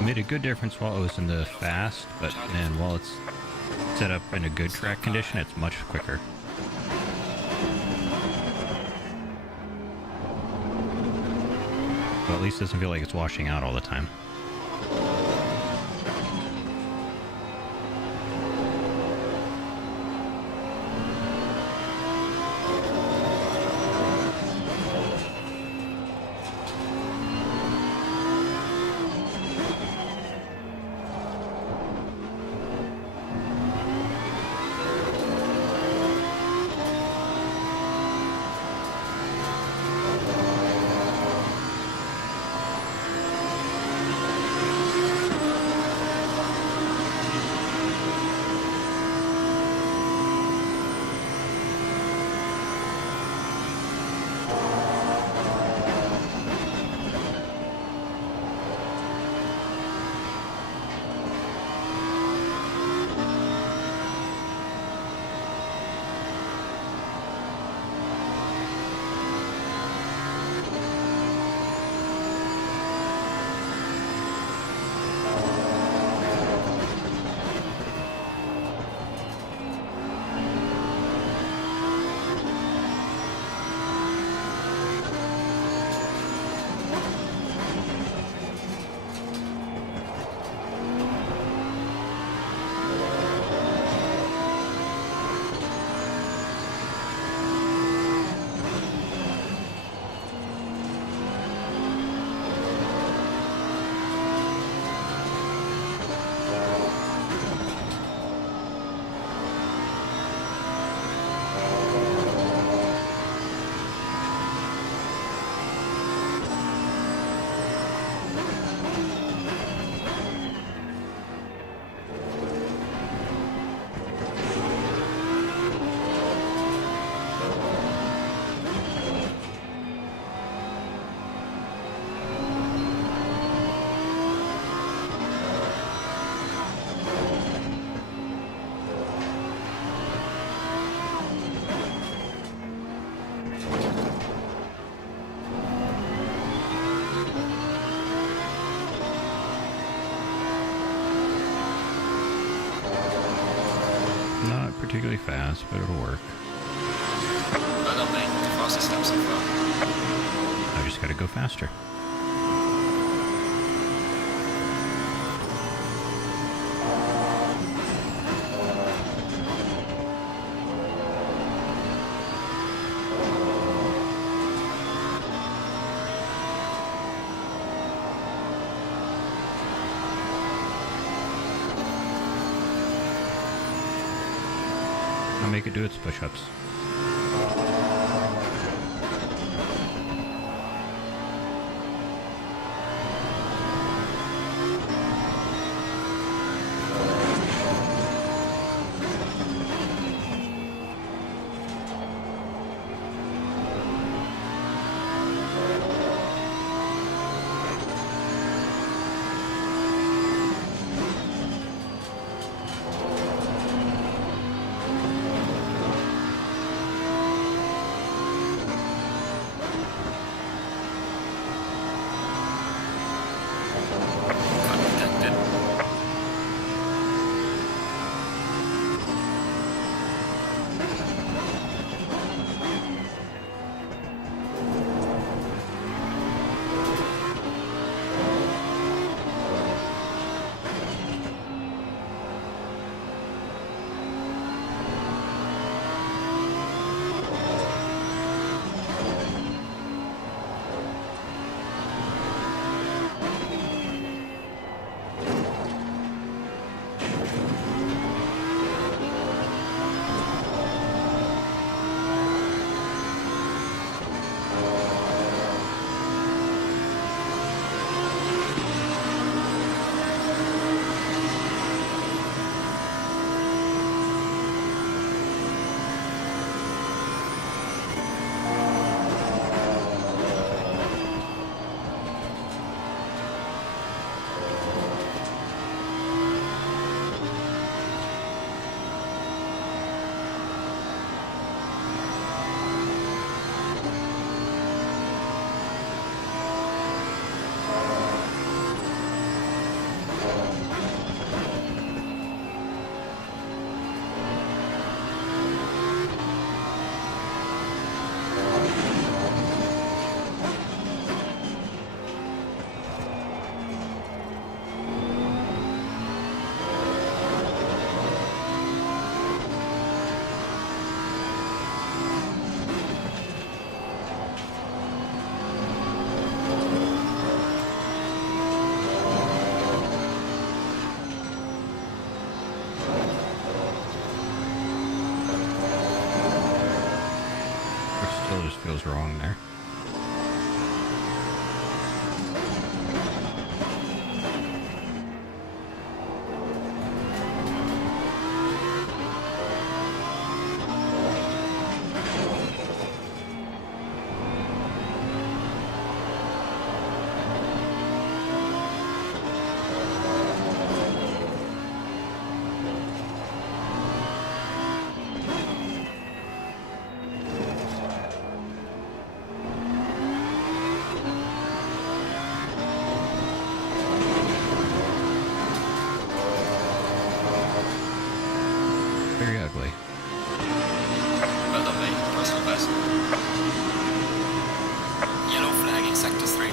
It made a good difference while it was in the fast, but then while it's set up in a good track condition, it's much quicker. But at least it doesn't feel like it's washing out all the time. Not particularly fast, but it'll work. I don't think the fastest step so far. I just gotta go faster. I'll make it do its push-ups. still just feels wrong there. Very ugly. Well done, mate. Personal best. Yellow flag in sector 3.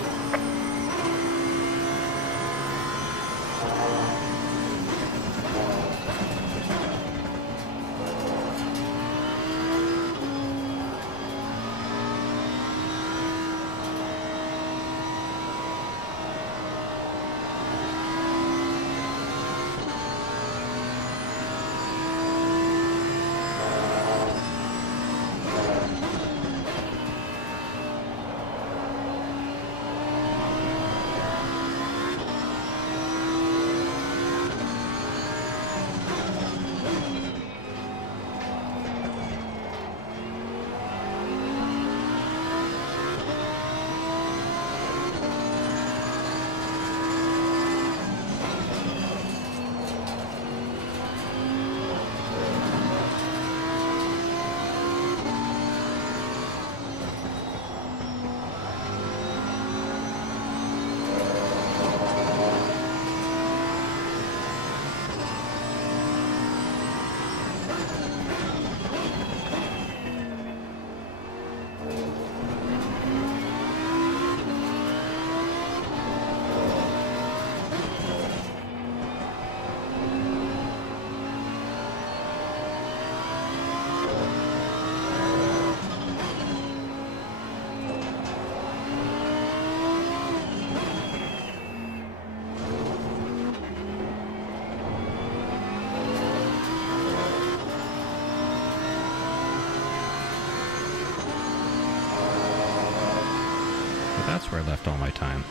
That's where I left all my time.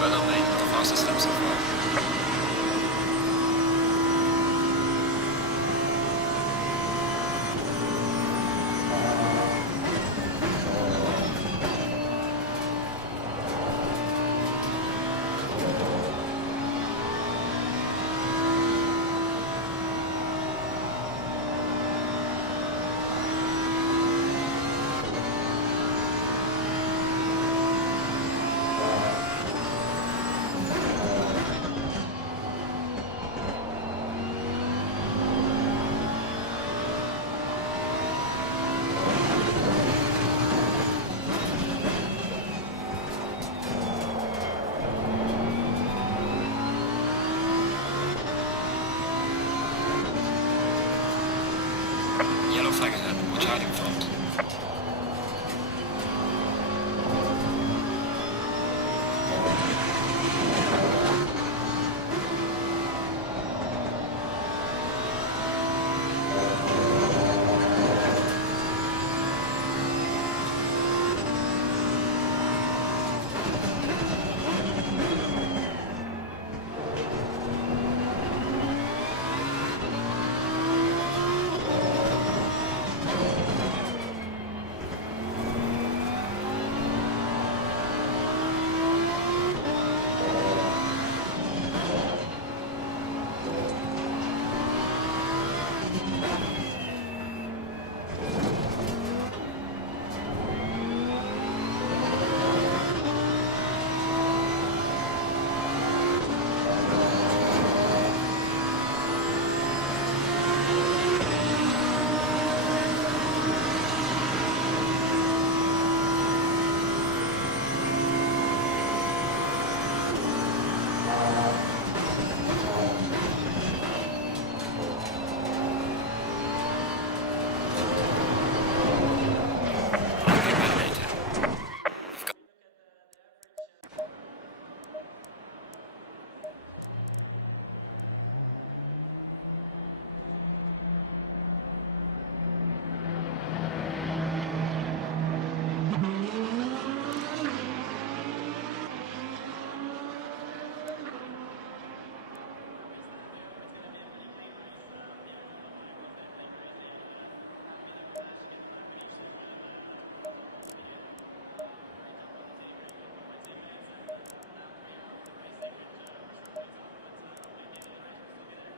Well done, mate. The fastest lap so far. Yellow flag ahead. Watch out in front.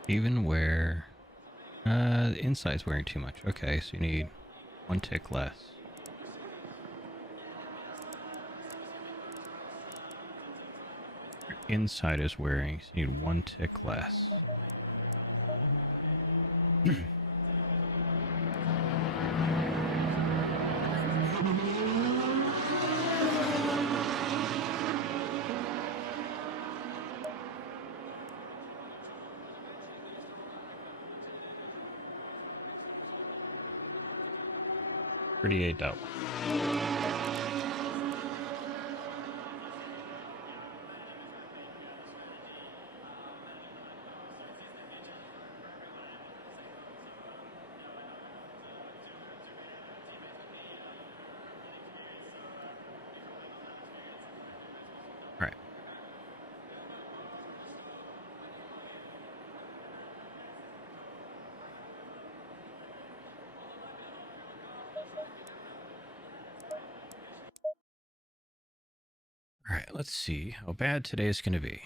Even where the inside's wearing too much. Okay, so you need 1 tick less. Your inside is wearing, so you need 1 tick less. $38. Right. All right, let's see how bad today is going to be.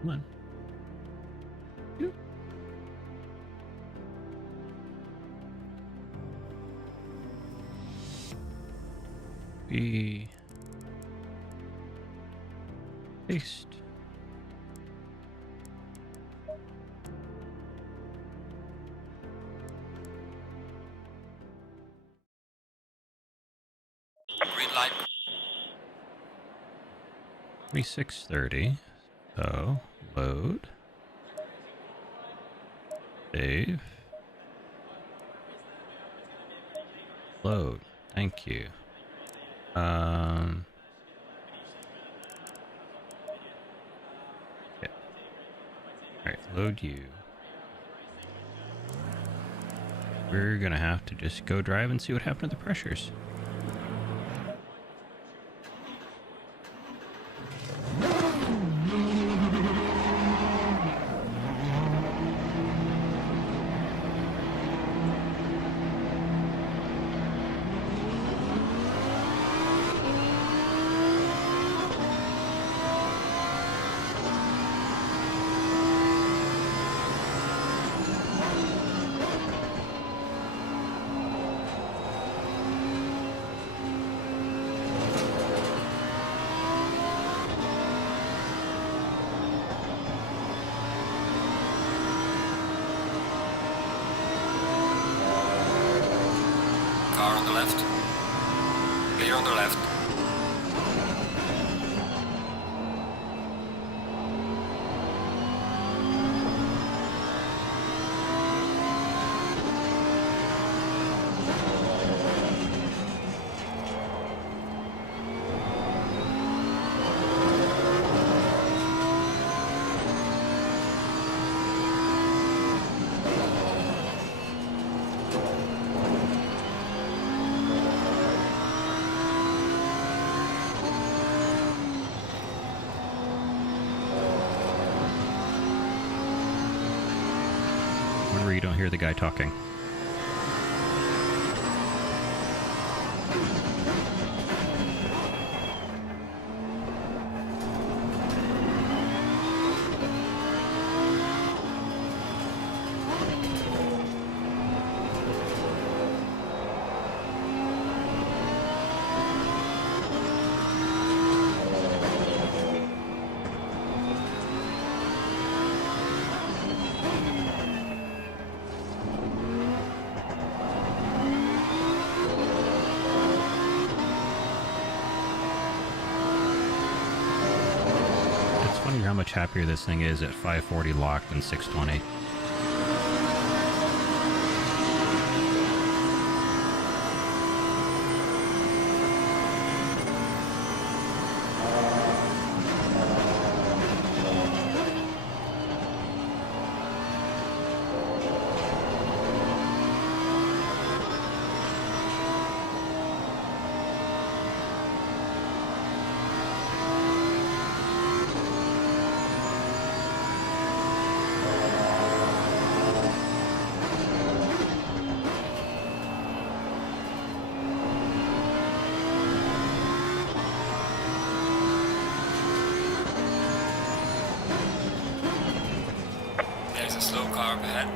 Come on. Be paste. Green light. 2630. So load. Save. Load. Thank you. Yeah. Alright, load you. We're gonna have to just go drive and see what happened to the pressures. Car on the left. Clear on the left. Whenever you don't hear the guy talking. It's funny how much happier this thing is at 540 locked than 620. Slow car up ahead.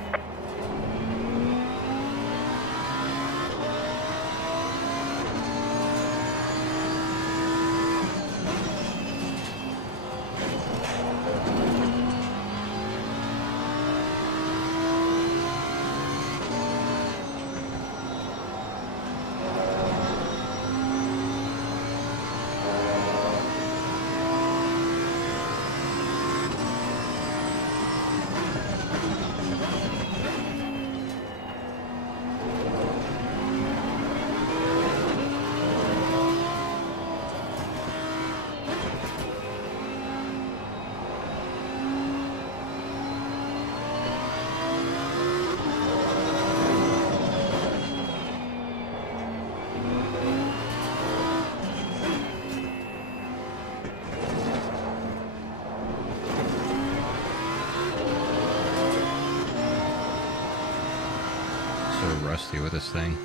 So rusty with this thing.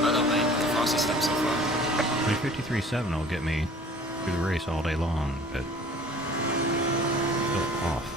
I don't think the fastest lap so far. My 53.7 will get me through the race all day long, but still off.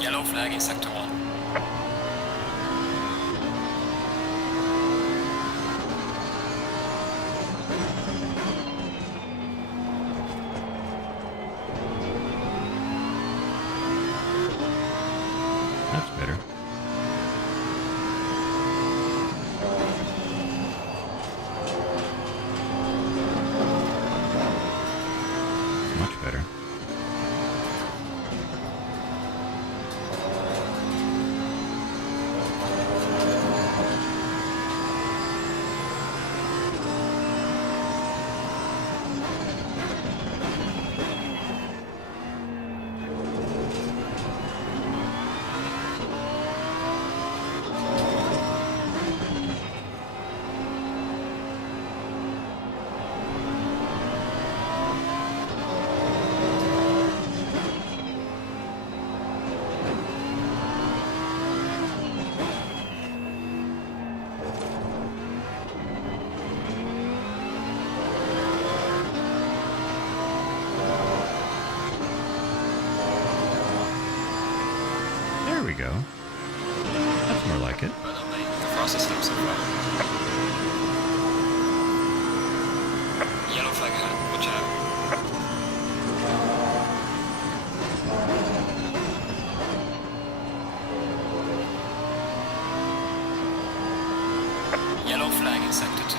Yellow flag in sector 1. That's better. Much better. There we go. That's more like it. I don't think the fastest lap so far. Yellow flag ahead. Watch out. Yellow flag in sector 2.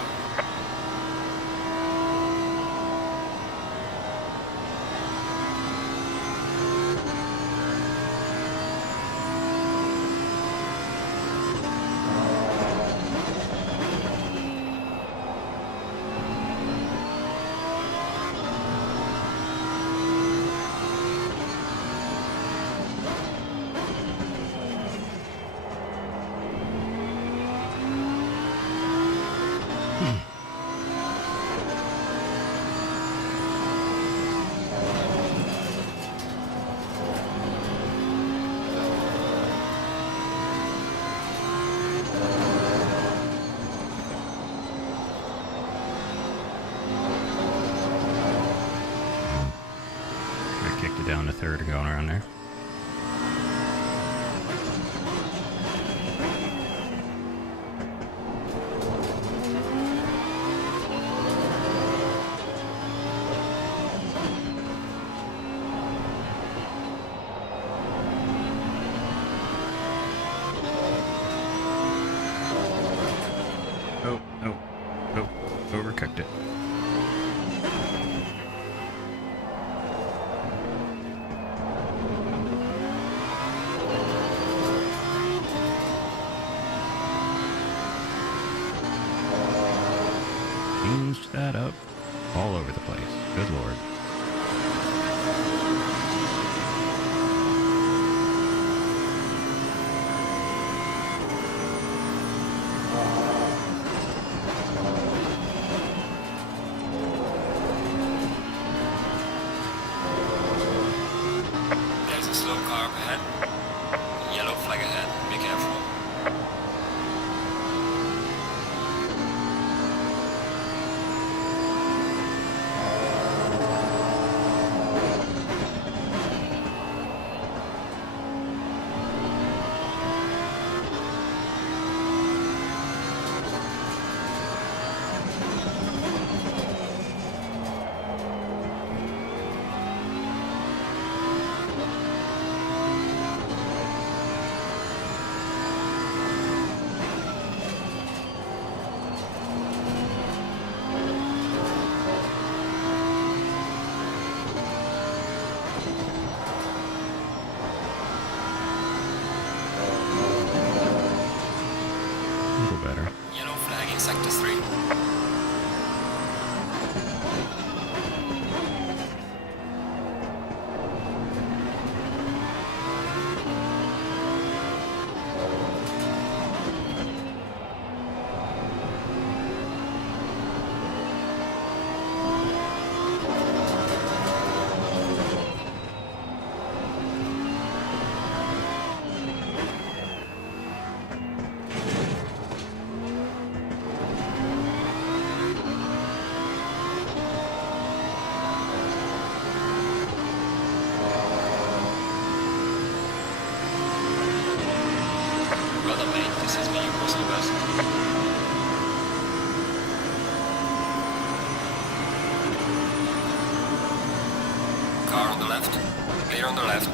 I kicked it down to third or going around there. Oh, overcooked it. Changed that up all over the place. Good lord. see you guys. Car on the left. Clear on the left.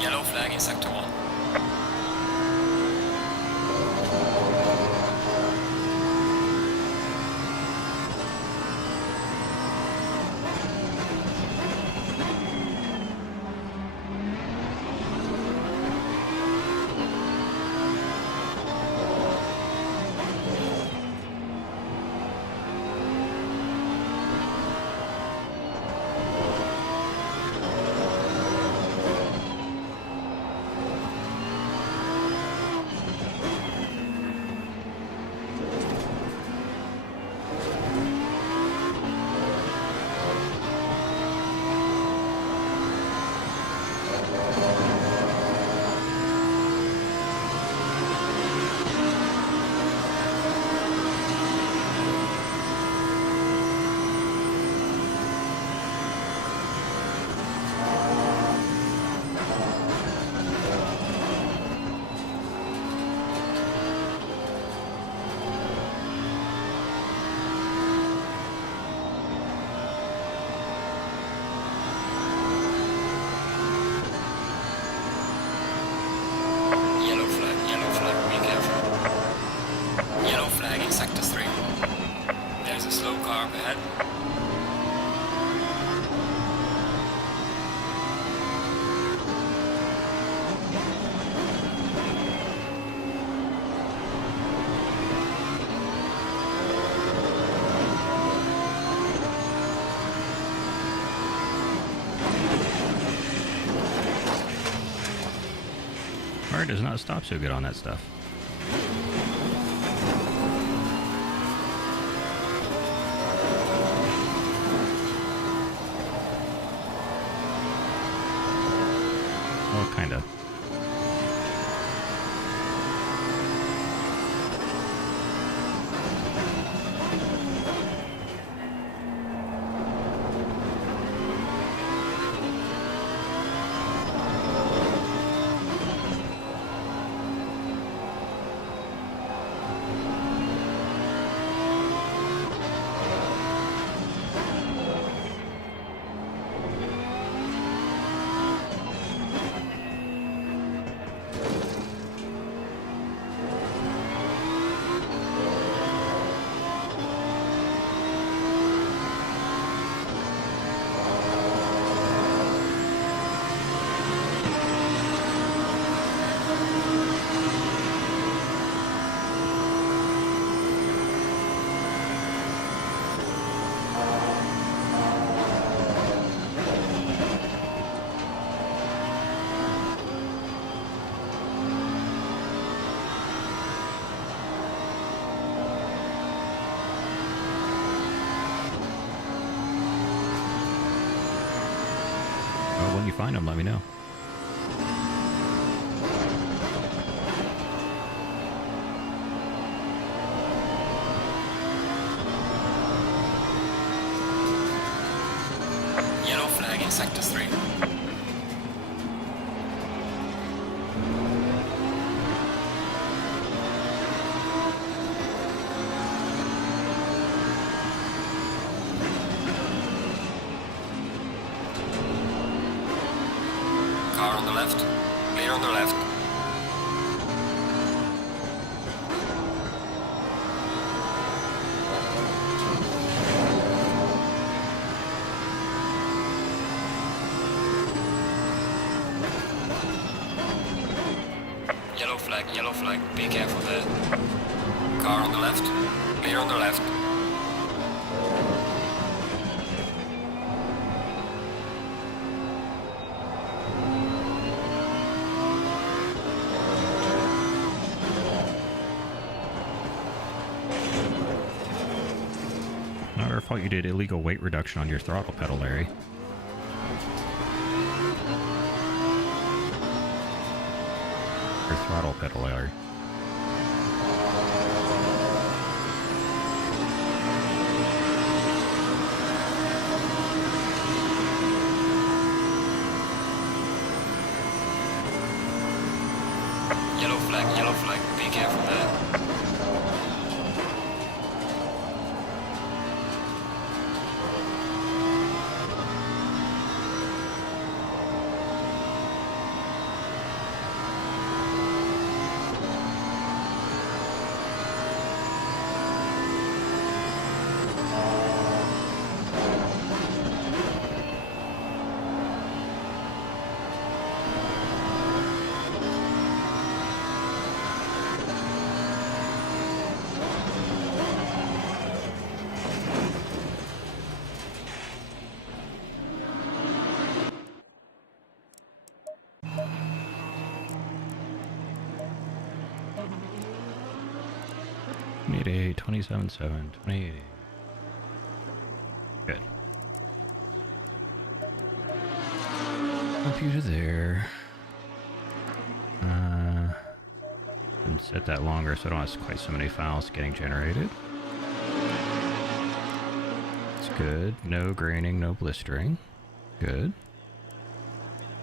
Yellow flag in sector 1. Yellow flag, be careful. Yellow flag in sector 3. There's a slow car up ahead. Car does not stop so good on that stuff. Well, kinda. Well, when you find them, let me know. Yellow flag in sector 3. Car on the left. Clear on the left. Yellow flag. Be careful there. Car on the left. Clear on the left. Not our fault you did illegal weight reduction on your throttle pedal, Larry. Your throttle pedal, Larry. Yellow flag. Be careful there. Need a 27.7, 28. Good. Computer there. And set that longer so I don't have quite so many files getting generated. It's good. No graining, no blistering. Good.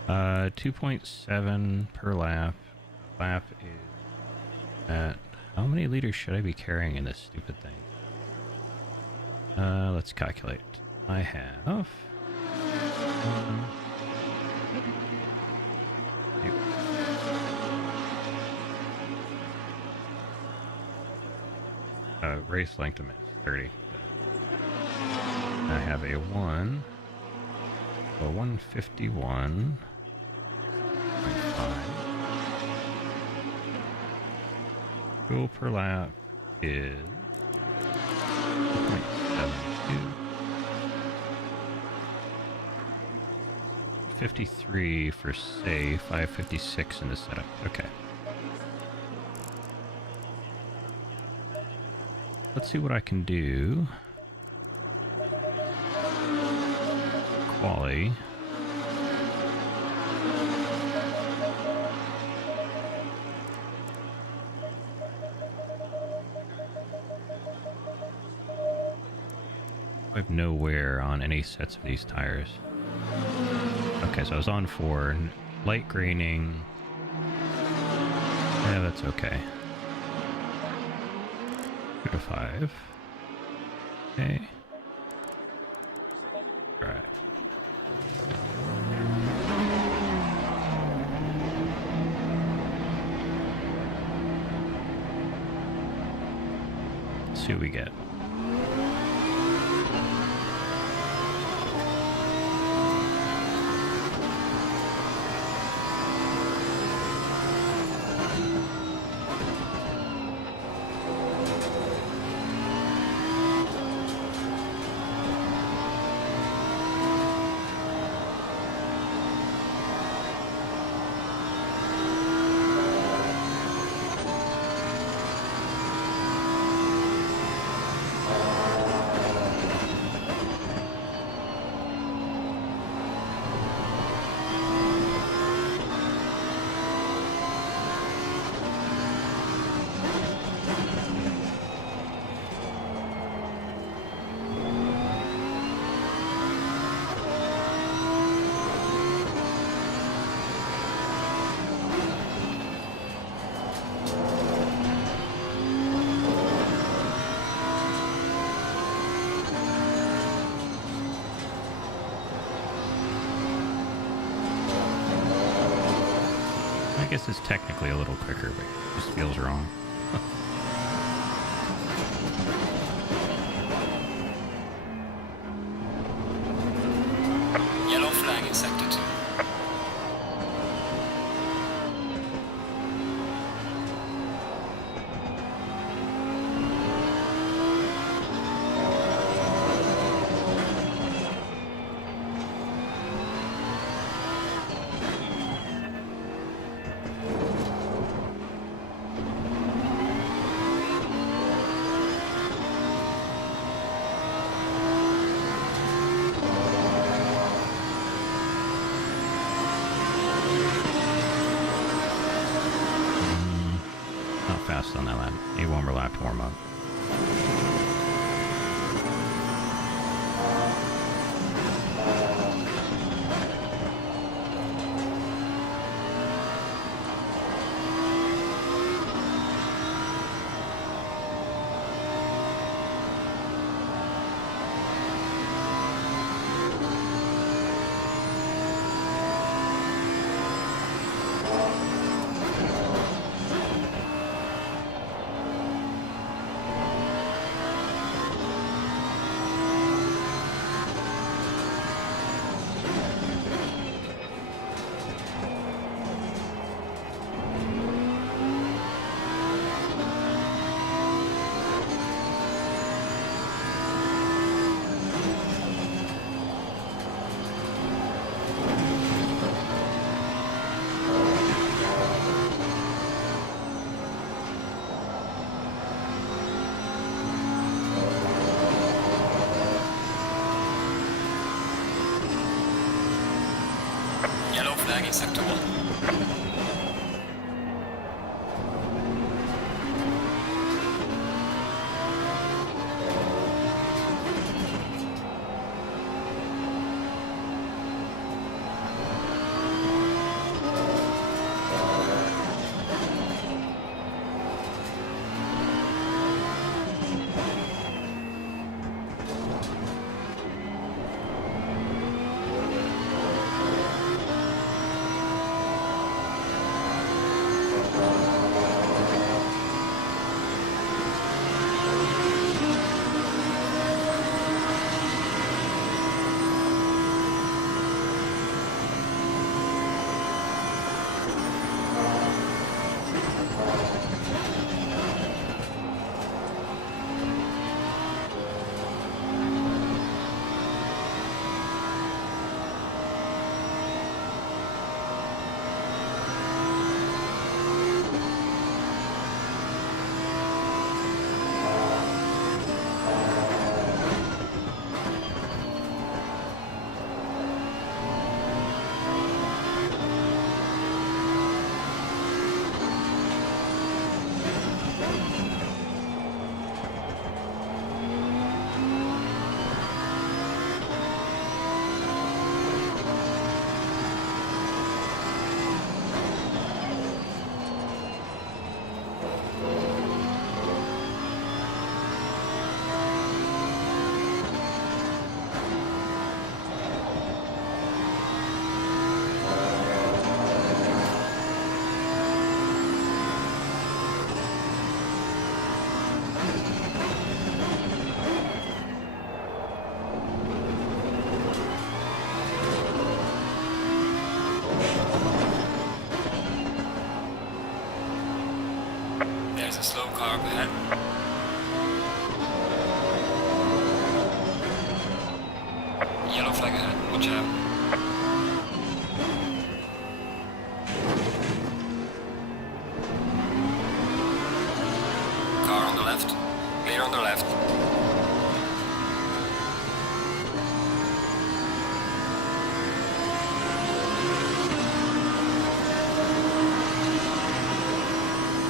2.7 per lap. Lap is at... How many liters should I be carrying in this stupid thing? Let's calculate. I have... race length of 30. I have a 151. Fuel per lap is 2.72. 53 for safe, 556 in the setup. Okay. Let's see what I can do. Quali. I have no wear on any sets of these tires. Okay, so I was on 4. Light graining. Yeah, that's okay. 2 to 5. Okay. Alright. Let's see what we get. I guess it's technically a little quicker, but it just feels wrong. Yellow flag in sector 2. fast on that lap. Need one more lap to warm up. Yellow flag in sector 1. There's a slow car up ahead. Yellow flag ahead, watch out. Car on the left, clear on the left.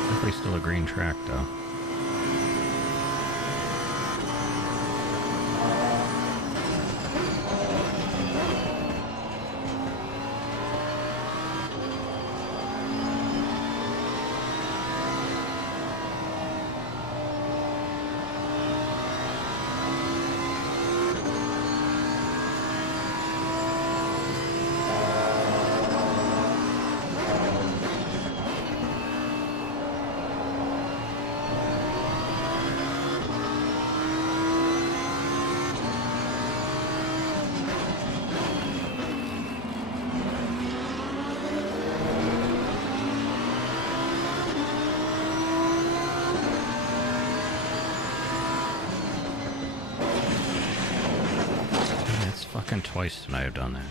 Definitely still a green track though. Fucking twice tonight I've done that.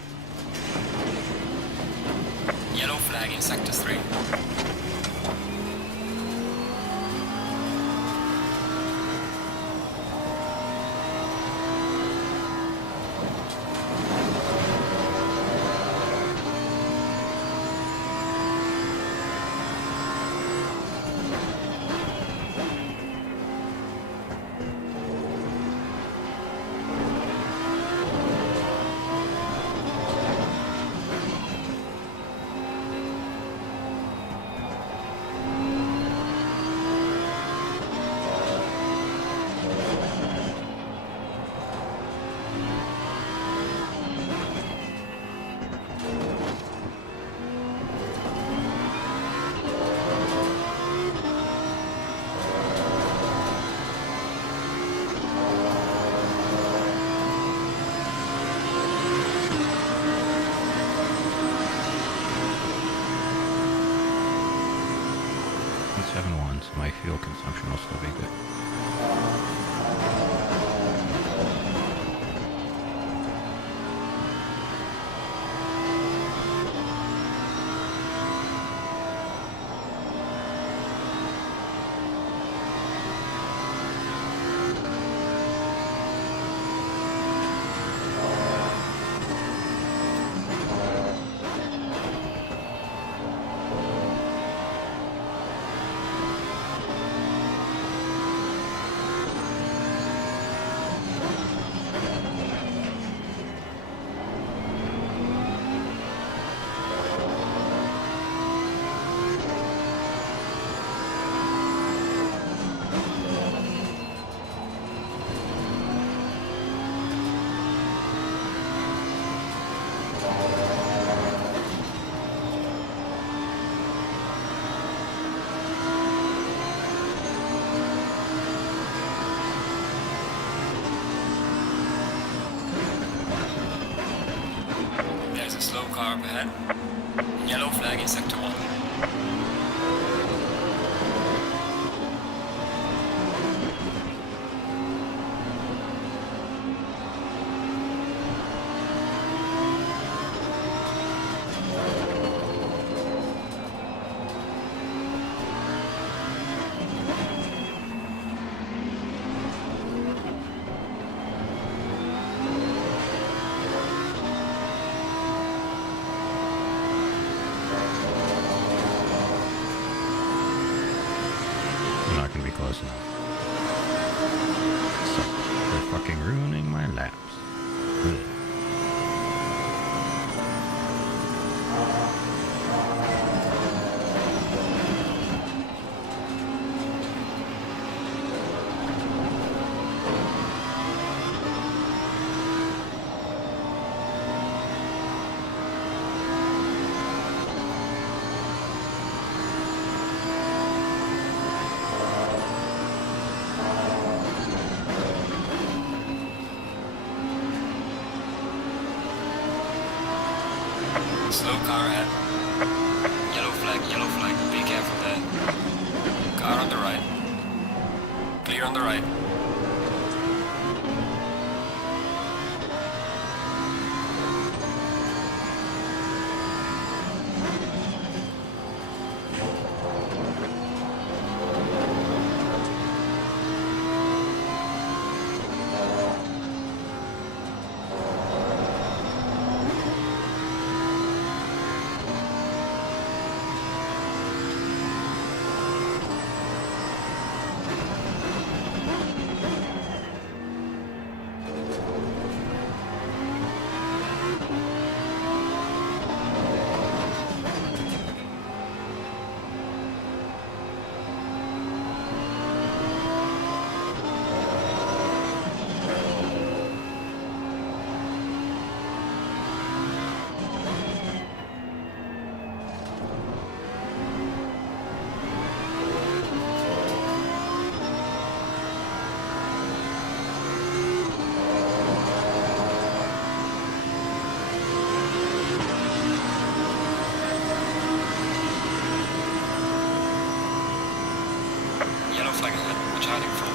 Yellow flag in sector 3. SR604, so my fuel consumption will still be good. There's a slow car up ahead. Yellow flag in sector 1. I'm not gonna be close enough. So, they're fucking ruining my laps. Ugh. Slow car ahead. Yellow flag, be careful there. Car on the right. Clear on the right. Yellow flag ahead, watch out in front.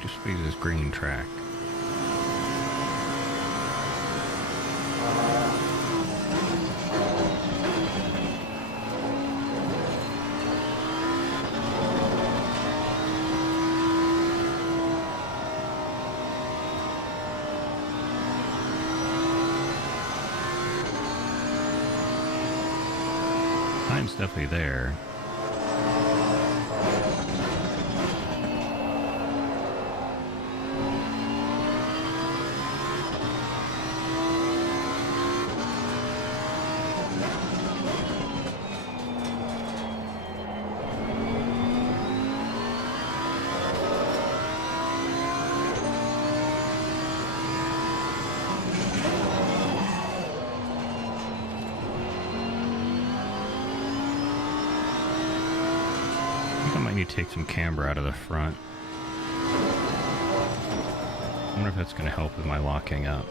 might just be this green track. Time's definitely there. You take some camber out of the front. I wonder if that's going to help with my locking up.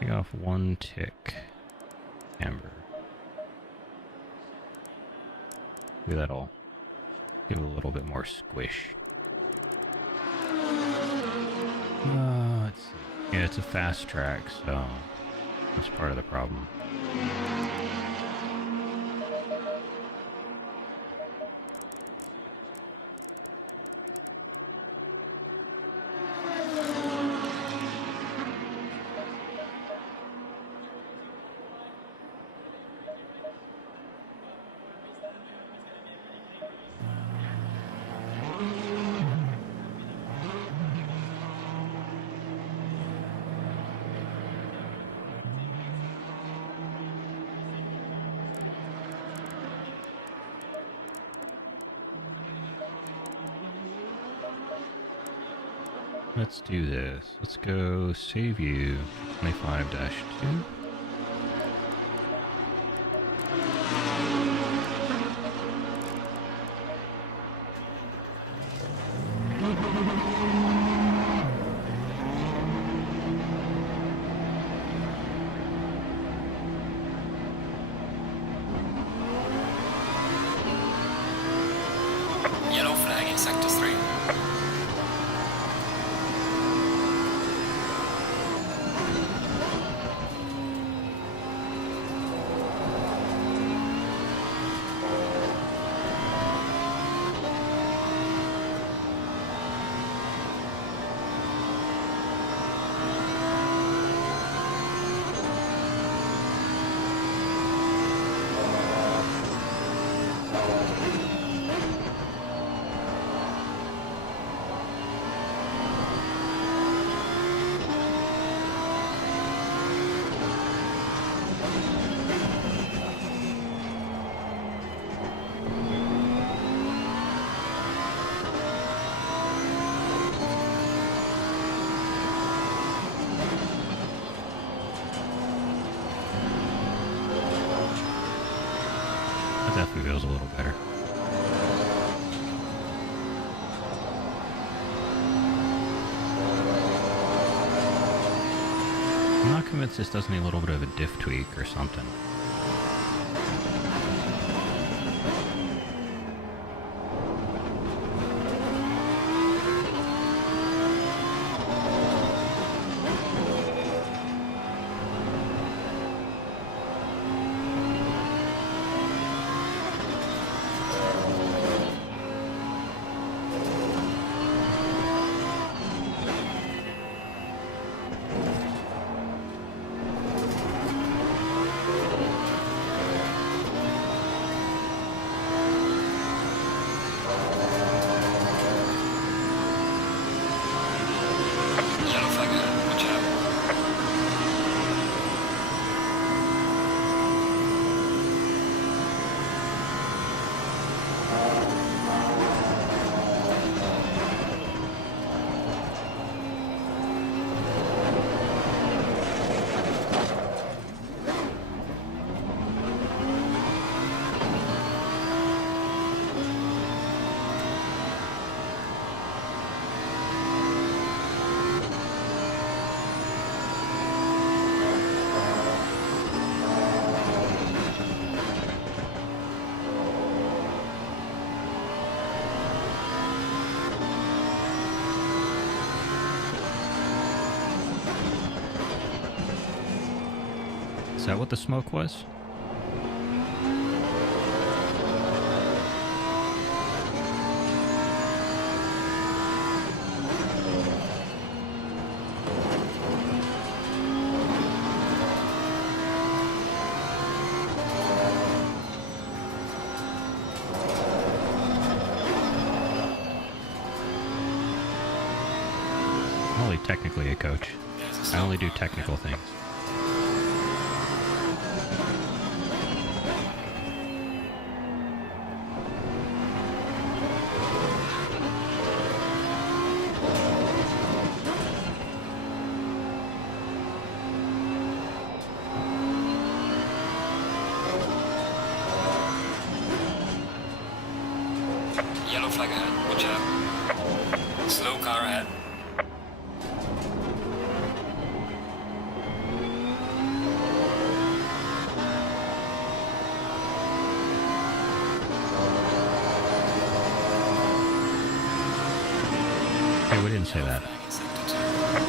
Take off one tick. Camber. Maybe that'll give it a little bit more squish. Let's see. Yeah, it's a fast track, so that's part of the problem. Let's do this. Let's go save you 25-2. Yellow flag in sector 3. That definitely feels a little better. I'm not convinced this doesn't need a little bit of a diff tweak or something. that what the smoke was? I'm only technically a coach. I only do technical things. Yellow flag ahead, watch out. Slow car ahead. Hey, we didn't say that. Flag in sector 2.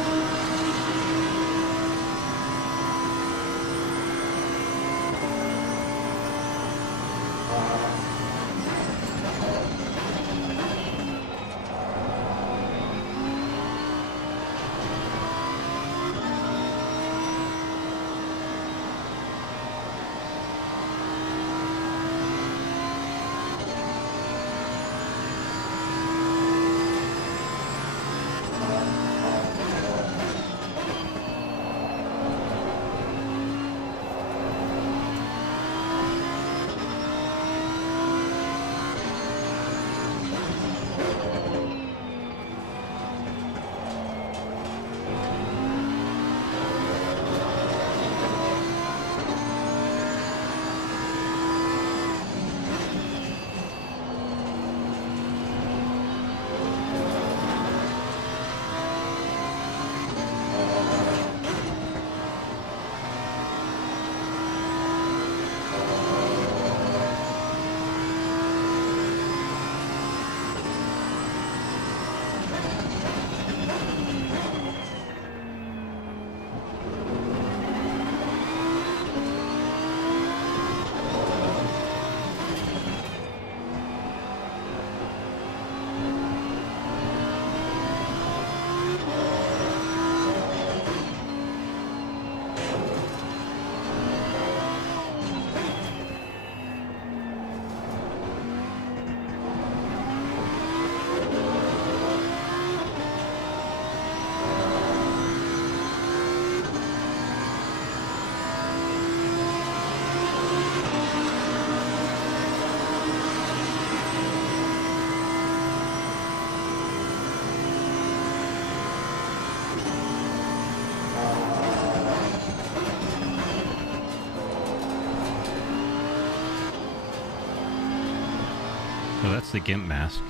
So that's the GIMP mask.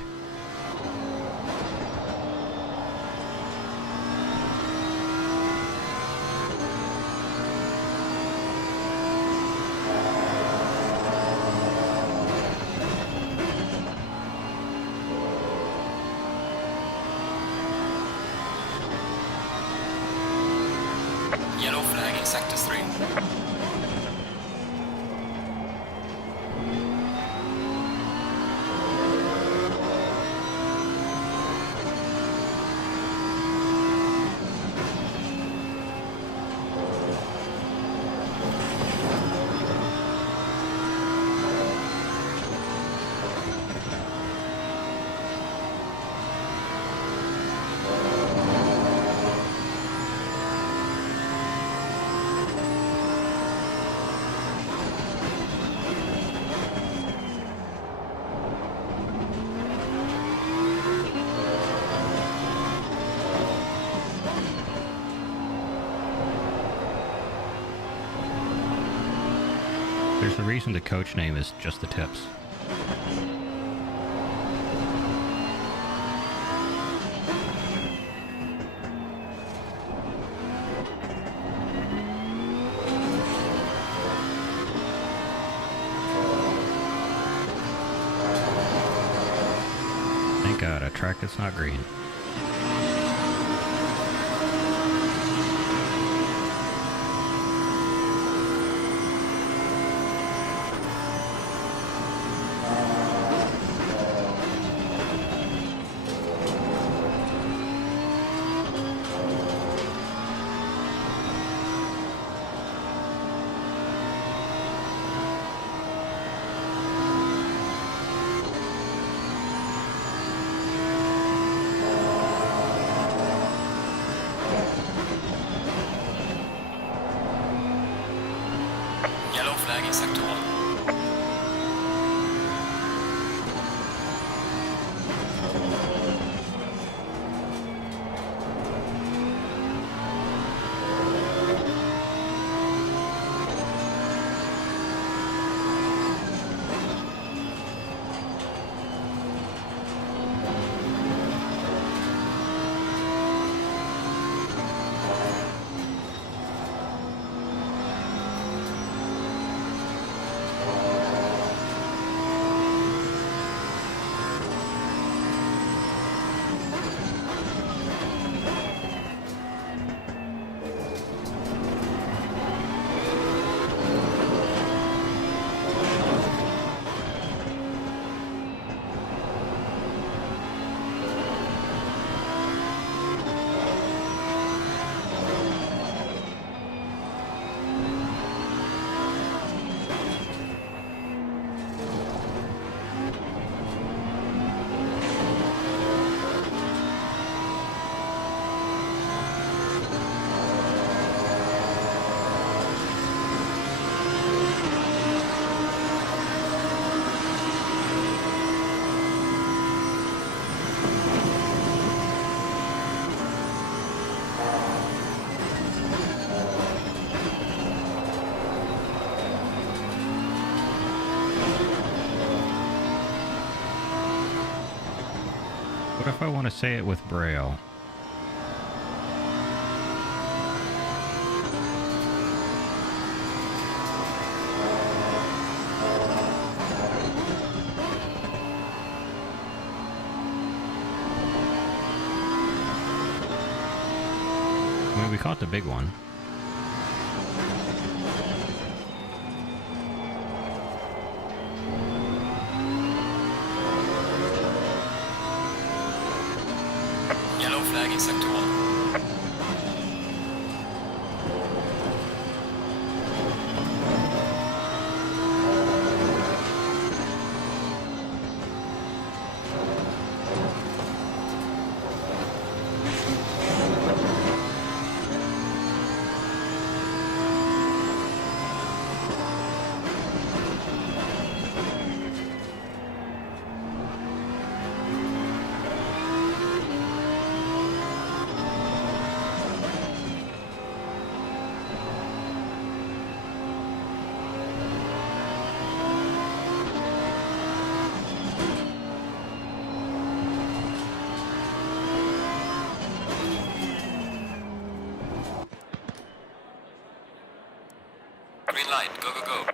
Yellow flag in sector 3. There's a reason the coach name is just the tips. Thank God, a track that's not green. in sector 1. What if I want to say it with Braille? I mean, we caught the big one. Yellow flag in sector 1. Green light, go, go, go.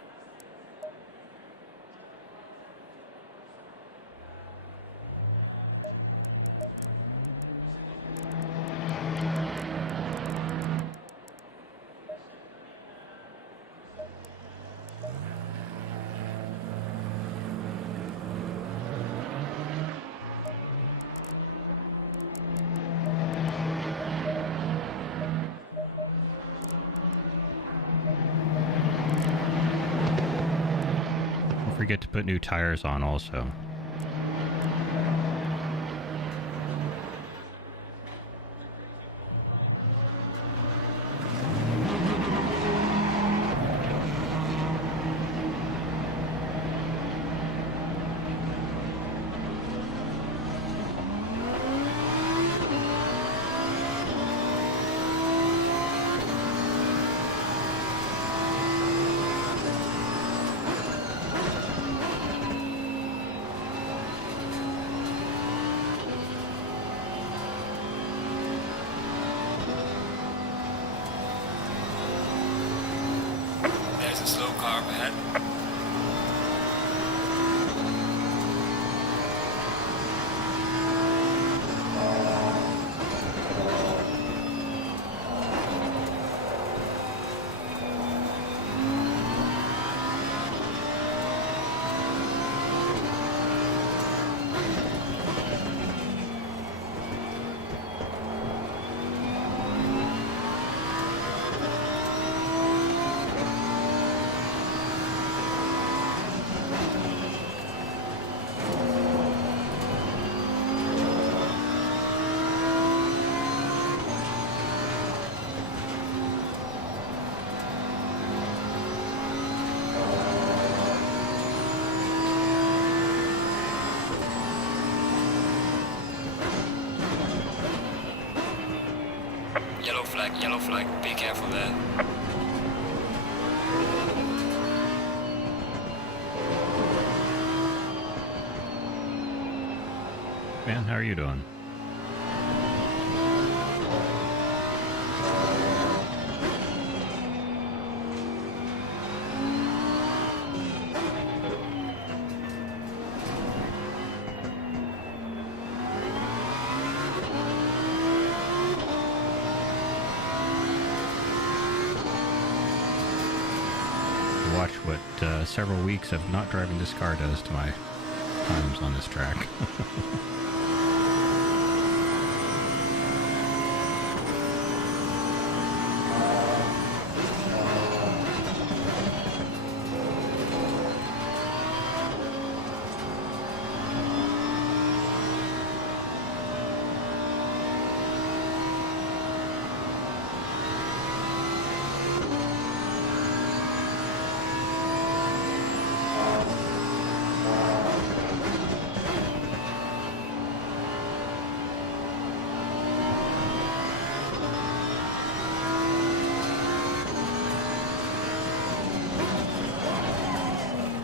Don't forget to put new tires on also. There's a slow car up ahead. yellow flag, be careful there. Man, how are you doing? Watch what several weeks of not driving this car does to my times on this track.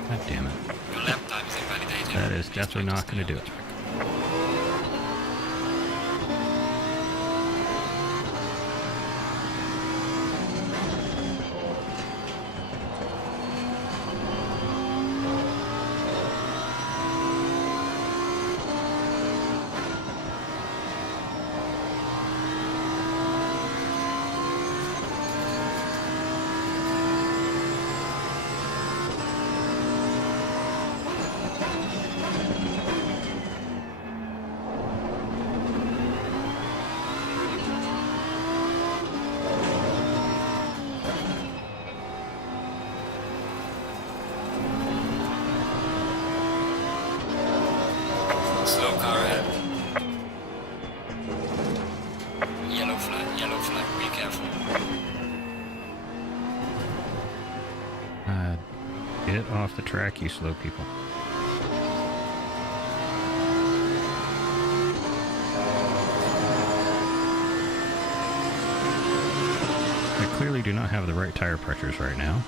God damn it. Your lap time is invalidated. That is definitely not going to do it. Slow car ahead. Yellow flag, be careful. Get off the track, you slow people. I clearly do not have the right tire pressures right now.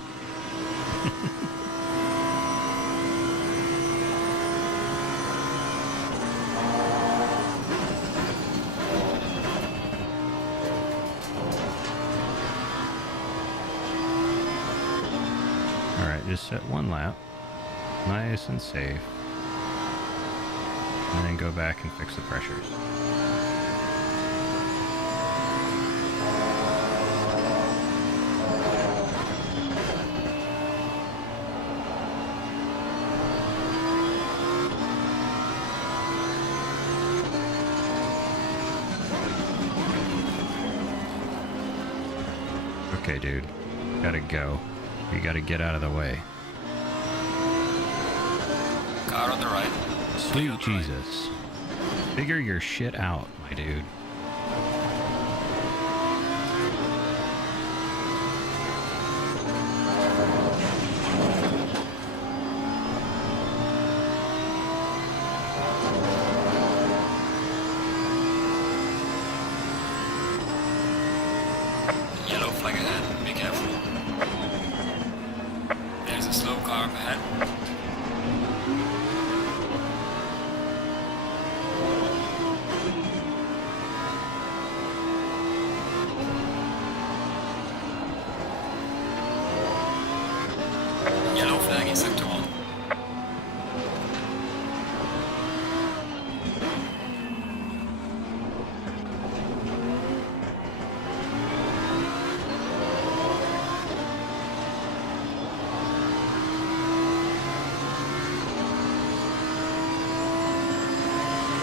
Alright, just set one lap. Nice and safe. And then go back and fix the pressures. Okay, dude. Gotta go. You gotta get out of the way. Car on the right. Sweet Jesus. Figure your shit out, my dude. Yellow flag ahead, be careful. There's a slow car up ahead. Yellow flag in sector 1.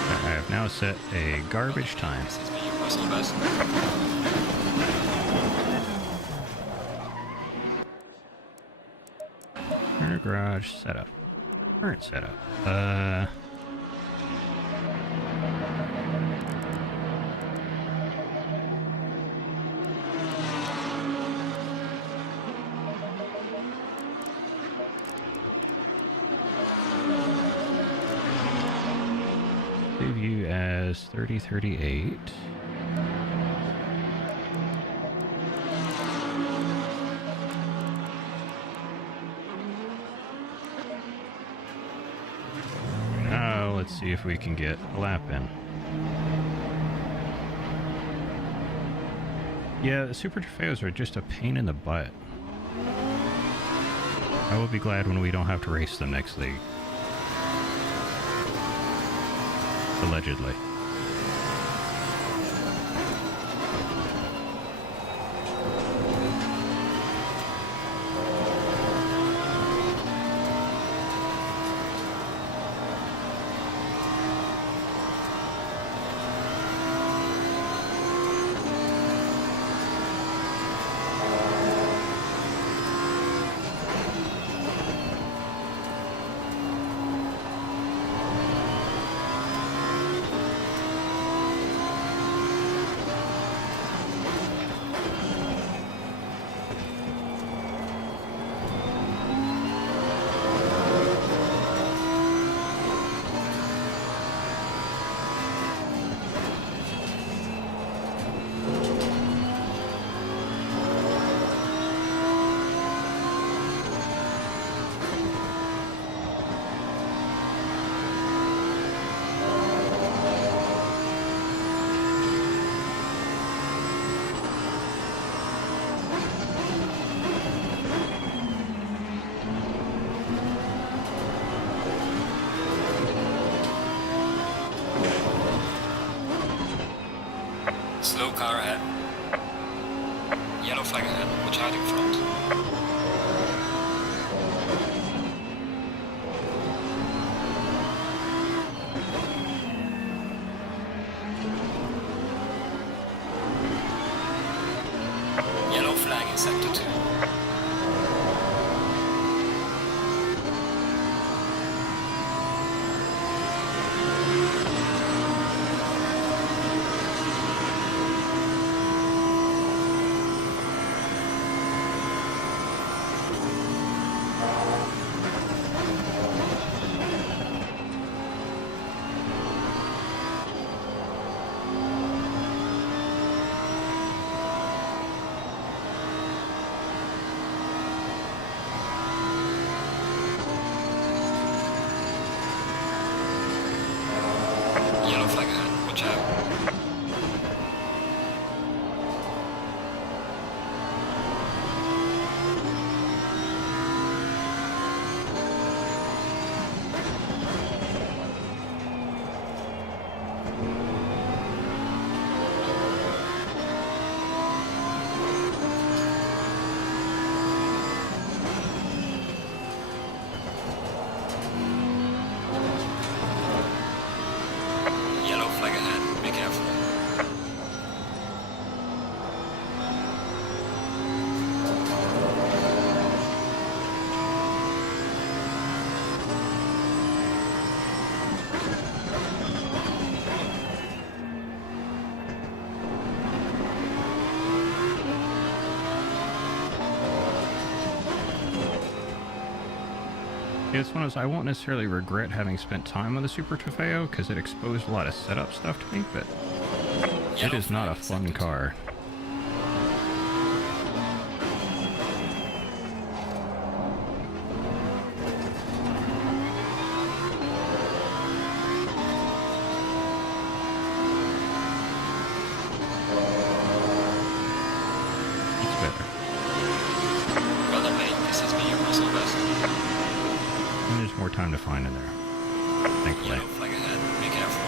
I have now set a garbage time. This is your personal best. Turner garage setup. Current setup. Save you as 3038. see if we can get a lap in. Yeah, the Super Trofeos are just a pain in the butt. I will be glad when we don't have to race them next league. Allegedly. Slow car ahead. Yellow flag ahead. Watch out in front. Yellow flag in sector 2. Yellow flag ahead. Watch out. Yellow flag ahead. Be careful. It's one of those, I won't necessarily regret having spent time on the Super Trofeo because it exposed a lot of setup stuff to me, but it is not a fun car. It's better. Well done, mate. This has been your personal best. And there's more time to find in there. Thankfully. Yellow flag ahead. Be careful.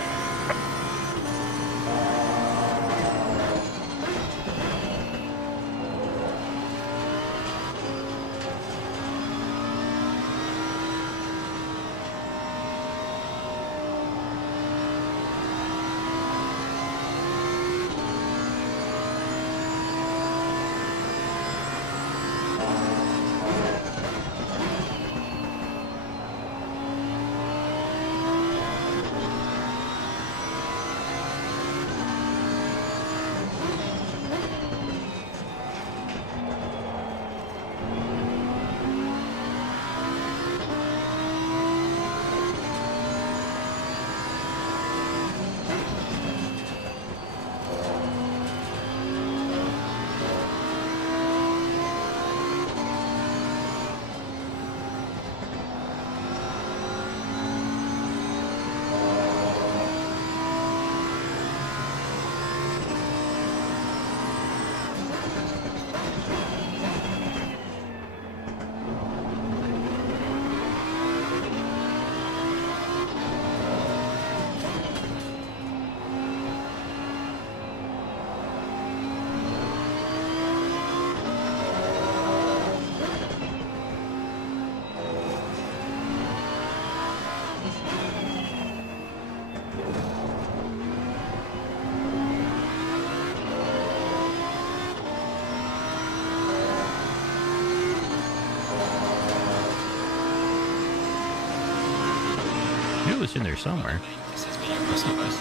It's in there somewhere. This has been your personal best.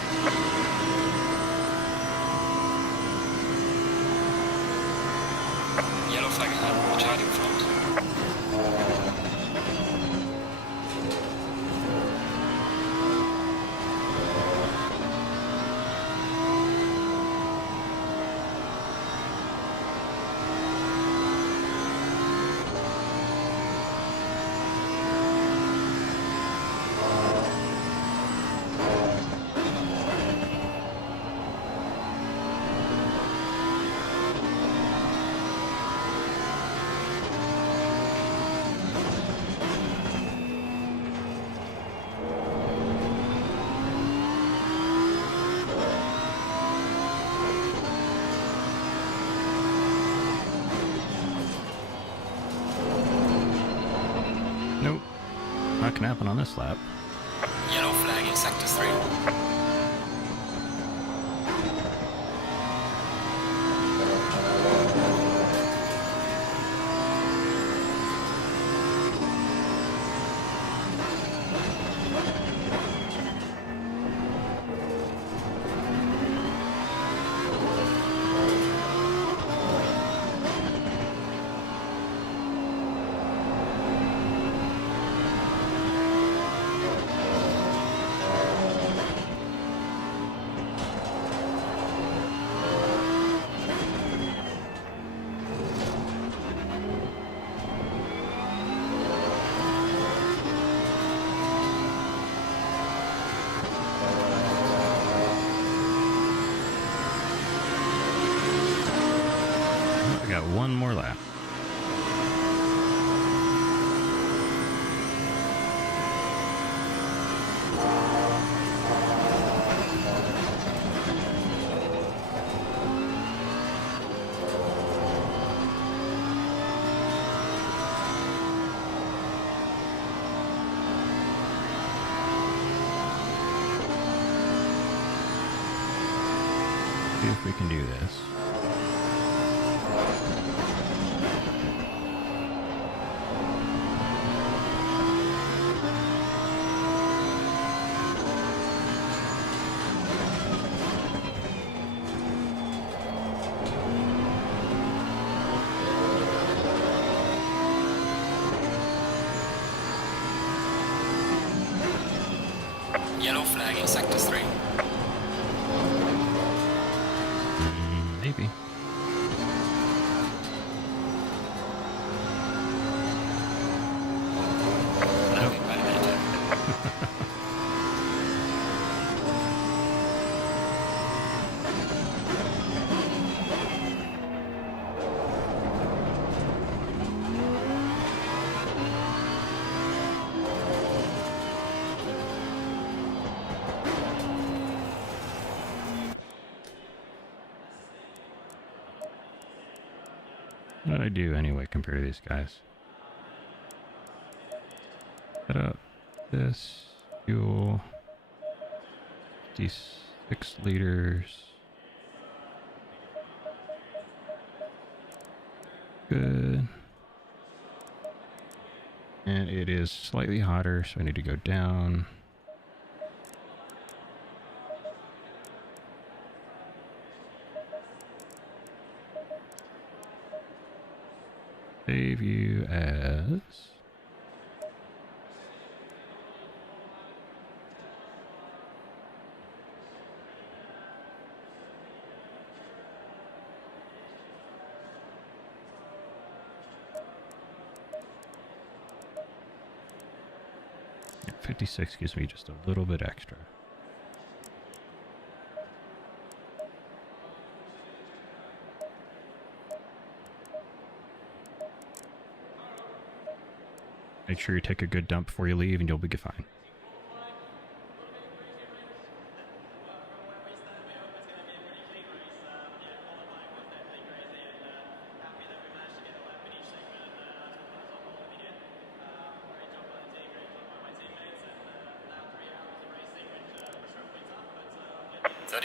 Yellow flag ahead. Watch out in front. Nope. Not gonna happen on this lap. Yellow flag in sector 3. I got one more lap. See if we can do this. Yellow flag in sector 3. Maybe. Nope. Wait a minute. What did I do anyway compared to these guys? Set up this fuel. 56 liters. Good. And it is slightly hotter, so I need to go down. Save you as yeah, 56 gives me just a little bit extra. Make sure you take a good dump before you leave and you'll be fine.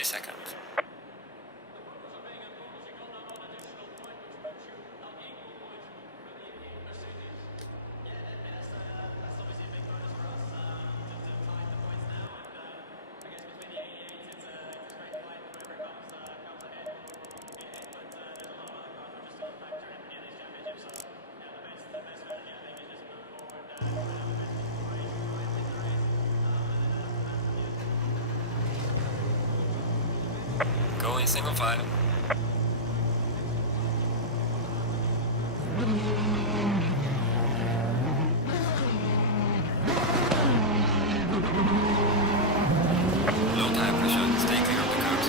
Seconds. single file. Low tire pressure, stay clear of the curbs.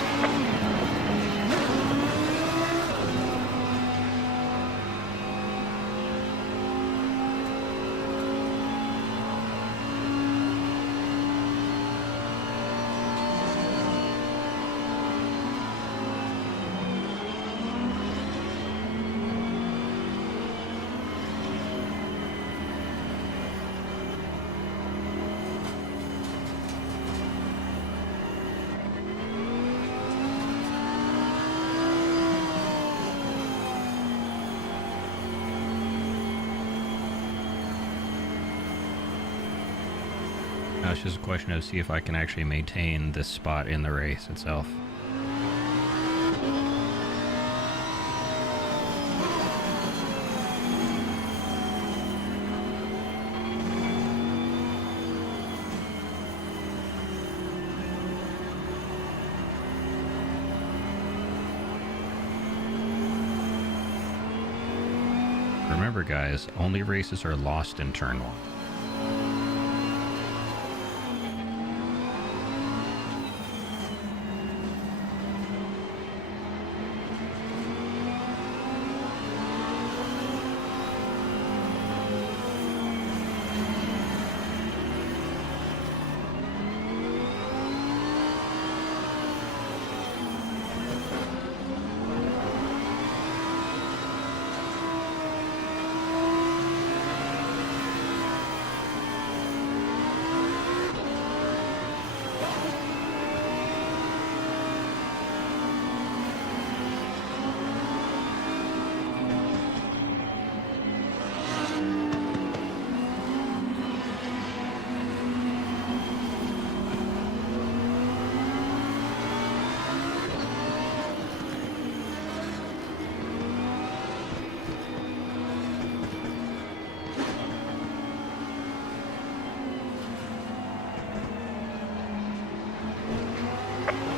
Now it's just a question of see if I can actually maintain this spot in the race itself. Remember guys, only races are lost in turn 1.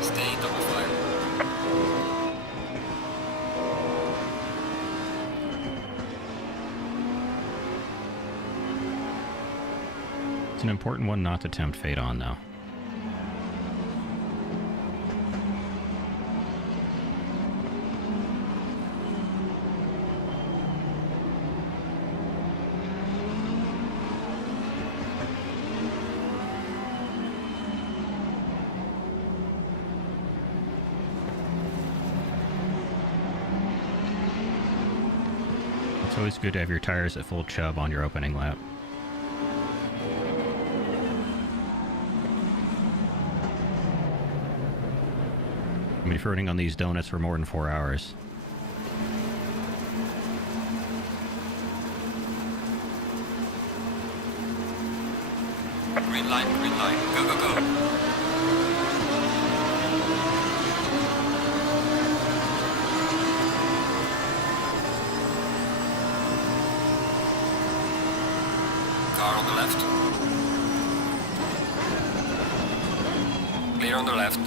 Stay double file. It's an important one not to tempt fate on though. It's always good to have your tires at full chub on your opening lap. I mean, if you're running on these donuts for more than 4 hours. Green light, go, go, go. Car on the left. Clear on the left.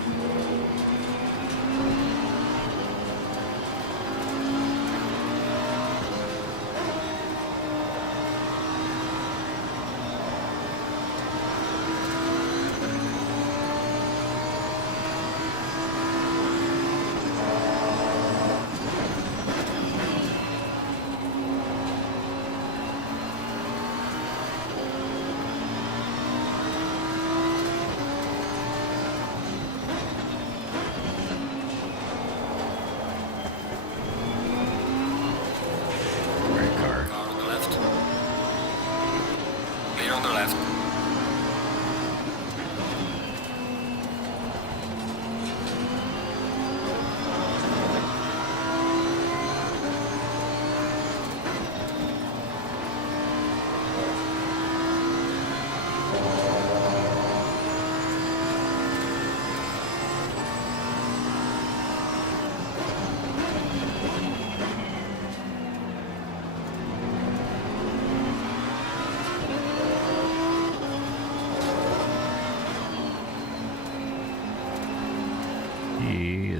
On the left.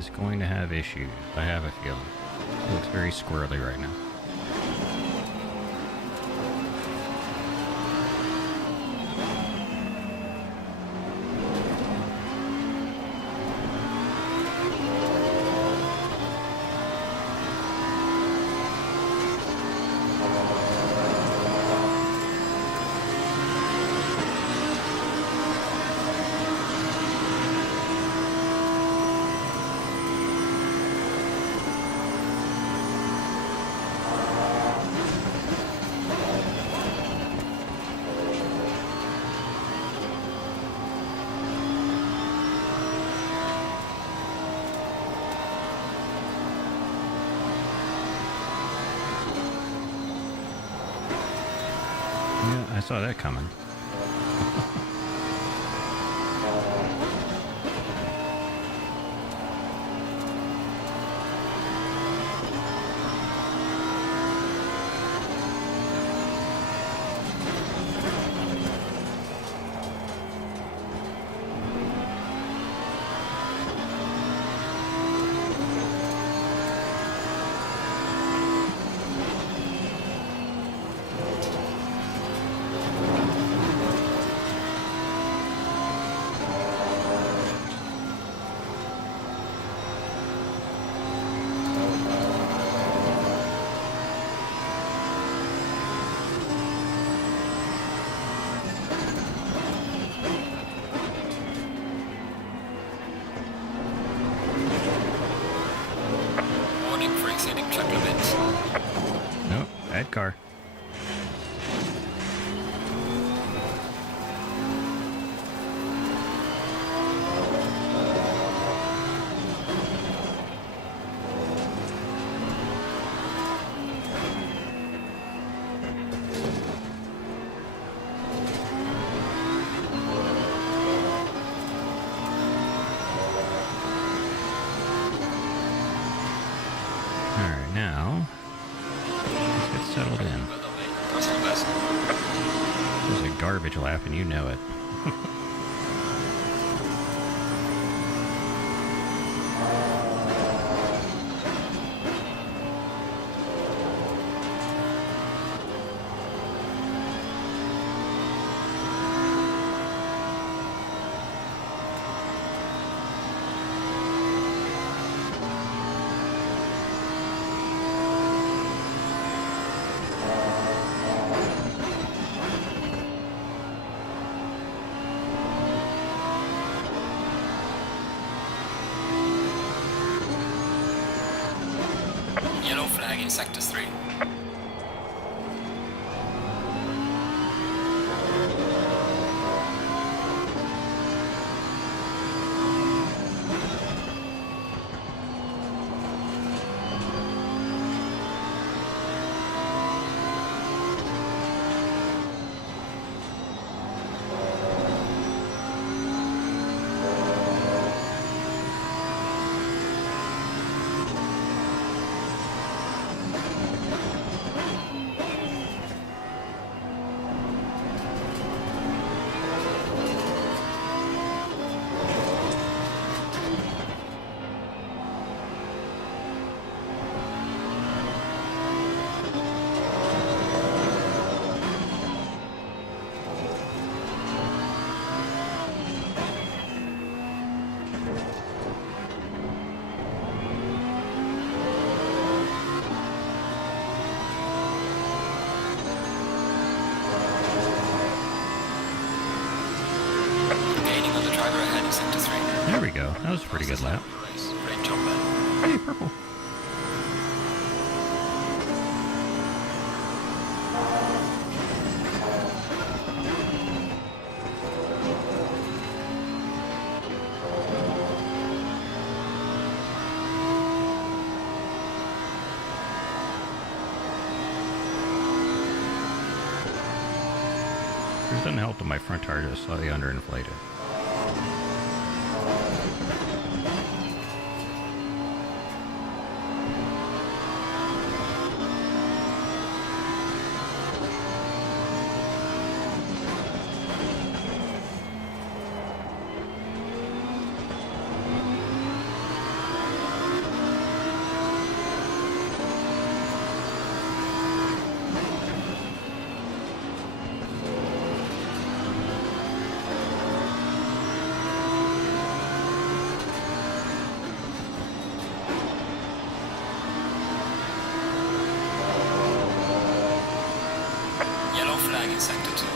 is going to have issues. I have a feeling. It looks very squirrely right now. Yeah, I saw that coming. Warning for exceeding track limits. Nope, bad car. Alright, now let's get settled in. Well done, mate. Personal best. This is a garbage lap and you know it. Yellow flag in sector 3. Gaining on the driver ahead in sector 3. There we go. That was a pretty good lap. Race. Great job, man. Hey, purple. It doesn't help that my front tire just slightly underinflated. Sector 2.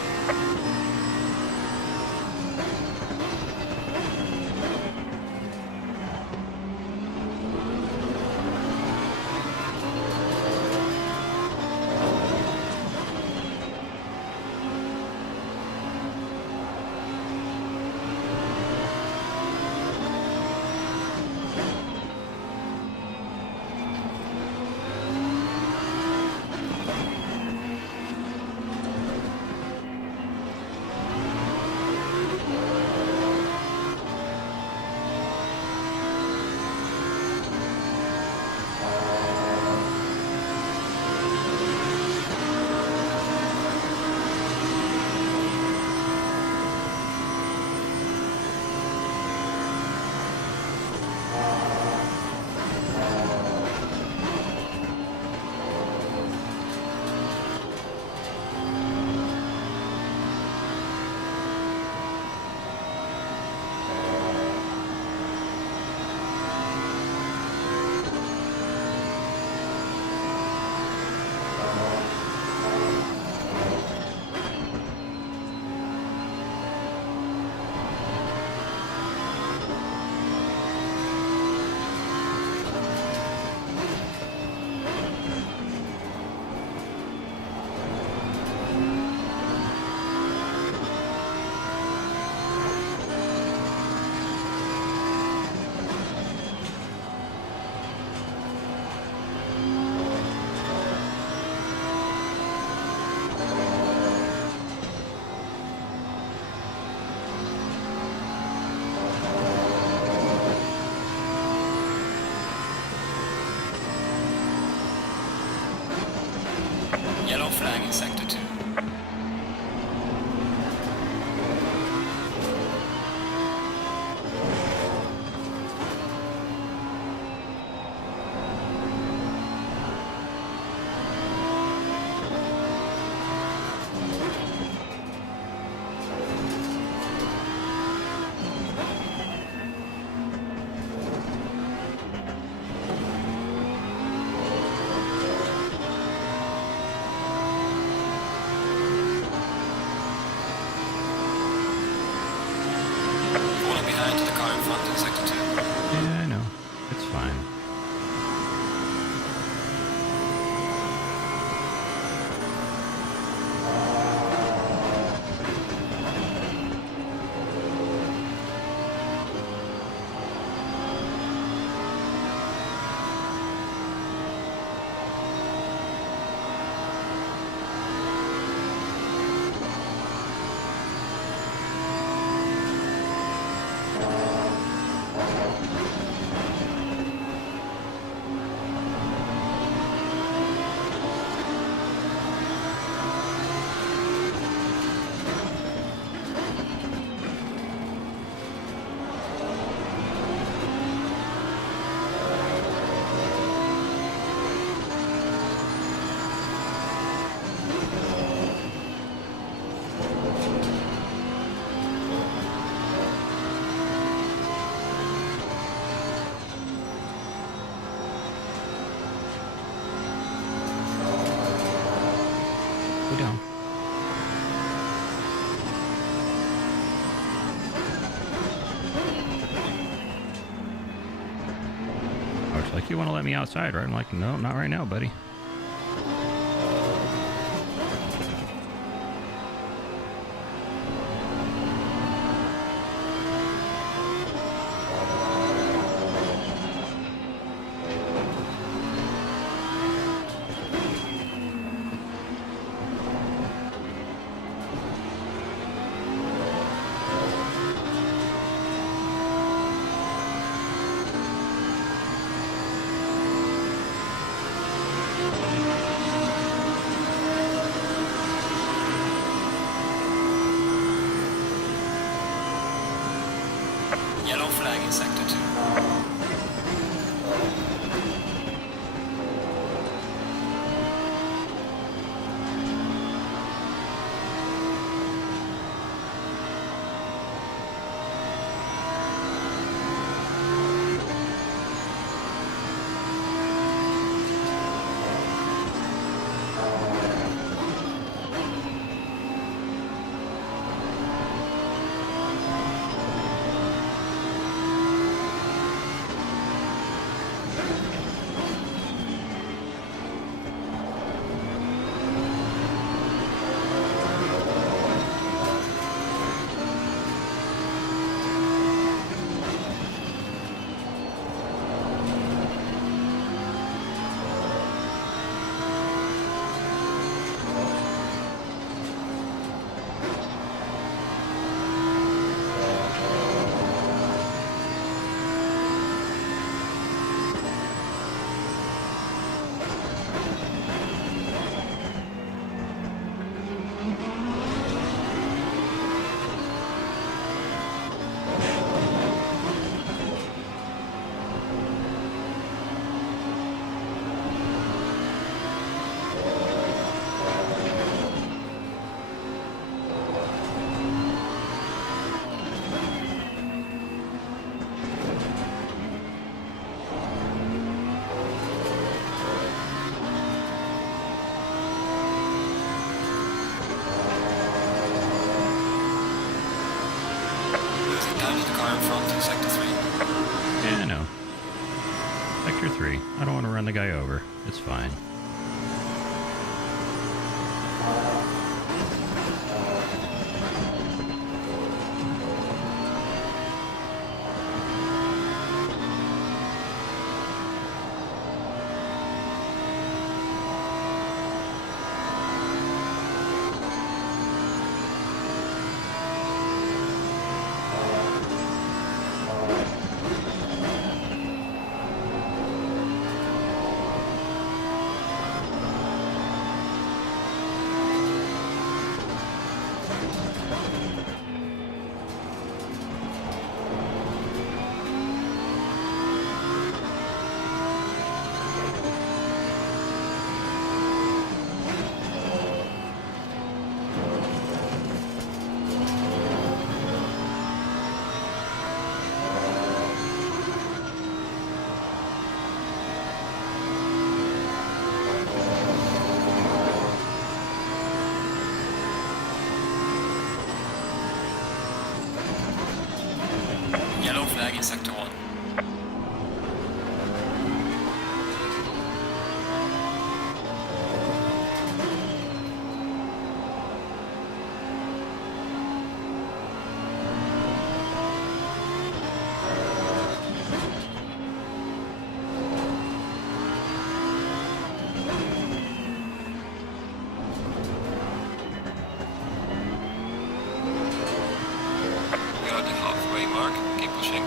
Yellow flag in Sector 2. Falling behind to the car in front in Sector 2. Yeah, I know. It's fine. Go down. Oh, it's like, you want to let me outside, right? I'm like, no, not right now, buddy. Yellow flag in Sector 2. car in front in sector 3. Yeah, I know. Sector 3. I don't want to run the guy over. It's fine. Yellow flag in sector 1. We're at the halfway mark. Keep pushing.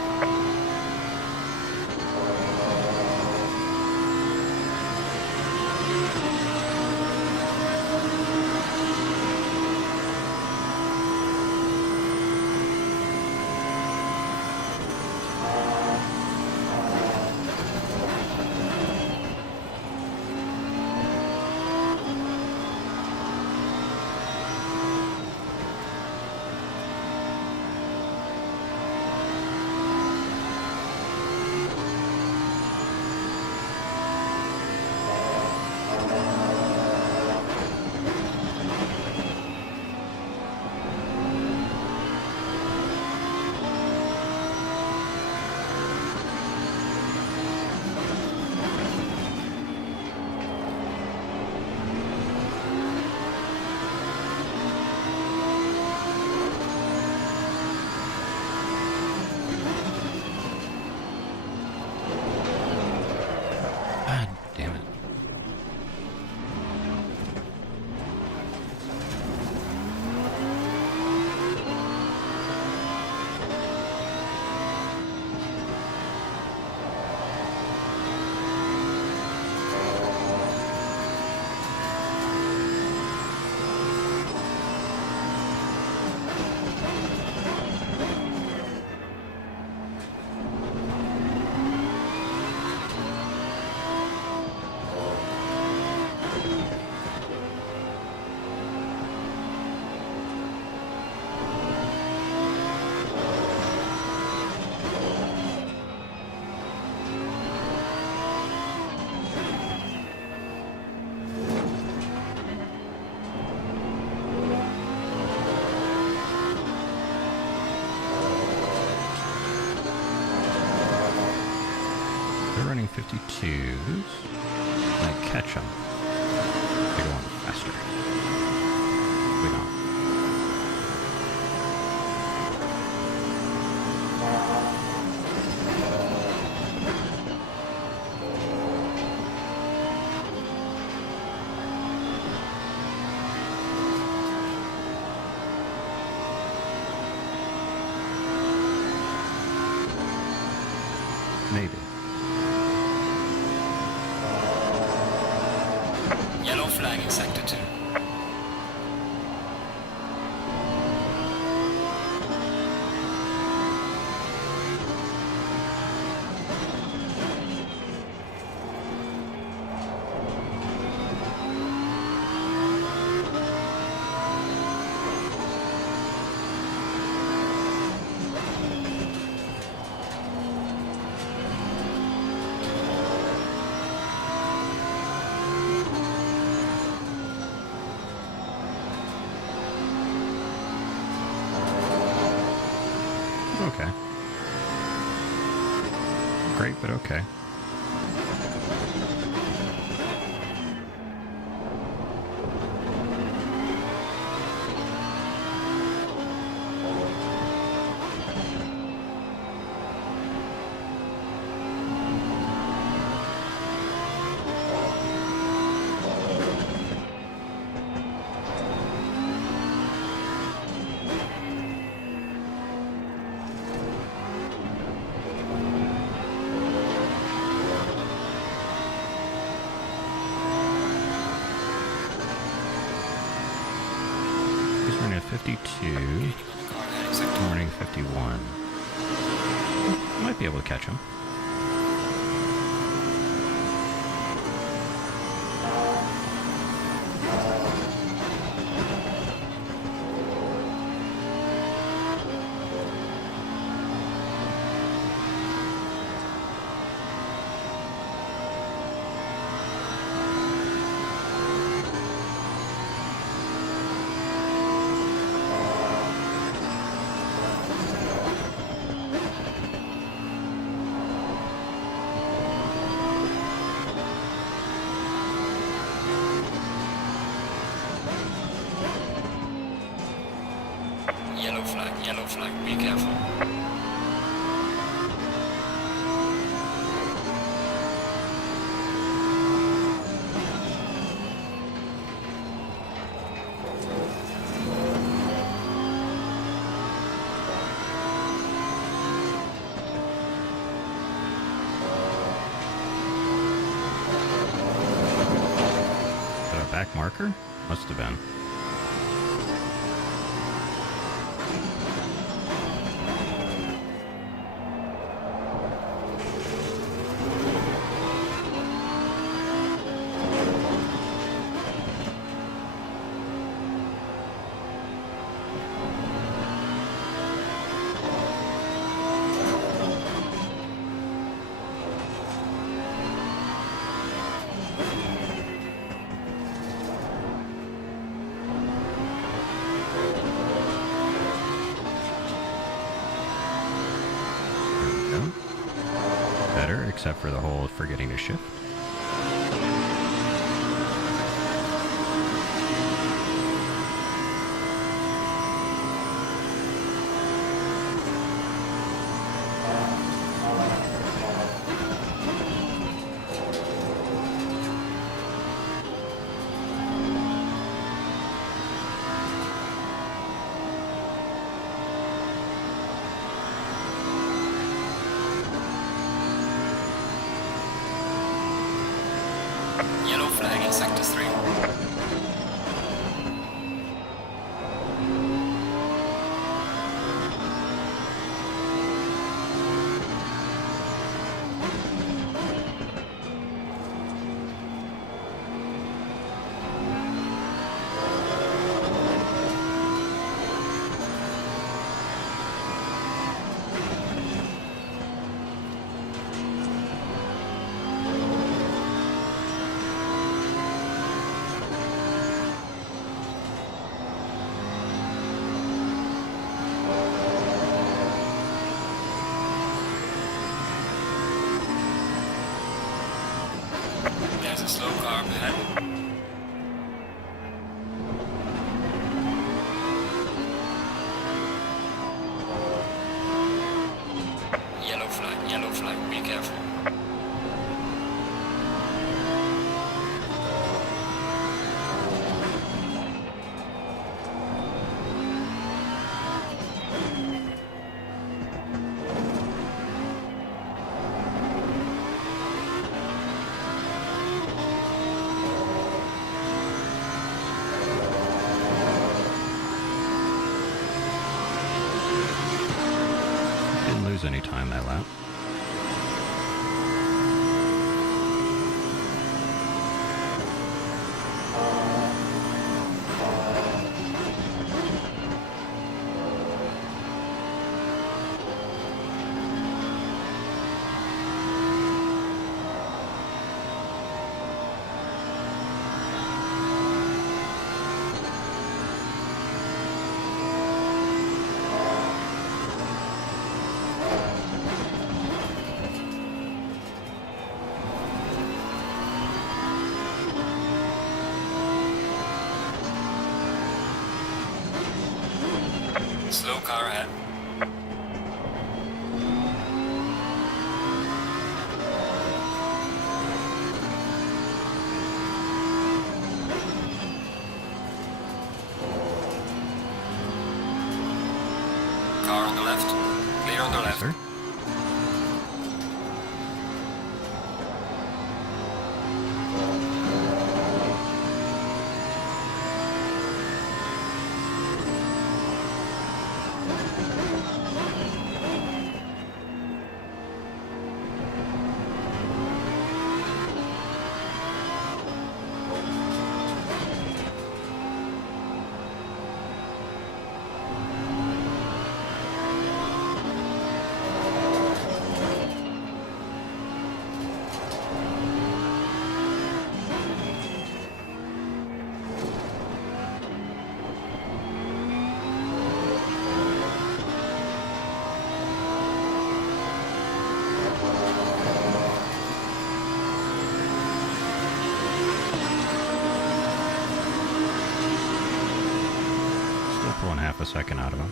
God damn it. They're running 52s. I catch them. They're going faster. Wait on. Maybe. Yellow flag in sector 2. great, but okay. He's running a 52, running 51. Might be able to catch him. Yellow flag, be careful. Is that a back marker? Must have been. Better, except for the whole forgetting to shift. Yellow flag in sector 3. There's a slow car ahead. Yellow flag, be careful. Didn't lose any time that lap. Slow car ahead. Car on the left. Clear on the left. Sir? Still pulling half a second out of him.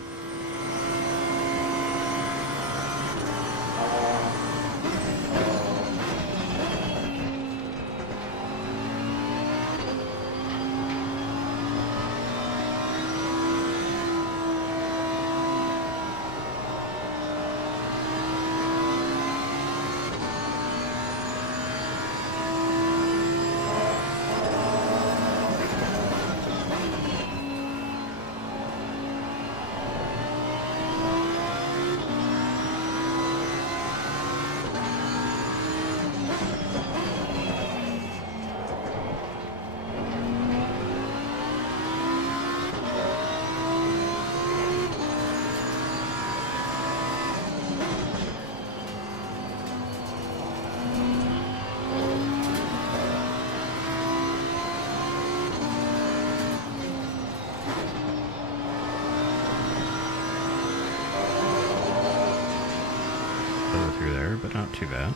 Through there, but not too bad.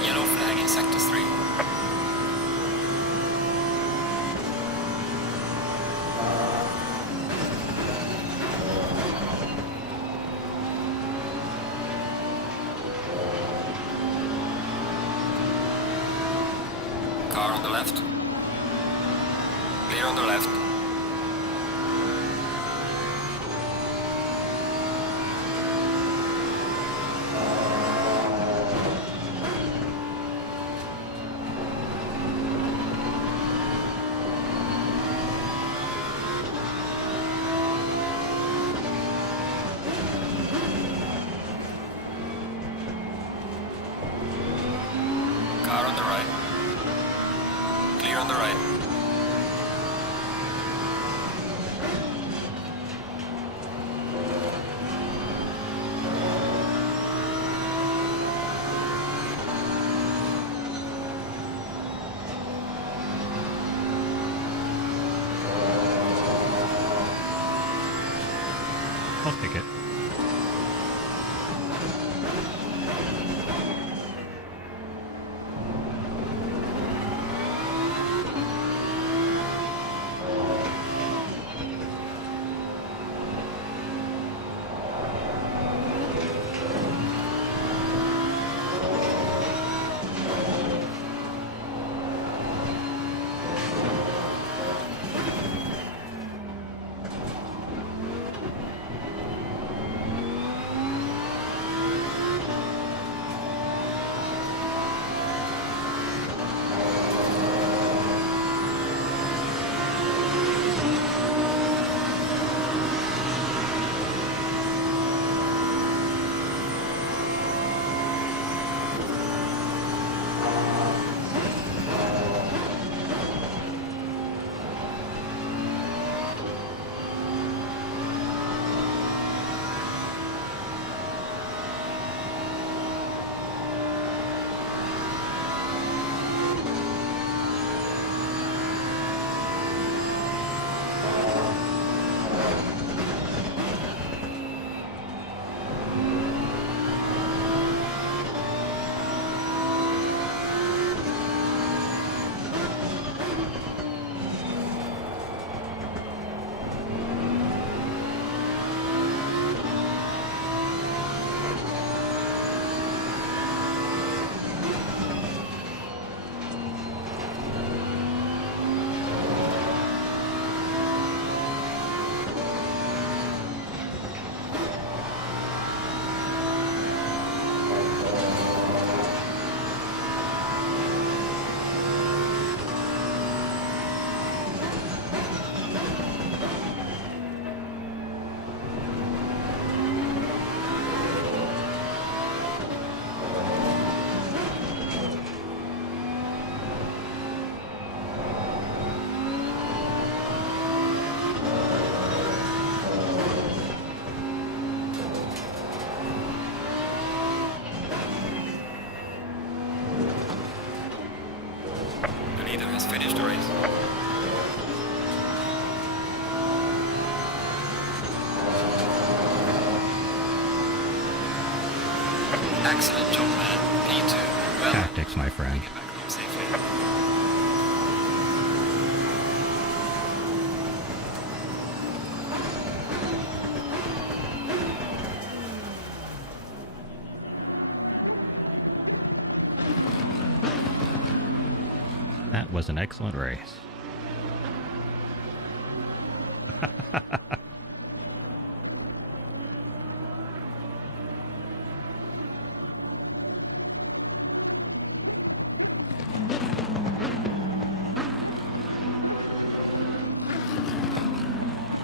Yellow flag in sector 3. Car on the left. Clear on the left. Car on the right. Clear on the right. I'll take it. Let's finish the race. Excellent job, man. P2. Well, Tactics, my friend. get back home safely. That was an excellent race.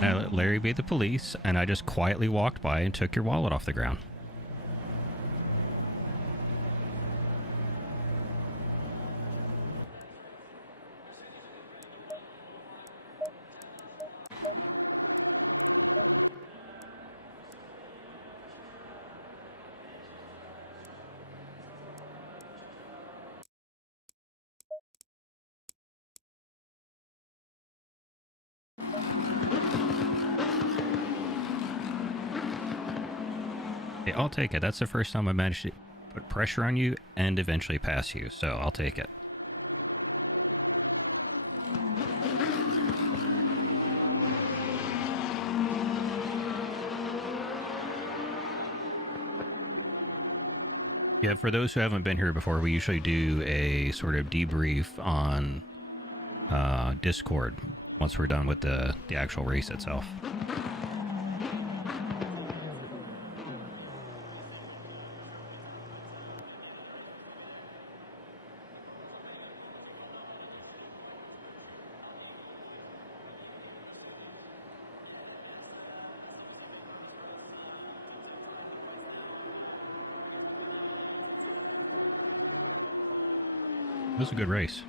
I let Larry be the police, and I just quietly walked by and took your wallet off the ground. Hey, I'll take it. That's the first time I managed to put pressure on you and eventually pass you, so I'll take it. Yeah, for those who haven't been here before, we usually do a sort of debrief on Discord once we're done with the actual race itself. It was a good race.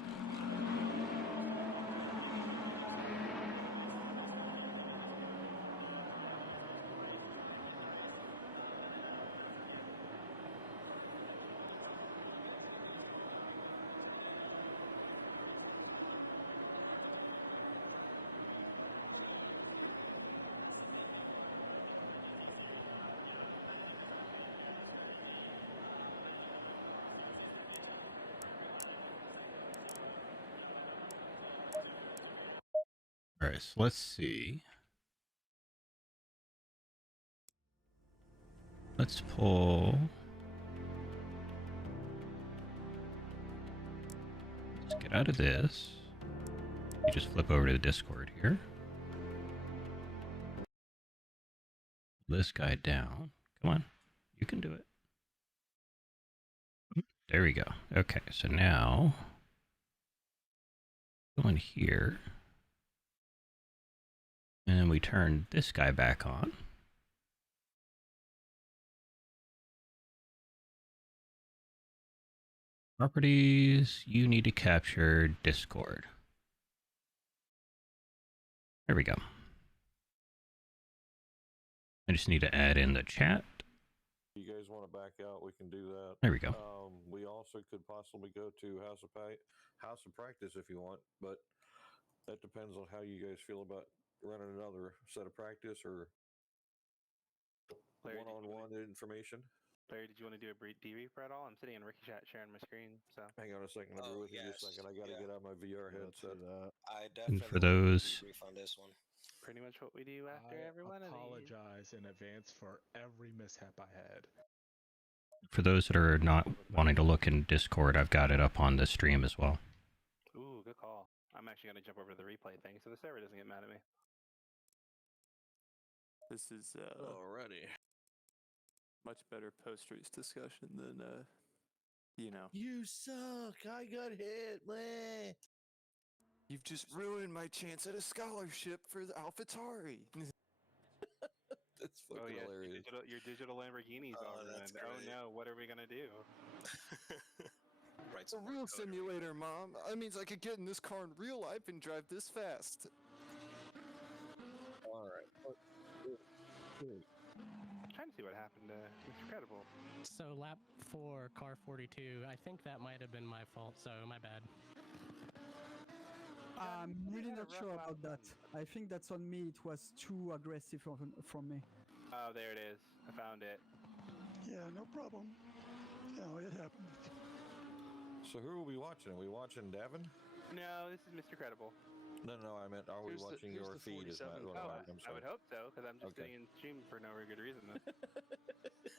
All right, so let's see. Let's pull. Let's get out of this. You just flip over to the Discord here. This guy down. Come on, you can do it. There we go. Okay, so now go in here. And then we turn this guy back on. Properties, you need to capture Discord. There we go. I just need to add in the chat. You guys want to back out? We can do that. There we go. We also could possibly go to House of Practice if you want, but that depends on how you guys feel about running another set of practice or one-on-one information. Larry, did you want to do a brief debrief at all? I'm sitting in Ricky chat sharing my screen, so. Hang on a second. I'll be with you just a second. I got to get out my VR headset. I And definitely for those, debrief on this one. Pretty much what we do after everyone. I apologize in advance for every mishap I had. for those that are not wanting to look in Discord, I've got it up on the stream as well. Ooh, good call. I'm actually going to jump over to the replay thing so the server doesn't get mad at me. This is Alrighty. much better post-race discussion than you know. You suck. I got hit. Bleh. You've just ruined my chance at a scholarship for the AlphaTauri. That's fucking Oh yeah, hilarious. your digital Lamborghini's Oh, on that's ruined. Oh great. no, what are we gonna do? Right, It's a real simulator, Mom. That means I could get in this car in real life and drive this fast. Alright. I'm trying to see what happened to Mr. Credible. So lap 4, car 42, I think that might have been my fault, so my bad. I'm really had a not rough sure last about that. one. I think that's on me. It was too aggressive from me. Oh, there it is. I found it. Yeah, no problem. Yeah, it happened. So who are we watching? Are we watching Davin? No, this is Mr. Credible. No, I meant, are we watching who's your the feed? Is 47 what Oh, car? I'm I would sorry. hope so, because I'm just Okay. sitting in stream for no very good reason.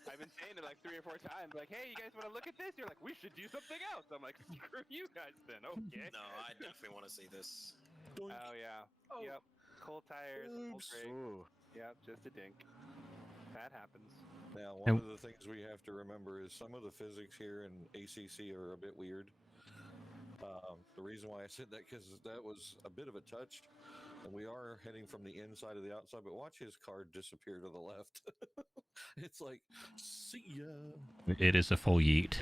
I've been saying it like 3 or 4 times, like, hey, you guys want to look at this? You're like, we should do something else. I'm like, screw you guys then. Okay. No, I definitely want to see this. Oh, yeah. Yep. Cold tires, cold Oops. brakes. Ooh. Yep, just a dink. That happens. Now, one And- of the things we have to remember is some of the physics here in ACC are a bit weird. The reason why I said that because that was a bit of a touch, and we are heading from the inside to the outside. But watch his card disappear to the left. It's like, see ya. It is a full yeet.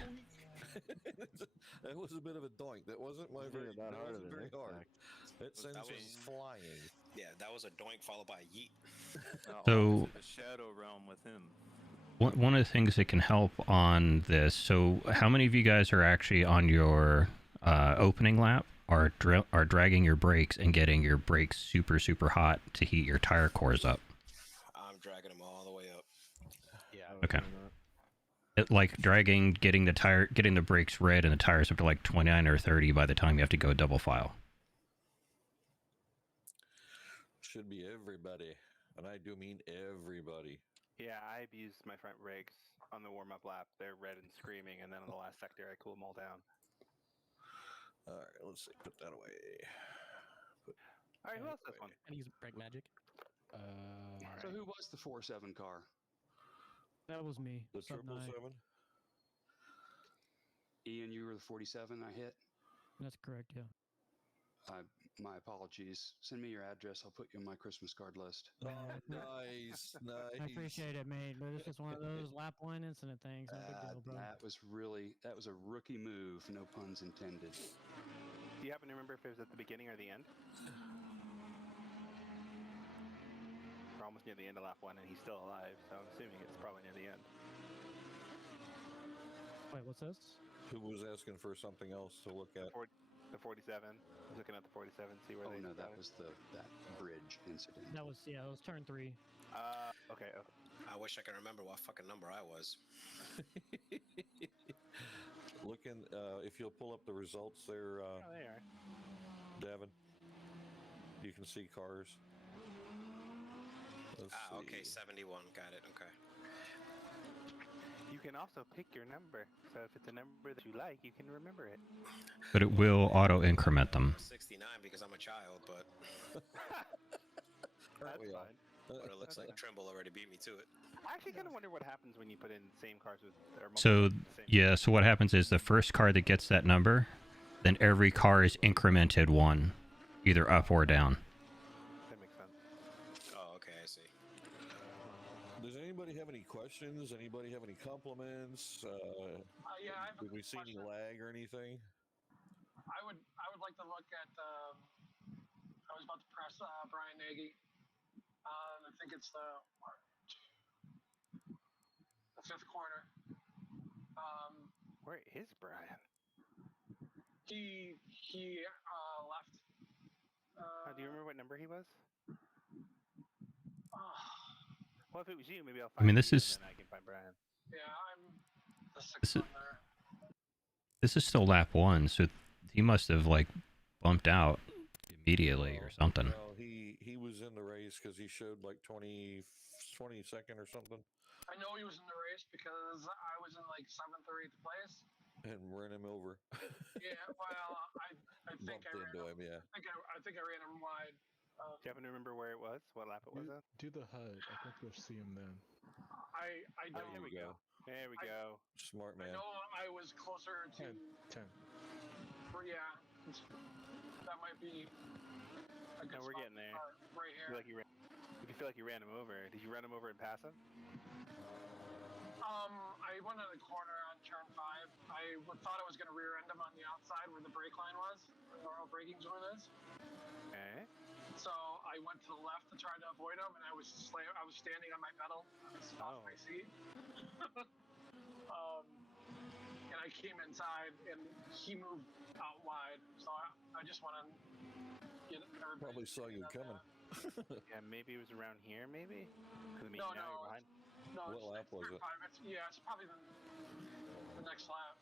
That was a bit of a doink. That wasn't my very. That That harder wasn't than very hard. impact. That sends was- him flying. Yeah, that was a doink followed by a yeet. So- the shadow realm with him. One of the things that can help on this, so how many of you guys are actually on your opening lap are dragging your brakes and getting your brakes super, super hot to heat your tire cores up? I'm dragging them all the way up. Yeah. Okay. It, like getting the brakes red and the tires up to like 29 or 30 by the time you have to go double file. Should be everybody, and I do mean everybody. Yeah, I abused my front brakes on the warm-up lap. They're red and screaming, and then on the last sector, I cool them all down. All right, let's see. Put that away. All right, who else has one? And use brake magic. So who was the 4.7 car? That was me. The Sub 9. 777. Ian, you were the 47 I hit? That's correct, yeah. My apologies. Send me your address. I'll put you on my Christmas card list. Oh, nice, nice. I appreciate it, mate, but it's just one of those lap line incident things. No big deal, bro. That was a rookie move, no puns intended. Do you happen to remember if it was at the beginning or the end? We're almost near the end of lap 1, and he's still alive, so I'm assuming it's probably near the end. Wait, what's this? Who was asking for something else to look at? The 47. I was looking at the 47, see where Oh they. no, that was that bridge incident. That was turn 3. Okay. I wish I could remember what fucking number I was. Looking, if you'll pull up the results there, Oh, they are. Davin, you can see cars. Let's see. Okay, 71. Got it. Okay. You can also pick your number, so if it's a number that you like, you can remember it. But it will auto increment them. 69 because I'm a child, but That's we all? fine. but it looks like Trimble already beat me to it. I actually kind of wonder what happens when you put in same cars with. Or multiple So cars with the same. yeah, so what happens is the first car that gets that number, then every car is incremented 1, either up or down. That makes sense. Oh, okay, I see. Does anybody have any questions? Anybody have any compliments? Yeah, I have a Did we see any question. lag or anything? I would like to look at. I was about to press Brian Nagy. I think it's the 5th corner. Where is Brian? He left. Do you remember what number he was? Oh, Well, if it was you, maybe I'll I find mean, you, this is- and then I can find Brian. yeah, I'm the 6th This is- one there. This is still lap 1, so he must have like bumped out immediately or something. Well, he was in the race because he showed like 22nd or something, I know he was in the race because I was in like 7th or 8th place. and ran him over. Yeah, well, I think Bumped I ran into him. him, yeah. I think I ran him wide. Do you happen to remember where it was? What lap it was at? Do the HUD. I think you'll see him then. I Oh, don't. here we go. There we go. Smart I man. know I was closer to. 10. Yeah, that might be. A good No, we're spot getting there. to start, right I feel here. like you feel like you ran him over. Did you run him over and pass him? I went in the corner on turn 5. I thought I was going to rear end him on the outside where the brake line was, where the normal braking zone is. Okay. So I went to the left to try to avoid him, and I was standing on my pedal. I was off my seat. And I came inside, and he moved out wide. So I just went in get everybody. Probably saw you coming. Yeah, maybe it was around here, maybe? 'Cause, I mean, No, now no, you're behind. No, What it's, lap it's was turn it? 5. Yeah, it's probably the next lap.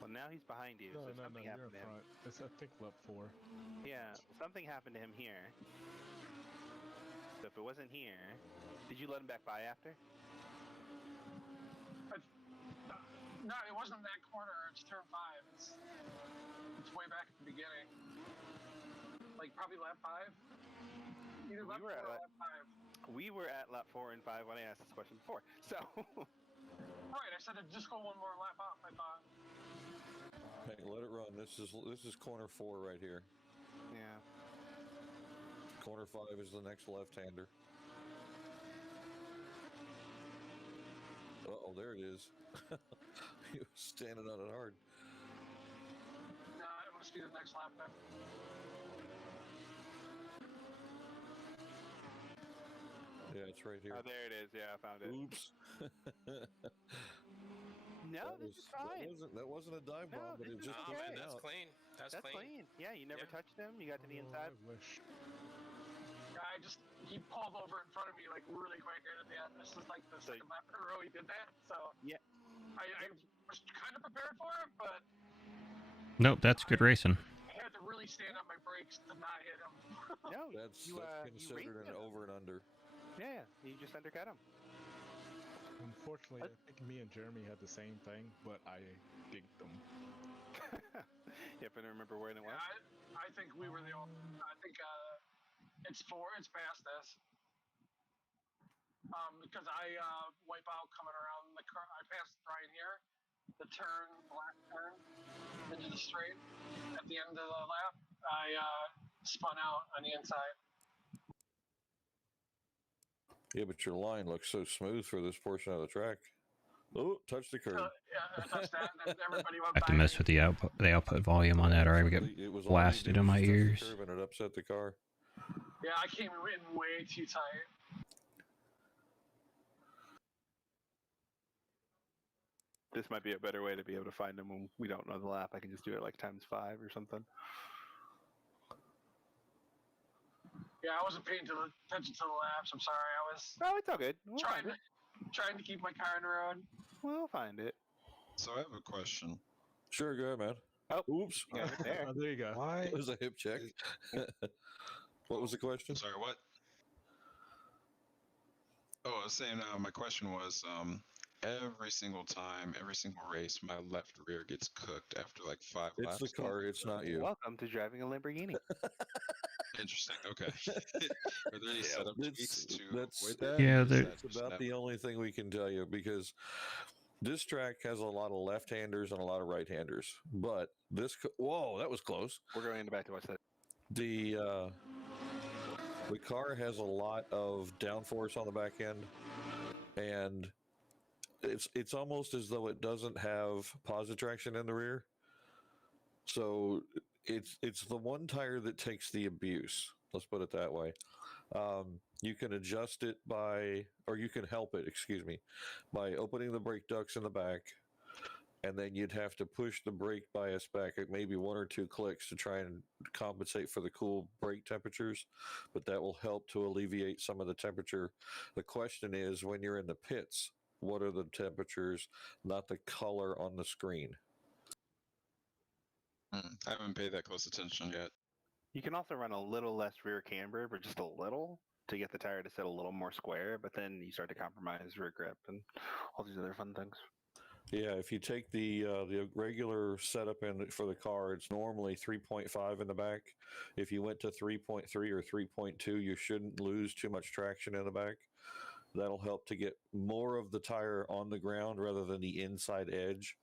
Well, now he's behind you, No, so no, something you're happened in to him. front. It's I think lap 4. Yeah, something happened to him here. So if it wasn't here, did you let him back by after? No, it wasn't that corner. It's turn 5. It's way back at the beginning. Like probably lap 5. Either lap 4 or lap 5. We were at lap 4 and 5 when I asked this question before. So. Right, I said to just go one more lap up. I thought. Hey, let it run. This is corner 4 right here. Yeah. Corner 5 is the next left-hander. Uh-oh, there it is. He was standing on it hard. No, it must be the next lap then. Yeah, it's right here. Oh, there it is. Yeah, I found it. Oops. No, this is fine. That wasn't a dive bomb, but it just Oh, pushed man, me that's out. clean. That's clean. Yeah, you never touched him. You got to the inside. I wish. He pulled over in front of me like really quick right at the end. This is like the second lap in a row he did that. So yeah, I was kind of prepared for it, but Nope, that's good racing. I had to really stand on my brakes to not hit him. No, that's considered an over and under. Yeah, you just undercut him. Unfortunately, I think me and Jeremy had the same thing, but I gigged them. Yep, I don't remember where it was. I think we were the only. I think it's 4. It's past us. Because I wipe out coming around the car. I passed Brian here. The turn, black turn into the straight at the end of the lap. I spun out on the inside. Yeah, but your line looks so smooth for this portion of the track. Oh, touch the curb. Yeah, I touched that, and then everybody went I have to by mess me. with the output volume on that, or I get blasted in my ears. And it upset the car. Yeah, I came in way too tight. This might be a better way to be able to find him when we don't know the lap. I can just do it like times 5 or something. Yeah, I wasn't paying attention to the laps. I'm sorry. I was. Oh, it's all good. We'll trying to keep my car on the road. We'll find it. So I have a question. Sure, go ahead, man. Oh, oops. There. Oh, there you go. Why? It was a hip check. What was the question? Sorry, what? Oh, I was saying my question was every single time, every single race, my left rear gets cooked after like 5 laps. It's the car, it's not you. Welcome to driving a Lamborghini. Interesting. Okay. Are there any setup tweaks to avoid that? Yeah, that's about the only thing we can tell you, because this track has a lot of left-handers and a lot of right-handers. But whoa, that was close. We're going back to watch that. The car has a lot of downforce on the back end, and it's almost as though it doesn't have positive traction in the rear. So it's the one tire that takes the abuse. Let's put it that way. You can adjust it or you can help it, by opening the brake ducts in the back, and then you'd have to push the brake bias back at maybe 1 or 2 clicks to try and compensate for the cool brake temperatures, but that will help to alleviate some of the temperature. The question is, when you're in the pits, what are the temperatures, not the color on the screen? I haven't paid that close attention yet. You can also run a little less rear camber, but just a little, to get the tire to sit a little more square, but then you start to compromise rear grip and all these other fun things. Yeah, if you take the regular setup for the car, it's normally 3.5 in the back. If you went to 3.3 or 3.2, you shouldn't lose too much traction in the back. That'll help to get more of the tire on the ground rather than the inside edge.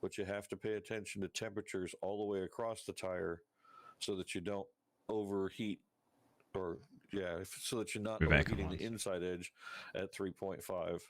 But you have to pay attention to temperatures all the way across the tire so that you don't overheat, so that you're not overheating the inside edge at 3.5.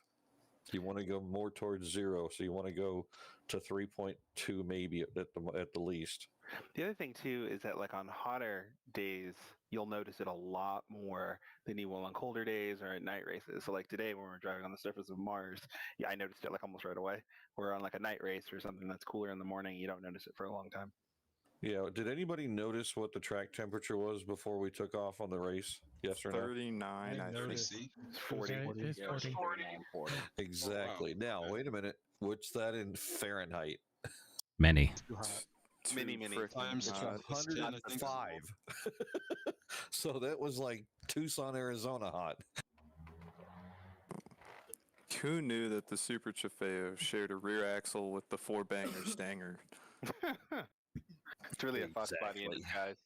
You want to go more towards 0, so you want to go to 3.2 maybe at the least. The other thing too is that, like, on hotter days, you'll notice it a lot more than you will on colder days or at night races. So like today when we're driving on the surface of Mars, yeah, I noticed it like almost right away. Where on like a night race or something that's cooler in the morning, you don't notice it for a long time. Yeah. Did anybody notice what the track temperature was before we took off on the race? Yes or no? 39, I noticed. think. 40. It's 40. 40. Exactly. Now, wait a minute. What's that in Fahrenheit? Many. Too hot. Many. Times It's it's 10, I think. 105. So that was like Tucson, Arizona hot. Who knew that the Super Trofeo shared a rear axle with the four-banger Stanger? It's really a Fox body in disguise.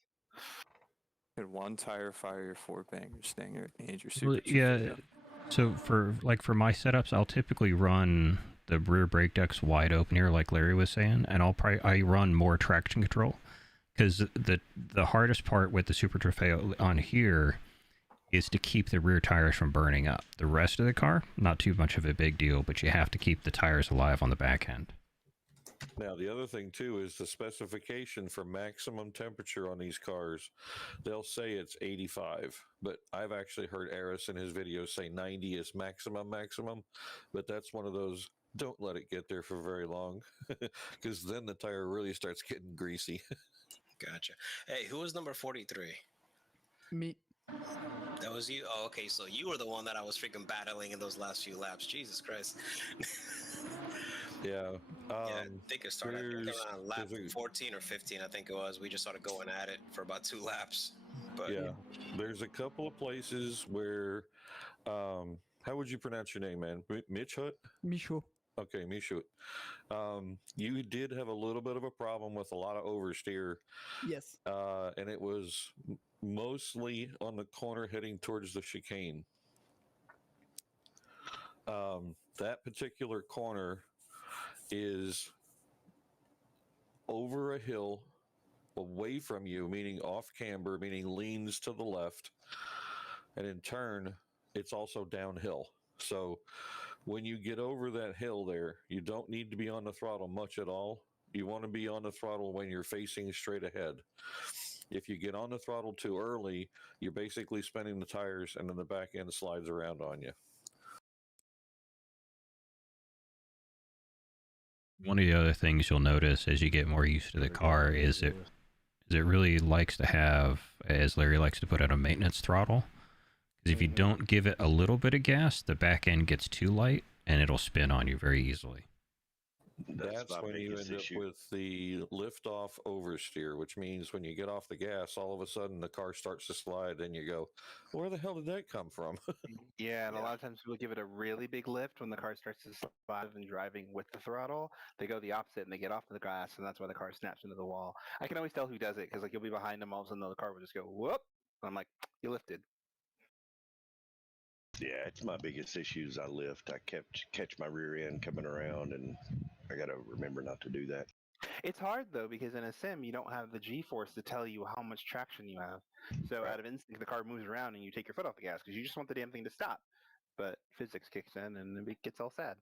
Had one tire fire your four-banger Stanger and your Well, Super yeah. Trofeo. So for my setups, I'll typically run the rear brake decks wide open here, like Larry was saying, and I run more traction control, because the hardest part with the Super Trofeo on here is to keep the rear tires from burning up. The rest of the car, not too much of a big deal, but you have to keep the tires alive on the back end. Now, the other thing, too, is the specification for maximum temperature on these cars. They'll say it's 85, but I've actually heard Aris in his videos say 90 is maximum, but that's one of those, don't let it get there for very long, because then the tire really starts getting greasy. Gotcha. Hey, who was number 43? Me. That was you? Oh, okay, so you were the one that I was freaking battling in those last few laps. Jesus Christ. Yeah. Yeah, I think it started around lap there's a- 14 or 15, I think it was. We just started going at it for about 2 laps. But Yeah. There's a couple of places where, how would you pronounce your name, man? Mitch Hut? Michaud. Okay, Michaud. You did have a little bit of a problem with a lot of oversteer. Yes. And it was mostly on the corner heading towards the chicane. That particular corner is over a hill away from you, meaning off camber, meaning leans to the left. And in turn, it's also downhill. So when you get over that hill there, you don't need to be on the throttle much at all. You want to be on the throttle when you're facing straight ahead. If you get on the throttle too early, you're basically spinning the tires and then the back end slides around on you. One of the other things you'll notice as you get more used to the car is it really likes to have, as Larry likes to put it, a maintenance throttle. Because if you don't give it a little bit of gas, the back end gets too light and it'll spin on you very easily. That's when you end up with the lift-off oversteer, which means when you get off the gas, all of a sudden the car starts to slide, and you go, "Where the hell did that come from?" Yeah, and a lot of times people give it a really big lift when the car starts to slide and driving with the throttle. They go the opposite and they get off the gas, and that's why the car snaps into the wall. I can always tell who does it because like you'll be behind them, all of a sudden the car will just go whoop. And I'm like, you lifted. Yeah, it's my biggest issues. I lift. I catch my rear end coming around, and I got to remember not to do that. It's hard though because in a sim you don't have the G-force to tell you how much traction you have. So out of instinct, the car moves around and you take your foot off the gas because you just want the damn thing to stop. But physics kicks in and it gets all sad.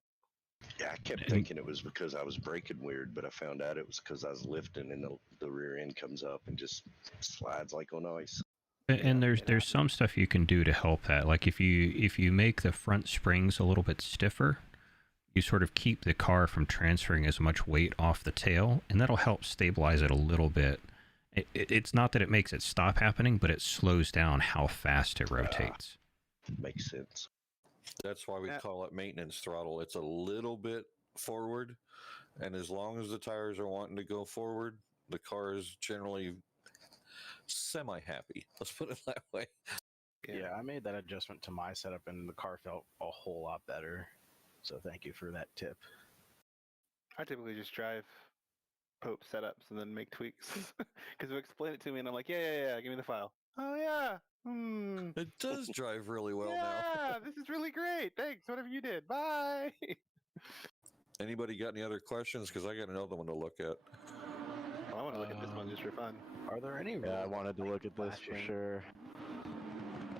Yeah, I kept thinking it was because I was braking weird, but I found out it was because I was lifting and the rear end comes up and just slides like on ice. And there's some stuff you can do to help that. Like if you make the front springs a little bit stiffer, you sort of keep the car from transferring as much weight off the tail, and that'll help stabilize it a little bit. It's not that it makes it stop happening, but it slows down how fast it rotates. Makes sense. That's why we call it maintenance throttle. It's a little bit forward, and as long as the tires are wanting to go forward, the car is generally semi-happy. Let's put it that way. Yeah, I made that adjustment to my setup, and the car felt a whole lot better. So thank you for that tip. I typically just drive Pope setups and then make tweaks because you explain it to me and I'm like, yeah, give me the file. Oh yeah. It does drive really well now. Yeah, this is really great. Thanks. Whatever you did. Bye. Anybody got any other questions? Because I got another one to look at. I want to look at this one just for fun. Are there any? Yeah, I wanted to look at this for sure.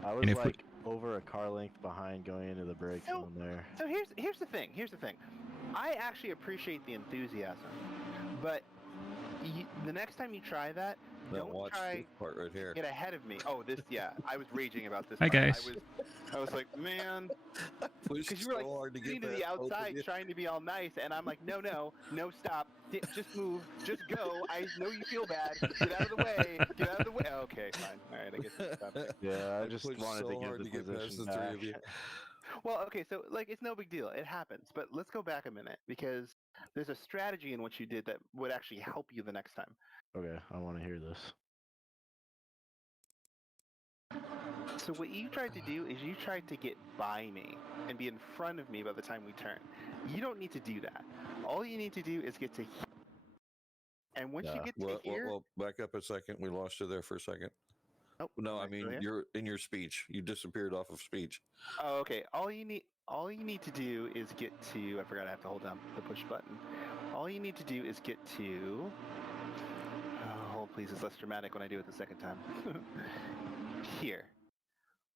I was And if like over a car length behind going into the brake zone there. So here's the thing. I actually appreciate the enthusiasm, but the next time you try that, don't watch try this part right here. get ahead of me. Oh, this, yeah. I was raging about this. Hi, part. guys. I was like, man, because you were like sitting to the outside trying to be all nice, and I'm like, no, stop, Just move. Just go. I know you feel bad. Get out of the way. Get out of the way. Okay, fine. All right, I guess it's stop it. Yeah, I just pushed wanted so to give hard the to get past position the three back. of you. Well, okay, so like it's no big deal. It happens. But let's go back a minute because there's a strategy in what you did that would actually help you the next time. Okay, I want to hear this. So what you tried to do is you tried to get by me and be in front of me by the time we turn. You don't need to do that. All you need to do is get to here. And once you get to here, well, back up a second. We lost you there for a second. Oh, no, I mean you're in your speech. You disappeared off of speech. Oh, okay. All you need to do is get to. I forgot I have to hold down the push button. All you need to do is get to. Oh, please, it's less dramatic when I do it the second time. Here.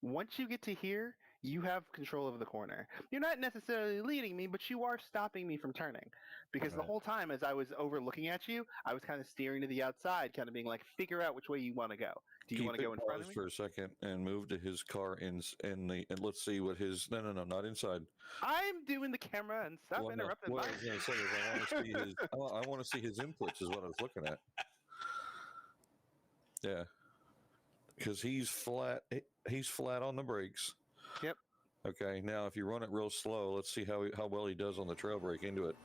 Once you get to here, you have control of the corner. You're not necessarily leading me, but you are stopping me from turning. Because the whole time as I was overlooking at you, I was kind of steering to the outside, kind of being like, figure out which way you want to go. Do you want to go in front of me? For a second and move to his car and let's see what his no, not inside. I'm doing the camera and stop interrupting. What I was going to say is I want to see his. I want to see his inputs. Is what I was looking at. Yeah, because he's flat. He's flat on the brakes. Yep. Okay. Now, if you run it real slow, let's see how well he does on the trail brake into it.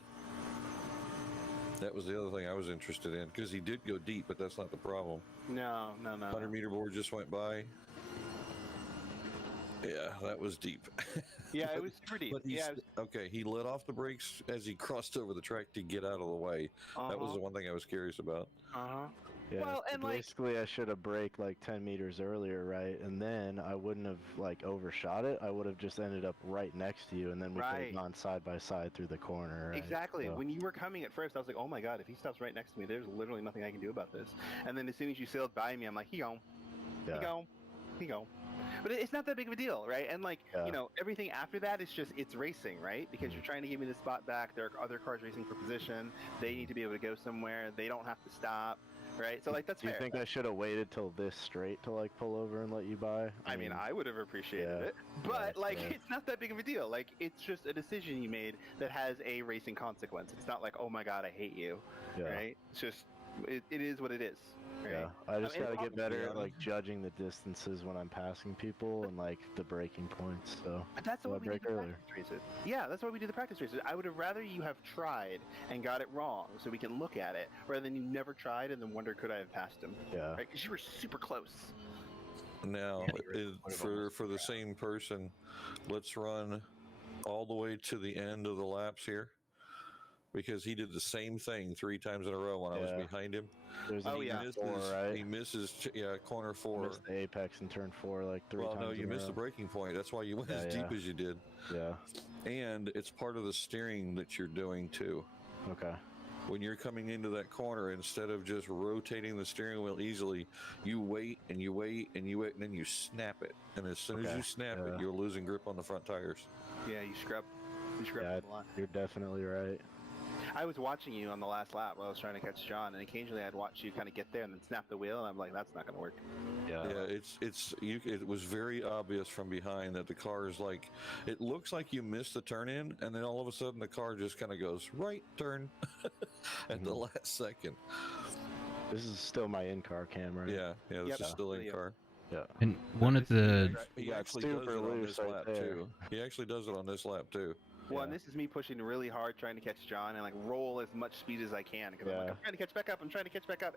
That was the other thing I was interested in because he did go deep, but that's not the problem. No. 100-meter board just went by. Yeah, that was deep. Yeah, it was super deep. Okay, he let off the brakes as he crossed over the track to get out of the way. That was the one thing I was curious about. Yeah, well, and basically I should have braked like 10 meters earlier, right? And then I wouldn't have like overshot it. I would have just ended up right next to you, and then we could have gone side by side through the corner. Right? Exactly. So. When you were coming at first, I was like, oh my god, if he stops right next to me, there's literally nothing I can do about this. And then as soon as you sailed by me, I'm like, he gone. But it's not that big of a deal, right? And like, you know, everything after that is just, it's racing, right? Because you're trying to give me the spot back. There are other cars racing for position. They need to be able to go somewhere. They don't have to stop, right? So like, that's fair. Do you think I should have waited till this straight to like pull over and let you by? I mean, I would have appreciated it, but like, it's not that big of a deal. Like, it's just a decision you made that has a racing consequence. It's not like, oh my god, I hate you, right? It's just, it is what it is. Right? Yeah, I just gotta get better at like judging the distances when I'm passing people and like the braking points. So that's what we do the practice races. Yeah, that's why we do the practice races. I would have rather you have tried and got it wrong, so we can look at it, rather than you never tried and then wonder could I have passed him. Yeah, right? Because you were super close. Now, for the same person, let's run all the way to the end of the laps here. Because he did the same thing 3 times in a row when I was behind him. He misses corner 4. Missed the apex in turn 4 like 3 times. Well, no, you missed the braking point. That's why you went as deep as you did. Yeah. And it's part of the steering that you're doing too. Okay. When you're coming into that corner, instead of just rotating the steering wheel easily, you wait and you wait and you wait, and then you snap it. And as soon as you snap it, you're losing grip on the front tires. Yeah, you scrub. Yeah, you're definitely right. I was watching you on the last lap while I was trying to catch John, and occasionally I'd watch you kind of get there and then snap the wheel, and I'm like, that's not going to work. It was very obvious from behind that the car is like, it looks like you missed the turn in, and then all of a sudden the car just kind of goes right turn at the last second. This is still my in-car camera. Yeah, this is still in-car. Yeah. And one of the he actually does it on this lap too. He actually does it on this lap too. Well, and this is me pushing really hard, trying to catch John and like roll as much speed as I can because I'm like, I'm trying to catch back up,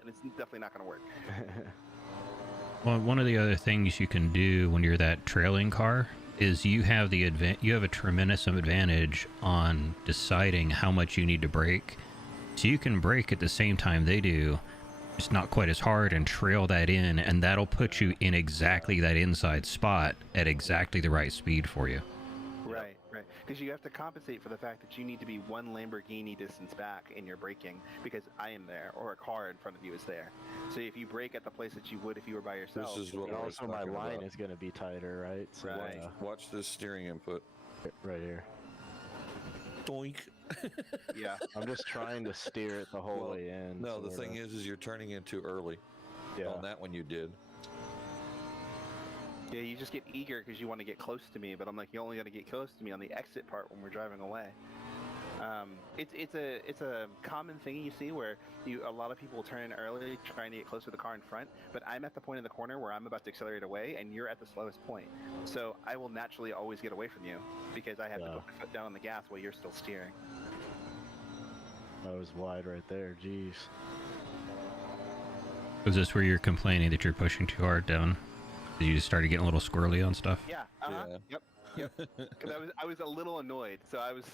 and it's definitely not going to work. Well, one of the other things you can do when you're that trailing car is you have a tremendous advantage on deciding how much you need to brake. So you can brake at the same time they do. It's not quite as hard, and trail that in, and that'll put you in exactly that inside spot at exactly the right speed for you. Right. Because you have to compensate for the fact that you need to be 1 Lamborghini distance back in your braking because I am there, or a car in front of you is there. So if you brake at the place that you would if you were by yourself. This is what also my line is going to be tighter, right? So watch this steering input. Right here. Doink. Yeah. I'm just trying to steer it the whole way in. No, the thing is you're turning in too early. Yeah. On that one you did. Yeah, you just get eager because you want to get close to me, but I'm like, you only got to get close to me on the exit part when we're driving away. It's a common thing you see where a lot of people turn in early trying to get close to the car in front, but I'm at the point in the corner where I'm about to accelerate away, and you're at the slowest point. So I will naturally always get away from you because I have to put my foot down on the gas while you're still steering. I was wide right there. Jeez. Was this where you're complaining that you're pushing too hard down? You started getting a little squirrely on stuff? Yeah. Yep. Because I was a little annoyed, so I was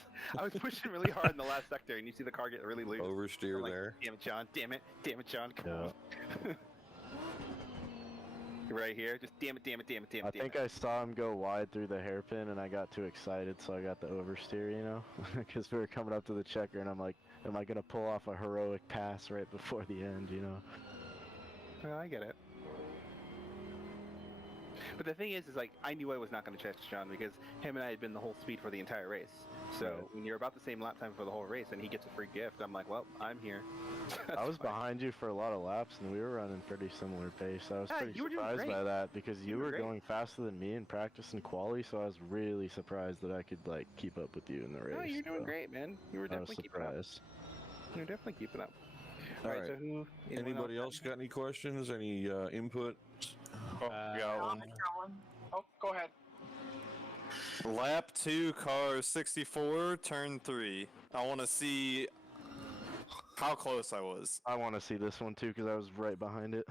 pushing really hard in the last sector, and you see the car get really loose. Oversteer like, there. Damn it, John! Damn it, John! Come on. Right here, just damn it. I think I saw him go wide through the hairpin, and I got too excited, so I got the oversteer, you know, because we were coming up to the checker, and I'm like, am I gonna pull off a heroic pass right before the end, you know? Well, I get it. But the thing is like, I knew I was not going to catch John because him and I had been the whole speed for the entire race. So when you're about the same lap time for the whole race and he gets a free gift, I'm like, well, I'm here. I was behind you for a lot of laps, and we were running pretty similar pace. I was pretty surprised by that because you were going faster than me in practice and quali, so I was really surprised that I could like keep up with you in the race. No, you're doing great, man. You were definitely keeping up. You're definitely keeping up. All right. So who? Anybody else got any questions? Any input? Oh, go ahead. Lap 2, car 64, turn 3. I want to see how close I was. I want to see this one too because I was right behind it.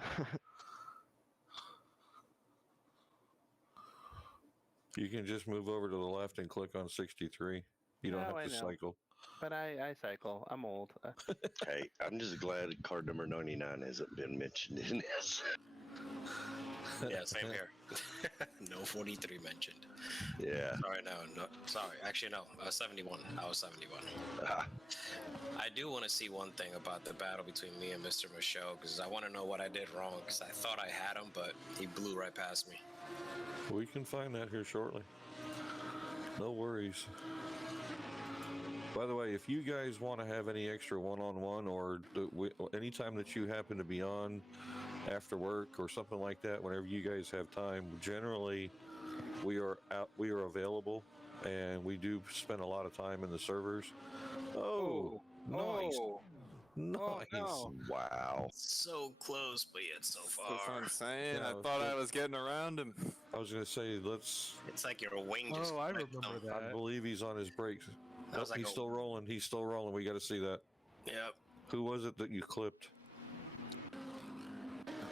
You can just move over to the left and click on 63. You don't have to cycle. But I cycle. I'm old. Hey, I'm just glad card number 99 hasn't been mentioned in this. Yeah, same here. No 43 mentioned. Yeah. Sorry. Actually, no. 71. I was 71. I do want to see one thing about the battle between me and Mr. Michaud, because I want to know what I did wrong, because I thought I had him, but he blew right past me. We can find that here shortly. No worries. By the way, if you guys want to have any extra one-on-one or anytime that you happen to be on after work or something like that, whenever you guys have time, generally we are available, and we do spend a lot of time in the servers. Nice. Wow. So close, but yet so far. That's what I'm saying. I thought I was getting around him. I was going to say, It's like your wing just... I remember that. I believe he's on his brakes. Nope, he's still rolling. He's still rolling. We got to see that. Yep. Who was it that you clipped?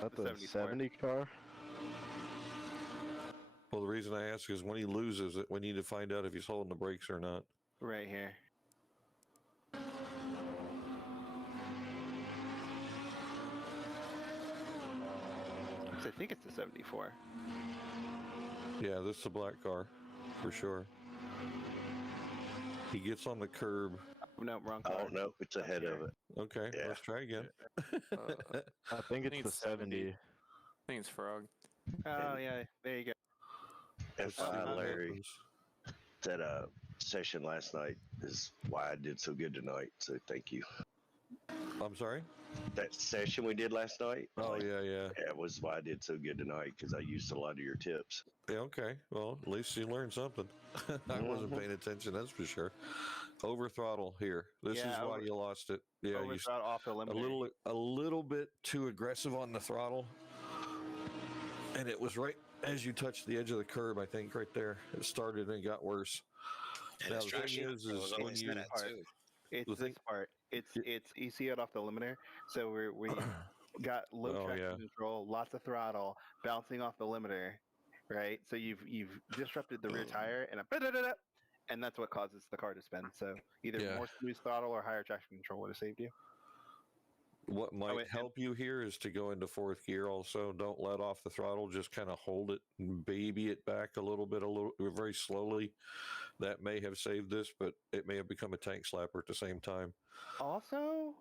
That's the 70 car? Well, the reason I ask is when he loses it, we need to find out if he's holding the brakes or not. Right here. I think it's the 74. Yeah, this is a black car, for sure. He gets on the curb. No, wrong car. Oh, no, it's ahead of it. Okay, let's try again. I think it's the 70. I think it's Frog. Oh, yeah, there you go. That's Larry. That session last night is why I did so good tonight, so thank you. I'm sorry? That session we did last night. Oh, yeah. That was why I did so good tonight, because I used a lot of your tips. Yeah, okay. Well, at least you learned something. I wasn't paying attention, that's for sure. Over throttle here. This is why you lost it. Yeah, over throttle off the limit. A little bit too aggressive on the throttle. And it was right as you touched the edge of the curb, I think, right there. It started and it got worse. And now, the thing is when you... It's this part. It's you see it off the limiter. So we got low traction control, lots of throttle, bouncing off the limiter, right? So you've disrupted the rear tire, and that's what causes the car to spin. So either more smooth throttle or higher traction control would have saved you. What might help you here is to go into fourth gear also. Don't let off the throttle. Just kind of hold it and baby it back a little very slowly. That may have saved this, but it may have become a tank slapper at the same time. Also,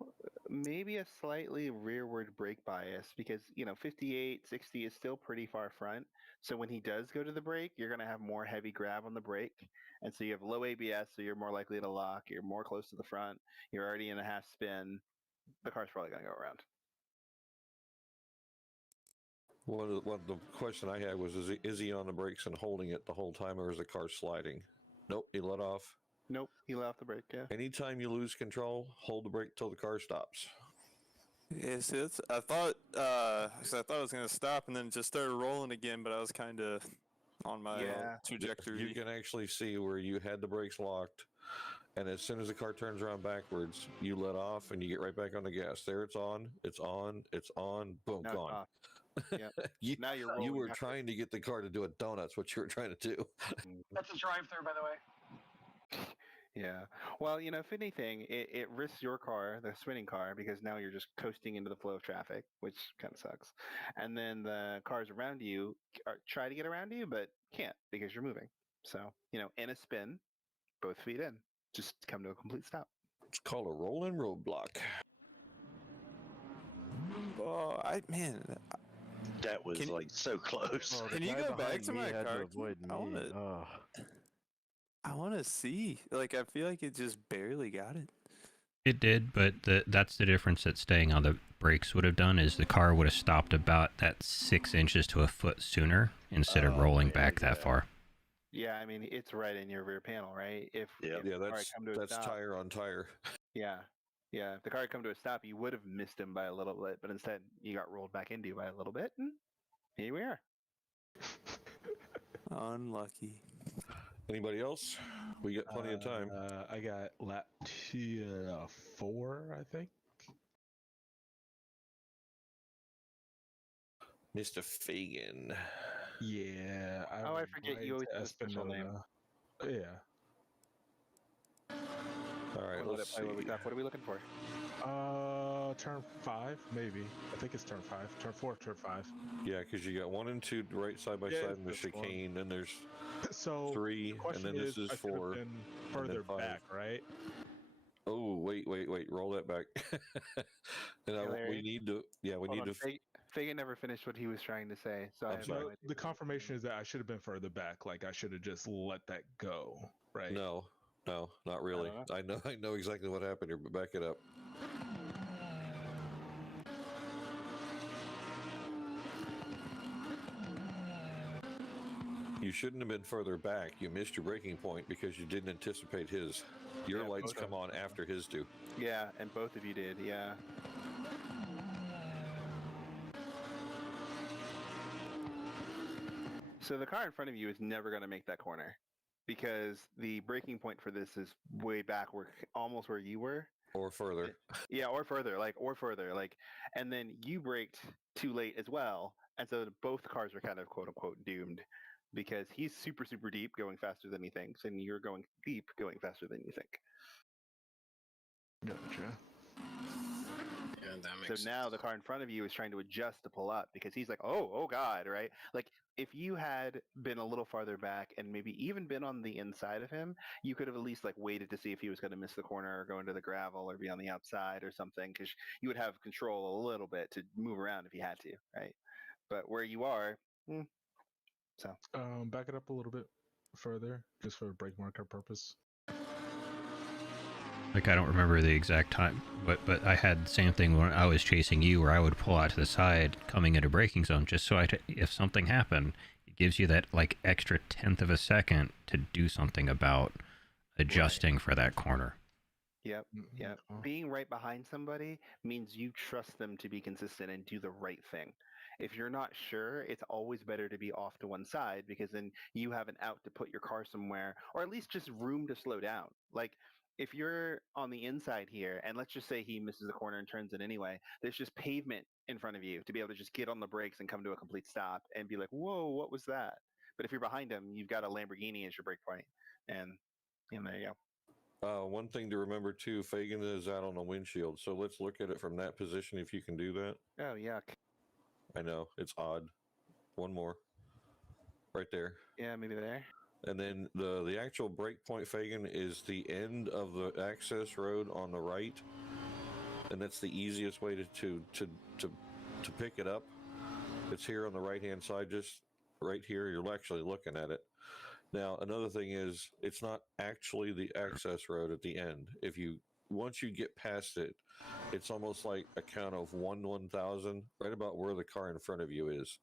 maybe a slightly rearward brake bias because, 58, 60 is still pretty far front. So when he does go to the brake, you're going to have more heavy grab on the brake. And so you have low ABS, so you're more likely to lock. You're more close to the front. You're already in a half spin. The car's probably going to go around. Well, the question I had was, is he on the brakes and holding it the whole time, or is the car sliding? Nope, he let off. Nope, he let off the brake. Yeah. Anytime you lose control, hold the brake till the car stops. Yes, I thought, 'cause I thought I was gonna stop and then it just started rolling again, but I was kind of on my trajectory. You can actually see where you had the brakes locked, and as soon as the car turns around backwards, you let off and you get right back on the gas. There, it's on, it's on, it's on. Boom, Now it's gone. off. Yep. you, Now you're you rolling were backwards. trying to get the car to do a donut. That's what you were trying to do. That's a drive-through, by the way. Yeah. Well, if anything, it risks your car, the spinning car, because now you're just coasting into the flow of traffic, which kind of sucks. And then the cars around you try to get around you, but can't because you're moving. So, in a spin, both feet in, just come to a complete stop. It's called a rolling roadblock. Oh, man. That was so close. Can you go back to my had car? to avoid me. I want to see. Like, I feel like it just barely got it. It did, but that's the difference that staying on the brakes would have done is the car would have stopped about that 6 inches to a foot sooner instead of rolling back that far. Yeah, I mean it's right in your rear panel, right? If the car had come to a that's stop, tire on tire. Yeah, if the car had come to a stop, you would have missed him by a little bit, but instead you got rolled back into by a little bit, and here we are. Unlucky. Anybody else? We got plenty of time. I got lap 4, I think. Mr. Fagan. Yeah. I forget you always have a special name. Yeah. All right, let's see. What are we looking for? Turn 5, maybe. I think it's turn 5. Turn 4, turn 5. Yeah, because you got 1 and 2 right side by side in the chicane, and there's 3, and then this is 4. Further back, right? Oh, wait. Roll that back. And we need to. Yeah, we need to. Fagan never finished what he was trying to say, so I have no idea. The confirmation is that I should have been further back. Like I should have just let that go, right? No, not really. I know exactly what happened here, but back it up. You shouldn't have been further back. You missed your braking point because you didn't anticipate his. Your lights come on after his do. Yeah, and both of you did. Yeah. So the car in front of you is never going to make that corner because the braking point for this is way back, almost where you were. Or further. Yeah, or further, and then you braked too late as well, and so both cars are kind of quote unquote doomed because he's super, super deep, going faster than he thinks, and you're going deep, going faster than you think. Gotcha. Yeah, that makes sense. So now the car in front of you is trying to adjust to pull up because he's like, oh God, right? Like if you had been a little farther back and maybe even been on the inside of him, you could have at least waited to see if he was going to miss the corner or go into the gravel or be on the outside or something, because you would have control a little bit to move around if you had to, right? But where you are, so back it up a little bit further just for brake marker purpose. Like, I don't remember the exact time, but I had the same thing when I was chasing you, where I would pull out to the side coming into braking zone just so if something happened, it gives you that extra 1/10 of a second to do something about adjusting for that corner. Yep. Being right behind somebody means you trust them to be consistent and do the right thing. If you're not sure, it's always better to be off to one side because then you have an out to put your car somewhere, or at least just room to slow down. Like, if you're on the inside here, and let's just say he misses the corner and turns it anyway, there's just pavement in front of you to be able to just get on the brakes and come to a complete stop and be like, whoa, what was that? But if you're behind him, you've got a Lamborghini as your brake point, and there you go. One thing to remember too, Fagan is out on the windshield, so let's look at it from that position if you can do that. Oh, yuck. I know, it's odd. One more. Right there. Yeah, maybe there. And then the actual break point, Fagan, is the end of the access road on the right, and that's the easiest way to pick it up. It's here on the right hand side, just right here. You're actually looking at it. Now, another thing is, it's not actually the access road at the end. Once you get past it, it's almost like a count of 1/1000, right about where the car in front of you is.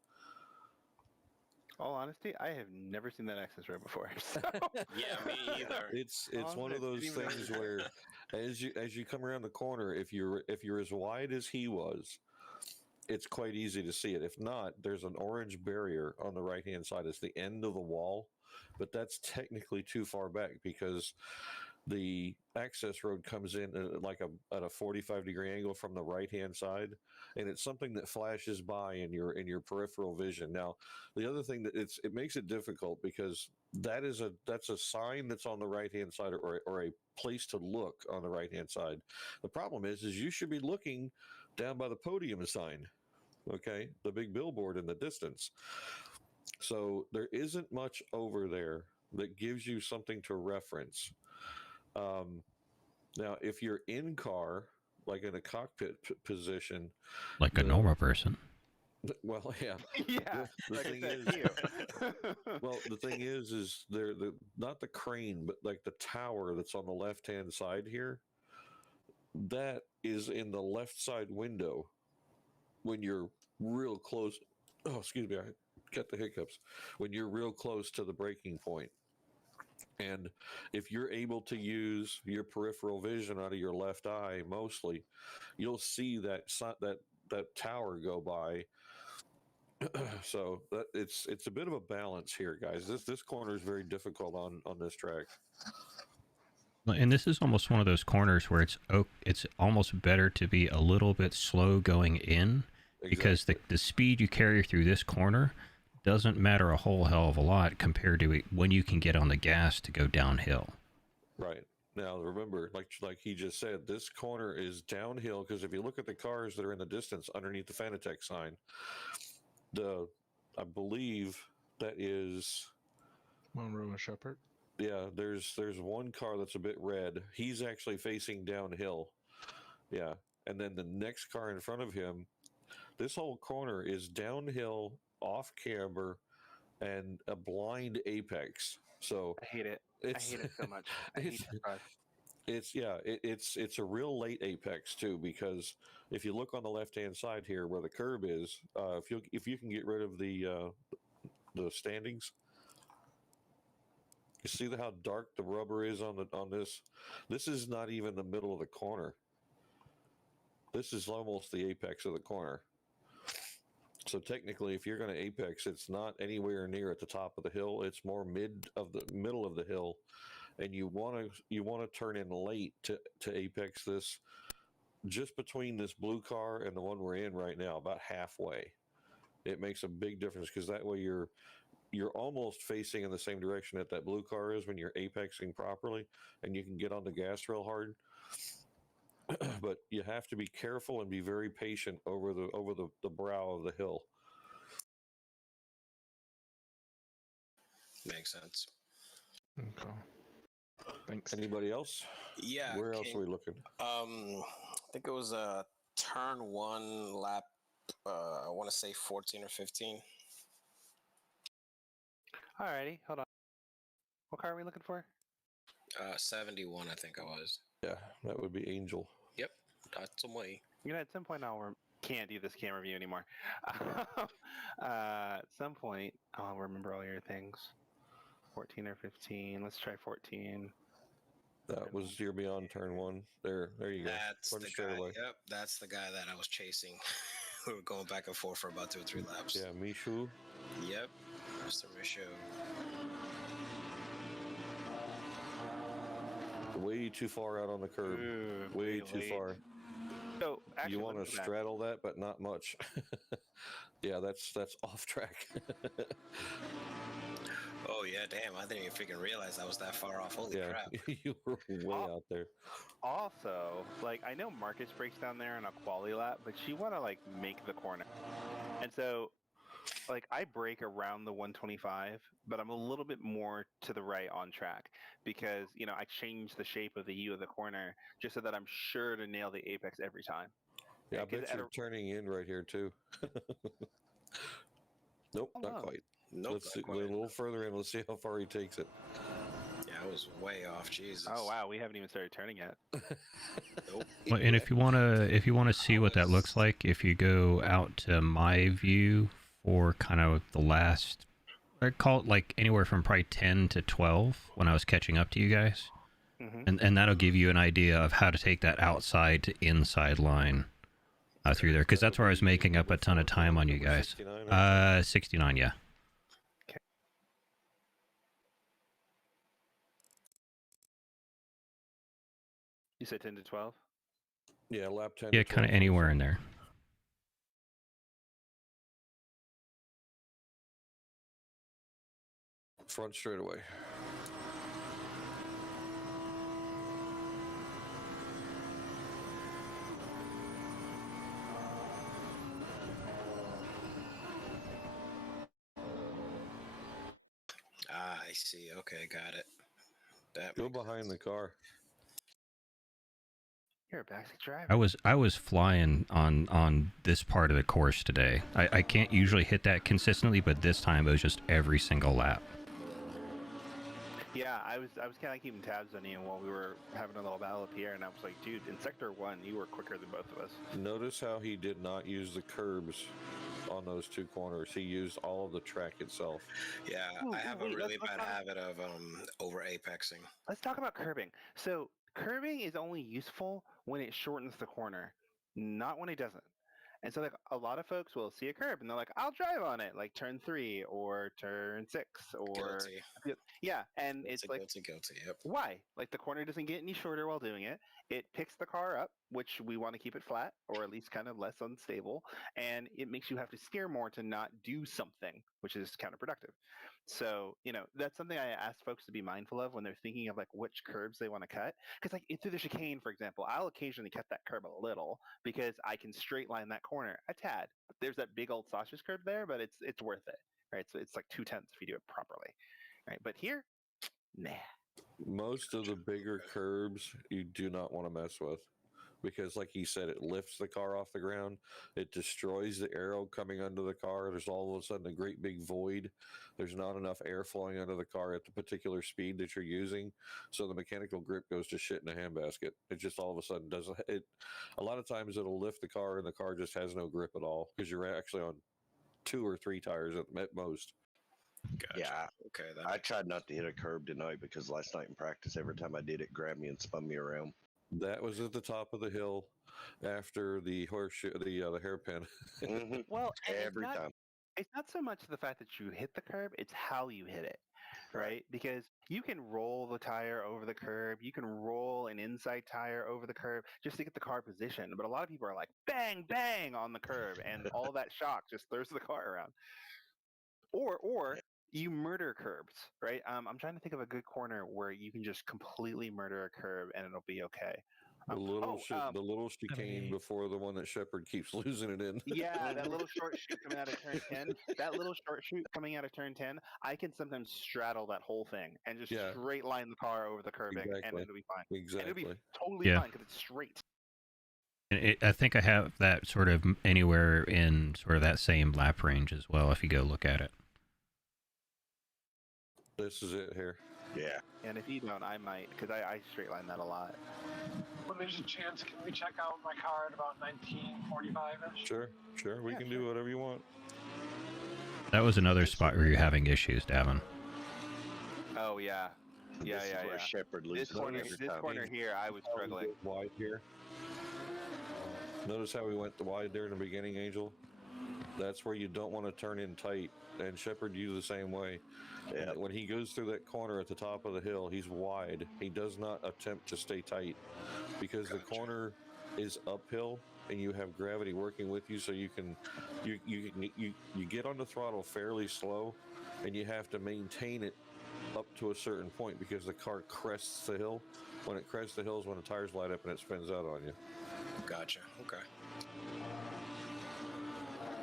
All honesty, I have never seen that access road before. So. Yeah, me either. It's one of those things where, as you come around the corner, if you're as wide as he was, it's quite easy to see it. If not, there's an orange barrier on the right hand side. It's the end of the wall, but that's technically too far back because the access road comes in at a 45-degree angle from the right hand side, and it's something that flashes by in your peripheral vision. Now, the other thing that it makes it difficult because that's a sign that's on the right hand side or a place to look on the right hand side. The problem is you should be looking down by the podium sign, okay, the big billboard in the distance. So there isn't much over there that gives you something to reference. Now, if you're in car, like in a cockpit position, like a normal person. Well, yeah. Yeah. The like thing I said, is, you. well, the thing is they're not the crane, but like the tower that's on the left hand side here. That is in the left side window when you're real close. Oh, excuse me, I got the hiccups. When you're real close to the braking point. And if you're able to use your peripheral vision out of your left eye, mostly, you'll see that tower go by. So it's a bit of a balance here, guys. This corner is very difficult on this track. And this is almost one of those corners where it's almost better to be a little bit slow going in, because the speed you carry through this corner doesn't matter a whole hell of a lot compared to when you can get on the gas to go downhill. Right. Now, remember, like he just said, this corner is downhill because if you look at the cars that are in the distance underneath the Fanatec sign, I believe that is Monroe and Shepherd. Yeah, there's one car that's a bit red. He's actually facing downhill. Yeah, and then the next car in front of him, this whole corner is downhill, off camber, and a blind apex. So I hate it. I hate it so much. I hate that car. It's a real late apex too, because if you look on the left hand side here where the curb is, if you can get rid of the standings, you see how dark the rubber is on this. This is not even the middle of the corner. This is almost the apex of the corner. So technically, if you're going to apex, it's not anywhere near at the top of the hill. It's more middle of the hill, and you want to turn in late to apex this, just between this blue car and the one we're in right now, about halfway. It makes a big difference because that way you're almost facing in the same direction that blue car is when you're apexing properly, and you can get on the gas real hard. But you have to be careful and be very patient over the brow of the hill. Makes sense. Okay. Thanks. Anybody else? Yeah. Where else are we looking? I think it was a turn 1 lap. I want to say 14 or 15. Alrighty, hold on. What car are we looking for? 71, I think I was. Yeah, that would be Angel. Yep, that's me. You know, at some point can't do this camera view anymore. At some point, I'll remember all your things. 14 or 15. Let's try 14. That was you're beyond turn 1. There you go. That's the guy. Yep, that's the guy that I was chasing. We were going back and forth for about 2 or 3 laps. Yeah, Michu. Yep, Mr. Michaud. Way too far out on the curb. Way too far. So actually, you want to straddle that, but not much. Yeah, that's off track. Oh yeah, damn! I didn't even freaking realize I was that far off. Holy crap! You were way out there. Also, like, I know Marcus breaks down there on a quali lap, but you want to like make the corner, and so like I brake around the 125, but I'm a little bit more to the right on track because I change the shape of the U of the corner just so that I'm sure to nail the apex every time. Yeah, I bet you're turning in right here too. Nope, not quite. Nope, Let's see, a little further in. Let's see how far he takes it. Yeah, I was way off. Jesus. Oh wow, we haven't even started turning yet. Nope. Well, and if you wanna see what that looks like, if you go out to my view for kind of the last I call it like anywhere from probably 10 to 12 when I was catching up to you guys. And that'll give you an idea of how to take that outside to inside line through there, because that's where I was making up a ton of time on you guys. 69, yeah. You said 10 to 12? Yeah, lap 10. Yeah, kind of anywhere in there. Front straightaway. Ah, I see. Okay, got it. That Go behind the car. You're a backseat driver. I was flying on this part of the course today. I can't usually hit that consistently, but this time it was just every single lap. Yeah, I was kind of keeping tabs on you while we were having a little battle up here, and I was like, dude, in Sector 1, you were quicker than both of us. Notice how he did not use the curbs on those two corners. He used all of the track itself. Yeah, I have a really bad habit of over apexing. Let's talk about curbing. So curbing is only useful when it shortens the corner, not when it doesn't. And so like a lot of folks will see a curb and they're like, I'll drive on it, like turn 3 or turn 6 or Guilty. yeah, and it's like guilty. Yep. why? Like the corner doesn't get any shorter while doing it. It picks the car up, which we want to keep it flat or at least kind of less unstable, and it makes you have to steer more to not do something, which is counterproductive. So, you know, that's something I ask folks to be mindful of when they're thinking of like which curbs they want to cut. Because like through the chicane, for example, I'll occasionally cut that curb a little because I can straight line that corner a tad. There's that big old sausage curb there, but it's worth it, right? So it's like 2/10 if you do it properly, right? But here, nah. Most of the bigger curbs you do not want to mess with, because like he said, it lifts the car off the ground, it destroys the aero coming under the car. There's all of a sudden a great big void. There's not enough air flowing under the car at the particular speed that you're using, so the mechanical grip goes to shit in a handbasket. It just all of a sudden doesn't. It a lot of times it'll lift the car and the car just has no grip at all because you're actually on 2 or 3 tires at most. Gotcha. Yeah, Okay. I tried not to hit a curb tonight because last night in practice, every time I did, it grabbed me and spun me around. That was at the top of the hill after the horseshoe, the hairpin. Well, every time. It's not so much the fact that you hit the curb; it's how you hit it, right? Because you can roll the tire over the curb, you can roll an inside tire over the curb just to get the car positioned. But a lot of people are like bang, bang on the curb, and all that shock just throws the car around. Or you murder curbs, right? I'm trying to think of a good corner where you can just completely murder a curb and it'll be okay. The little chicane before the one that Shepard keeps losing it in. Yeah, that little short shoot coming out of turn 10. That little short shoot coming out of turn 10, I can sometimes straddle that whole thing and just straight line the car over the curbing, and it'll be fine. Exactly. And it'll be totally fine because it's straight. And I think I have that sort of anywhere in sort of that same lap range as well, if you go look at it. This is it here. Yeah. And if you don't, I might, because I straight line that a lot. When there's a chance, can we check out my car at about 1945-ish? Sure. We can do whatever you want. That was another spot where you're having issues, Davin. Oh, yeah. Yeah. Shepard loses this corner here, I was struggling. Wide here. Notice how we went wide there in the beginning, Angel? That's where you don't want to turn in tight. And Shepard, you the same way. Yeah. When he goes through that corner at the top of the hill, he's wide. He does not attempt to stay tight because the corner is uphill and you have gravity working with you, so you get on the throttle fairly slow, and you have to maintain it up to a certain point because the car crests the hill. When it crests the hills, when the tires light up and it spins out on you. Gotcha. Okay.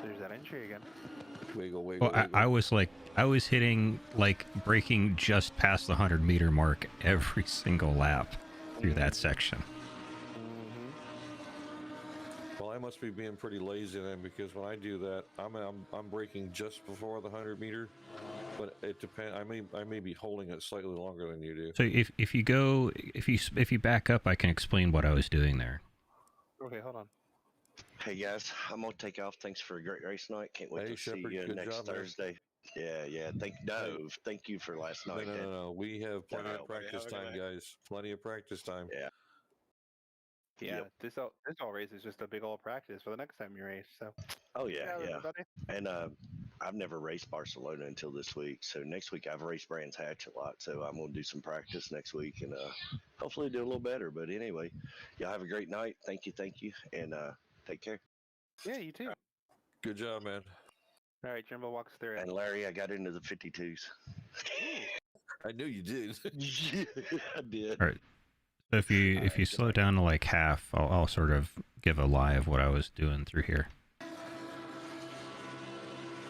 There's that entry again. Wiggle. Well, I was hitting, like, braking just past the 100-meter mark every single lap through that section. Well, I must be being pretty lazy then, because when I do that, I'm braking just before the 100-meter, but it depends. I may be holding it slightly longer than you do. So if you back up, I can explain what I was doing there. Okay, hold on. Hey guys, I'm gonna take off. Thanks for a great race night. Can't wait to Shepard, see you good next job, man. Thursday. Yeah. Thank you for last night. No. We have plenty Alright, of buddy, practice have a good time, night. guys. Plenty of practice time. Yeah. Yeah, Yep. this all race is just a big old practice for the next time you race. So. Oh yeah. Everybody. And I've never raced Barcelona until this week. So next week I've raced Brands Hatch a lot. So I'm gonna do some practice next week and hopefully do a little better. But anyway, y'all have a great night. Thank you, and take care. Yeah, you too. Good job, man. All right, Jimbo walks through it. And Larry, I got into the 52s. I knew you did. Yeah, I did. All right. So if you slow down to like half, I'll sort of give a lie of what I was doing through here.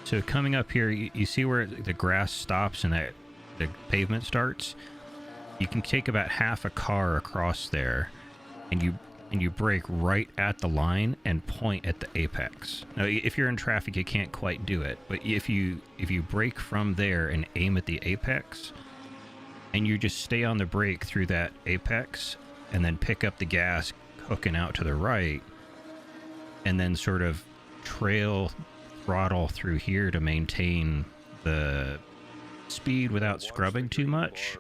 So coming up here, you see where the grass stops and the pavement starts? You can take about half a car across there, and you brake right at the line and point at the apex. Now, if you're in traffic, you can't quite do it, but if you brake from there and aim at the apex, and you just stay on the brake through that apex, and then pick up the gas hooking out to the right, and then sort of trail throttle through here to maintain the speed without scrubbing too much.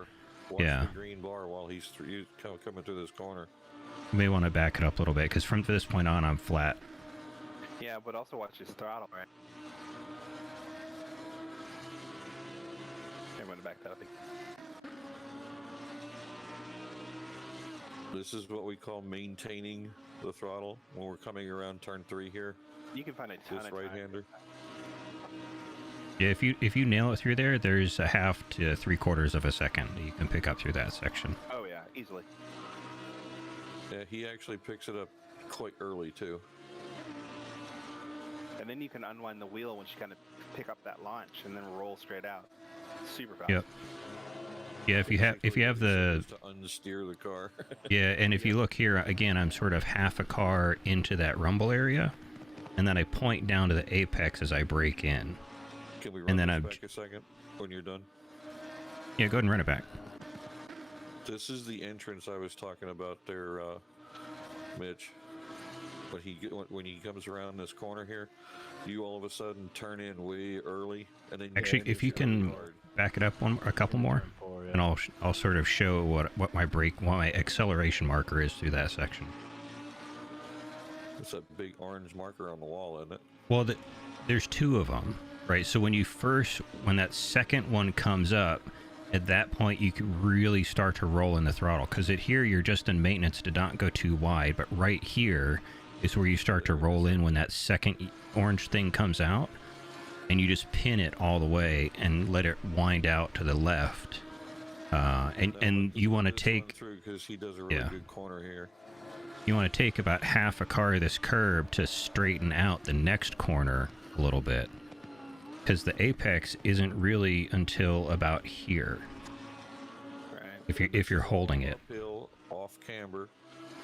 Watch Yeah. the green bar while he's coming through this corner. You may want to back it up a little bit, because from this point on, I'm flat. Yeah, but also watch his throttle, right? I'm gonna back that up again. This is what we call maintaining the throttle when we're coming around turn 3 here. You can find a ton This of right-hander. Yeah, if you nail it through there, there's a half to 3/4 of a second that you can pick up through that section. Oh yeah, easily. Yeah, he actually picks it up quite early too. And then you can unwind the wheel once you kind of pick up that launch and then roll straight out. Super fast. Yep. Yeah, if you have the To unsteer the car. yeah, and if you look here again, I'm sort of half a car into that rumble area, and then I point down to the apex as I brake in. Can we run And then this I'm back a second when you're done? Yeah, go ahead and run it back. This is the entrance I was talking about there, Mitch. When he comes around this corner here, you all of a sudden turn in way early, and then Actually, if you can back it up a couple more, and I'll sort of show what my acceleration marker is through that section. It's that big orange marker on the wall, isn't it? Well, there's two of them, right? So when that second one comes up, at that point you can really start to roll in the throttle, because here you're just in maintenance to not go too wide, but right here is where you start to roll in when that second orange thing comes out, and you just pin it all the way and let it wind out to the left. And you want to take through because he does a really good corner here. You want to take about half a car of this curb to straighten out the next corner a little bit, because the apex isn't really until about here. Right. If you're holding it. Uphill, off camber,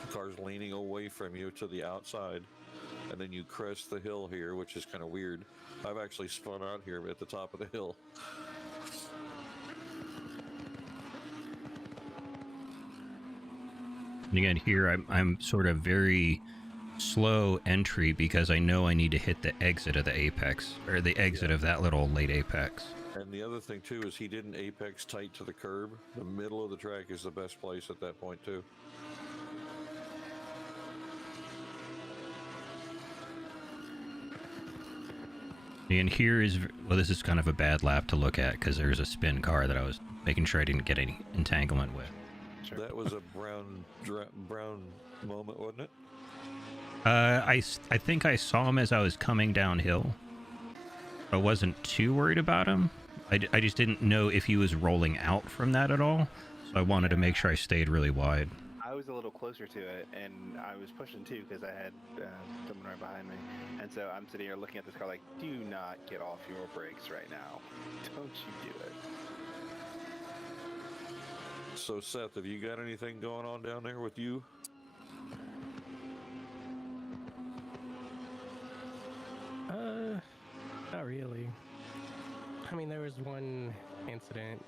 the car's leaning away from you to the outside, and then you crest the hill here, which is kind of weird. I've actually spun out here at the top of the hill. And again, here I'm sort of very slow entry, because I know I need to hit the exit of the apex, or the exit of that little late apex. And the other thing too is he didn't apex tight to the curb. The middle of the track is the best place at that point too. And here is, well, this is kind of a bad lap to look at, because there's a spin car that I was making sure I didn't get any entanglement with. That was a brown moment, wasn't it? I think I saw him as I was coming downhill. I wasn't too worried about him. I just didn't know if he was rolling out from that at all, so I wanted to make sure I stayed really wide. I was a little closer to it, and I was pushing too because I had someone right behind me. And so I'm sitting here looking at this car like, do not get off your brakes right now. Don't you do it. So Seth, have you got anything going on down there with you? Not really. I mean, there was one incident,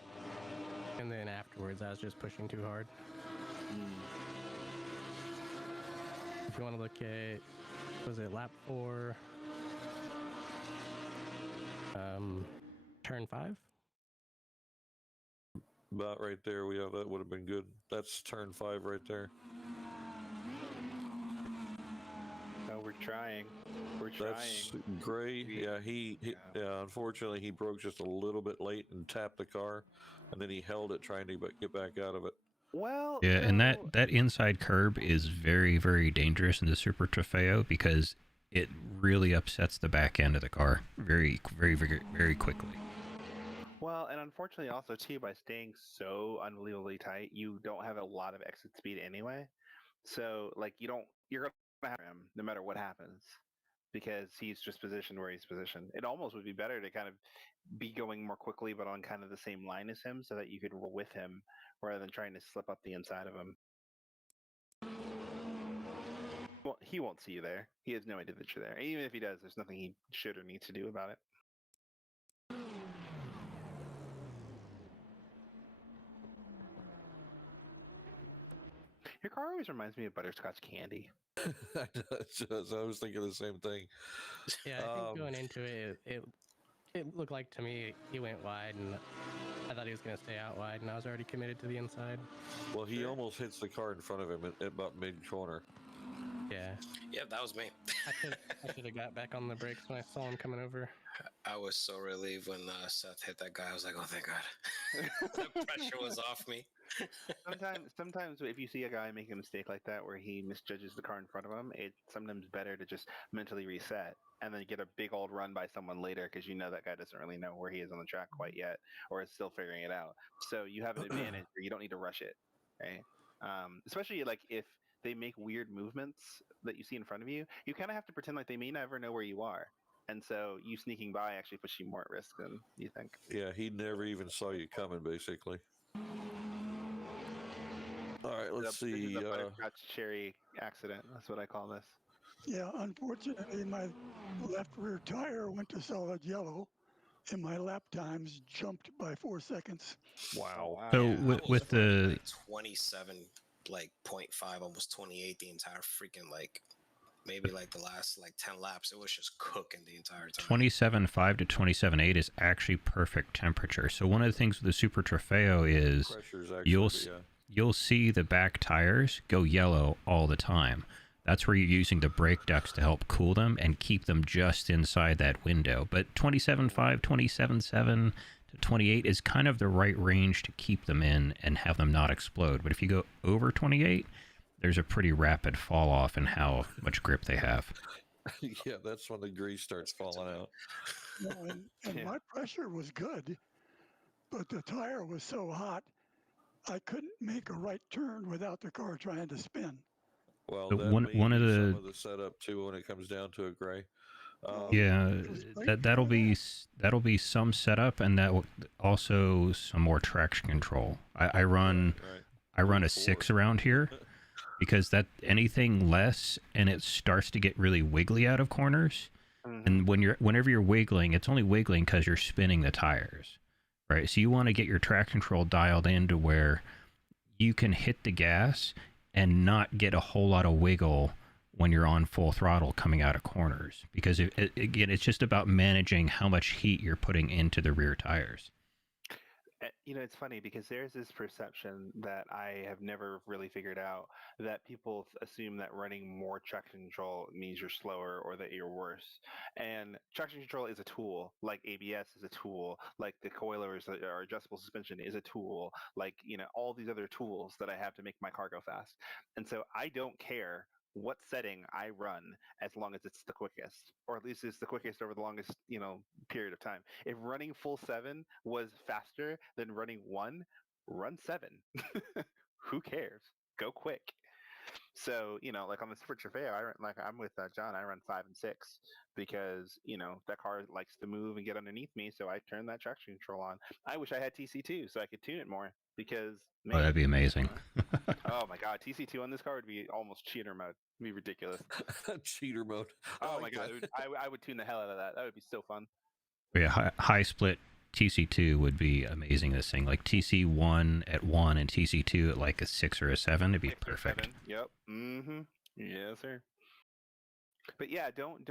and then afterwards I was just pushing too hard. If you want to look at, was it lap 4? Turn 5? About right there. That would have been good. That's turn 5 right there. No, we're trying. That's Gray. Yeah, unfortunately, he broke just a little bit late and tapped the car, and then he held it trying to get back out of it. Well, yeah, and that inside curb is very, very dangerous in the Super Trofeo because it really upsets the back end of the car very, very, very, very quickly. Well, and unfortunately, also too, by staying so unbelievably tight, you don't have a lot of exit speed anyway. So, like, you're gonna have him no matter what happens because he's just positioned where he's positioned. It almost would be better to kind of be going more quickly, but on kind of the same line as him, so that you could roll with him rather than trying to slip up the inside of him. Well, he won't see you there. He has no idea that you're there. Even if he does, there's nothing he should or needs to do about it. Your car always reminds me of butterscotch candy. I was thinking the same thing. Yeah, I think going into it, it looked like to me he went wide, and I thought he was going to stay out wide, and I was already committed to the inside. Well, he almost hits the car in front of him at about mid-corner. Yeah. Yeah, that was me. I should have got back on the brakes when I saw him coming over. I was so relieved when Seth hit that guy. I was like, oh, thank God. The pressure was off me. Sometimes if you see a guy make a mistake like that where he misjudges the car in front of him, it's sometimes better to just mentally reset and then get a big old run by someone later because you know that guy doesn't really know where he is on the track quite yet or is still figuring it out. So you have an advantage where you don't need to rush it, right? Especially like if they make weird movements that you see in front of you, you kind of have to pretend like they may never know where you are. And so you sneaking by actually puts you more at risk than you think. Yeah, he never even saw you coming, basically. All right, let's see. This is a butterscotch cherry accident. That's what I call this. Yeah, unfortunately, my left rear tire went to solid yellow, and my lap times jumped by 4 seconds. Wow. So Yeah, with the like 27, like 0.5, almost 28, the entire freaking maybe like the last 10 laps, it was just cooking the entire time. 27.5 to 27.8 is actually perfect temperature. So one of the things with the Super Trofeo is you'll see the back tires go yellow all the time. That's where you're using the brake ducts to help cool them and keep them just inside that window. But 27.5, 27.7 to 28 is kind of the right range to keep them in and have them not explode. But if you go over 28, there's a pretty rapid fall off in how much grip they have. Yeah, that's when the grease starts falling out. No, and my pressure was good, but the tire was so hot, I couldn't make a right turn without the car trying to spin. Well, So that one of the some of the setup too when it comes down to it, Gray. Yeah, that'll be some setup, and that will also some more traction control. I run a 6 around here because that anything less and it starts to get really wiggly out of corners. And whenever you're wiggling, it's only wiggling because you're spinning the tires, right? So you want to get your traction control dialed in to where you can hit the gas and not get a whole lot of wiggle when you're on full throttle coming out of corners, because again, it's just about managing how much heat you're putting into the rear tires. You know, it's funny because there's this perception that I have never really figured out that people assume that running more traction control means you're slower or that you're worse. And traction control is a tool, like ABS is a tool, like the coilers or adjustable suspension is a tool, like, you know, all these other tools that I have to make my car go fast. And so I don't care what setting I run as long as it's the quickest, or at least it's the quickest over the longest, you know, period of time. If running full 7 was faster than running 1, run 7. Who cares? Go quick. So, you know, like on the Super Trofeo, I'm with John, I run 5 and 6 because, you know, that car likes to move and get underneath me. So I turn that traction control on. I wish I had TC2 so I could tune it more because, man, Oh, that'd be amazing. Oh my God, TC2 on this car would be almost cheater mode. It'd be ridiculous. Cheater mode. Oh my God, I would tune the hell out of that. That would be so fun. Yeah, high split TC2 would be amazing. This thing, like TC1 at 1 and TC2 at like a 6 or a 7, it'd be perfect. Yep. Mm-hmm. Yes, sir. But yeah, don't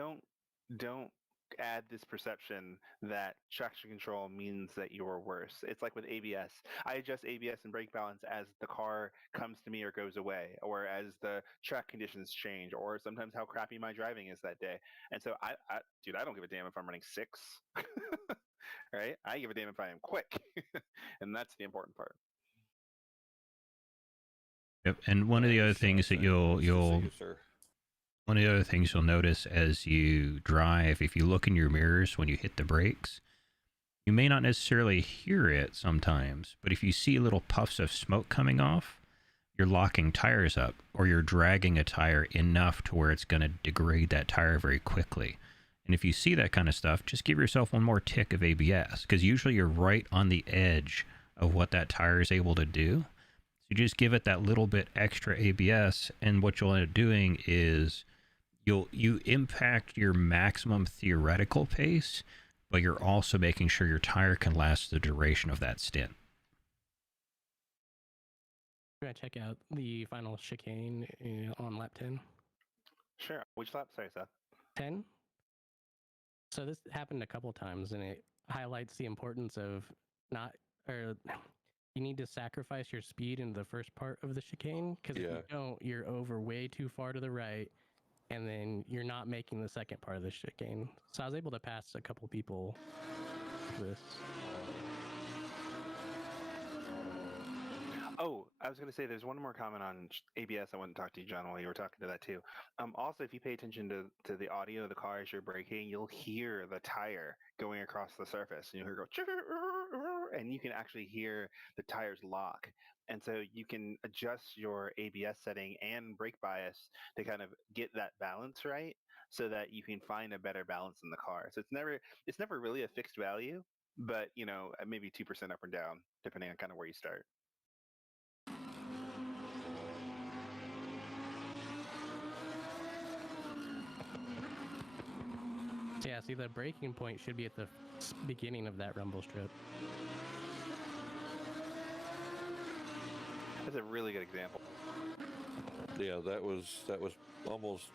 add this perception that traction control means that you're worse. It's like with ABS. I adjust ABS and brake balance as the car comes to me or goes away, or as the track conditions change, or sometimes how crappy my driving is that day. And so dude, I don't give a damn if I'm running 6. Right? I give a damn if I am quick. And that's the important part. Yep. And one of the other things that one of the other things you'll notice as you drive, if you look in your mirrors when you hit the brakes, you may not necessarily hear it sometimes, but if you see little puffs of smoke coming off, you're locking tires up, or you're dragging a tire enough to where it's going to degrade that tire very quickly. And if you see that kind of stuff, just give yourself one more tick of ABS, because usually you're right on the edge of what that tire is able to do. So you just give it that little bit extra ABS, and what you'll end up doing is you impact your maximum theoretical pace, but you're also making sure your tire can last the duration of that stint. We're going to check out the final chicane on lap 10. Sure. Which lap? Sorry, Seth. 10. So this happened a couple times, and it highlights the importance of you need to sacrifice your speed in the first part of the chicane, because if you don't, you're over way too far to the right, and then you're not making the second part of the chicane. So I was able to pass a couple people this. Oh, I was going to say there's one more comment on ABS. I want to talk to you, John, while you were talking to that too. Also, if you pay attention to the audio of the car as you're braking, you'll hear the tire going across the surface, and you'll hear it go, and you can actually hear the tires lock. And so you can adjust your ABS setting and brake bias to kind of get that balance right, so that you can find a better balance in the car. So it's never really a fixed value, but maybe 2% up or down depending on kind of where you start. So yeah, see, the braking point should be at the beginning of that rumble strip. That's a really good example. Yeah, that was almost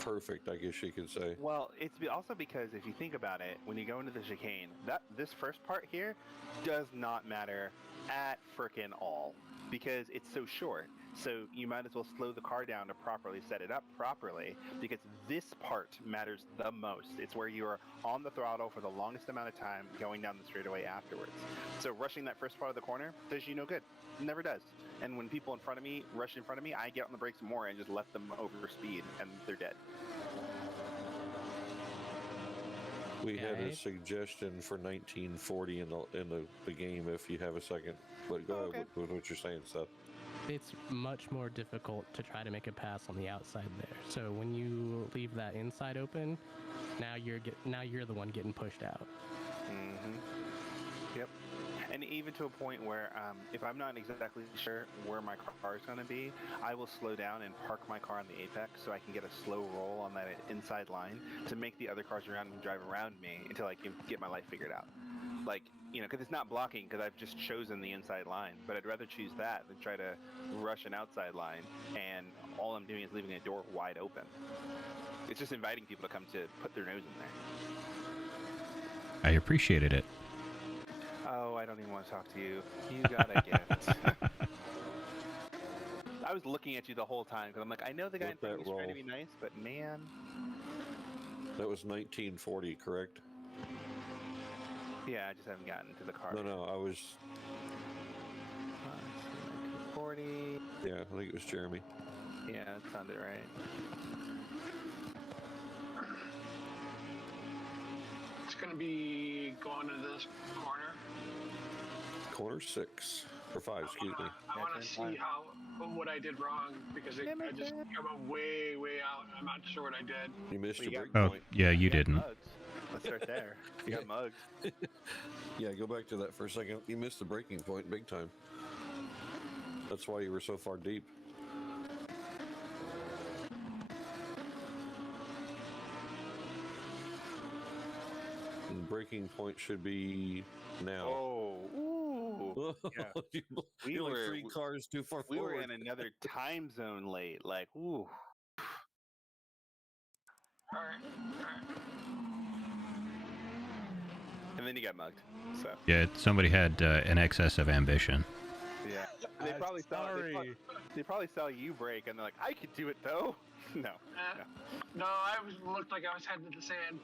perfect, I guess you could say. Well, it's also because if you think about it, when you go into the chicane, this first part here does not matter at frickin' all, because it's so short. So you might as well slow the car down to properly set it up properly, because this part matters the most. It's where you're on the throttle for the longest amount of time going down the straightaway afterwards. So rushing that first part of the corner does you no good. It never does. And when people in front of me rush in front of me, I get on the brakes more and just let them overspeed, and they're dead. We had a suggestion for 1940 in the game if you have a second. But go ahead with what you're saying, Seth. It's much more difficult to try to make a pass on the outside there. So when you leave that inside open, now you're the one getting pushed out. Mm-hmm. Yep. And even to a point where if I'm not exactly sure where my car is going to be, I will slow down and park my car on the apex so I can get a slow roll on that inside line to make the other cars around me drive around me until I can get my life figured out. Like, because it's not blocking because I've just chosen the inside line, but I'd rather choose that than try to rush an outside line, and all I'm doing is leaving a door wide open. It's just inviting people to come to put their nose in there. I appreciated it. Oh, I don't even want to talk to you. You got a gift. I was looking at you the whole time because I'm like, I know the guy in front of me is trying to be nice, but man. That was 1940, correct? Yeah, I just haven't gotten to the car. No, I was. 1940. Yeah, I think it was Jeremy. Yeah, that sounded right. It's going to be going to this corner. Corner 6 or 5, excuse me. I want to see what I did wrong because I just got way out. I'm not sure what I did. You missed your break Oh, point. yeah, you didn't. Mugged. Let's start there. You got mugged. Yeah, go back to that for a second. You missed the breaking point big time. That's why you were so far deep. And the breaking point should be now. Oh, ooh. Yeah. You're like 3 cars too far we forward. were in another time zone late. Like, ooh. And then you got mugged. So. Yeah, somebody had an excess of ambition. Yeah. They probably saw. They probably saw you break, and they're like, "I could do it though." No. No, I looked like I was heading to the sand.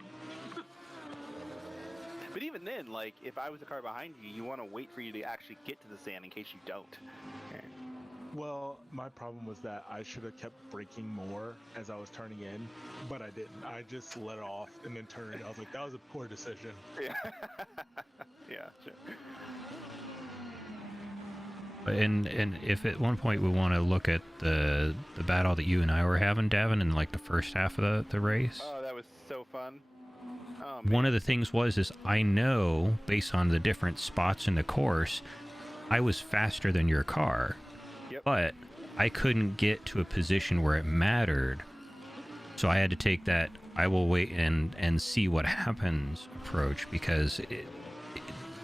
But even then, like, if I was the car behind you, you want to wait for you to actually get to the sand in case you don't. Well, my problem was that I should have kept braking more as I was turning in, but I didn't. I just let off and then turned. I was like, that was a poor decision. Yeah. Yeah, sure. And if at one point we want to look at the battle that you and I were having, Davin, in like the first half of the race. Oh, that was so fun. One of the things is I know, based on the different spots in the course, I was faster than your car. Yep. But I couldn't get to a position where it mattered. So I had to take that I will wait and see what happens approach, because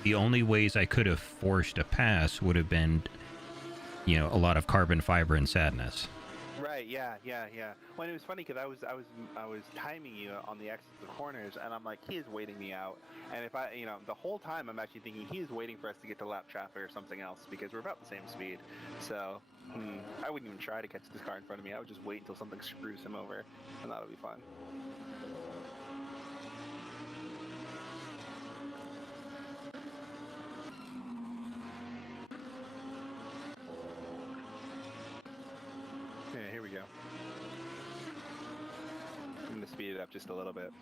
the only ways I could have forced a pass would have been, a lot of carbon fiber and sadness. Right. Yeah. Well, it was funny because I was timing you on the exits of corners, and I'm like, he is waiting me out. And if I, the whole time I'm actually thinking he is waiting for us to get to lap traffic or something else, because we're about the same speed. So I wouldn't even try to catch this car in front of me. I would just wait until something screws him over, and that'll be fun. Yeah, here we go. I'm gonna speed it up just a little bit.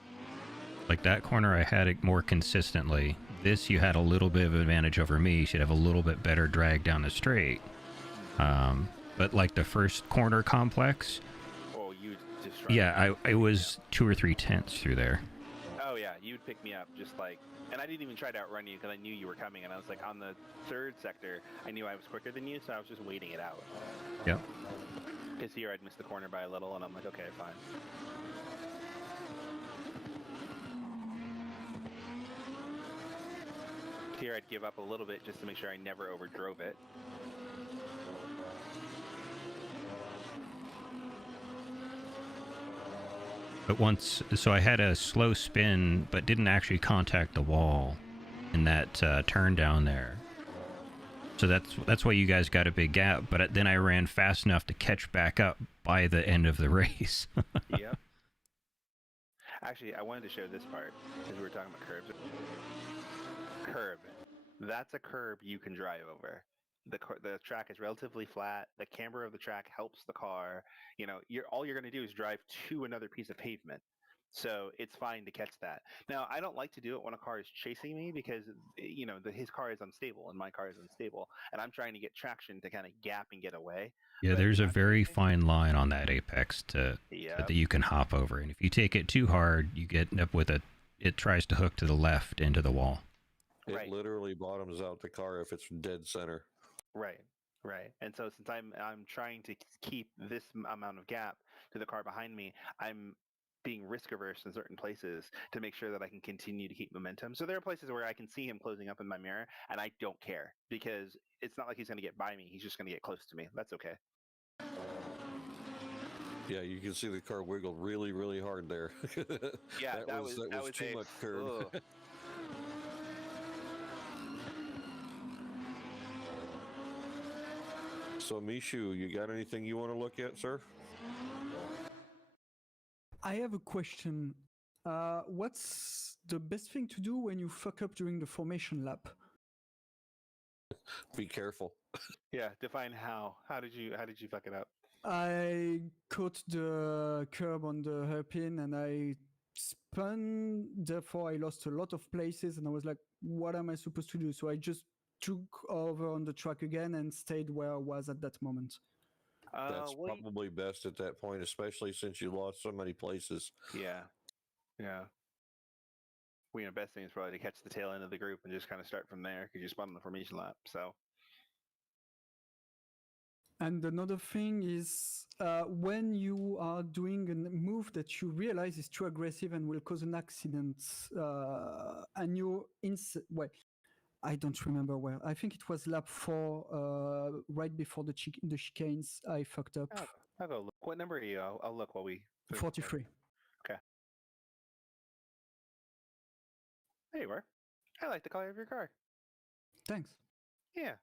Like that corner, I had it more consistently. This, you had a little bit of advantage over me. You should have a little bit better drag down the straight. But like the first corner complex. Oh, you just. Yeah, I was 2 or 3 tenths through there. Oh yeah, you'd pick me up just like, and I didn't even try to outrun you because I knew you were coming, and I was like on the third sector. I knew I was quicker than you, so I was just waiting it out. Yep. Because here I'd missed the corner by a little, and I'm like, okay, fine. Here I'd give up a little bit just to make sure I never overdrove it. But so I had a slow spin, but didn't actually contact the wall in that turn down there. So that's why you guys got a big gap. But then I ran fast enough to catch back up by the end of the race. Yep. Actually, I wanted to show this part because we were talking about curbs. Curb. That's a curb you can drive over. The track is relatively flat. The camber of the track helps the car. All you're going to do is drive to another piece of pavement. So it's fine to catch that. Now, I don't like to do it when a car is chasing me because, his car is unstable and my car is unstable. And I'm trying to get traction to kind of gap and get away. Yeah, there's a very fine line on that apex that you can hop over. And if you take it too hard, you get up with it tries to hook to the left into the wall. It literally bottoms out the car if it's dead center. Right. And so since I'm trying to keep this amount of gap to the car behind me, I'm being risk averse in certain places to make sure that I can continue to keep momentum. So there are places where I can see him closing up in my mirror, and I don't care because it's not like he's going to get by me. He's just going to get close to me. That's okay. Yeah, you can see the car wiggle really, really hard there. Yeah, that was too much curve. So, Mishu, you got anything you want to look at, sir? I have a question. What's the best thing to do when you fuck up during the formation lap? Be careful. Yeah, define how. How did you fuck it up? I caught the curb on the hairpin and I spun. Therefore, I lost a lot of places, and I was like, "What am I supposed to do?" So I just took over on the track again and stayed where I was at that moment. That's probably best at that point, especially since you lost so many places. Yeah. Well, best thing is probably to catch the tail end of the group and just kind of start from there because you spun on the formation lap. So. And another thing is when you are doing a move that you realize is too aggressive and will cause an accident, and you're I don't remember where. I think it was lap 4, right before the chicanes. I fucked up. I'll go look. What number are you? I'll look while we. 43. Okay. There you are. I like the color of your car. Thanks. Yeah.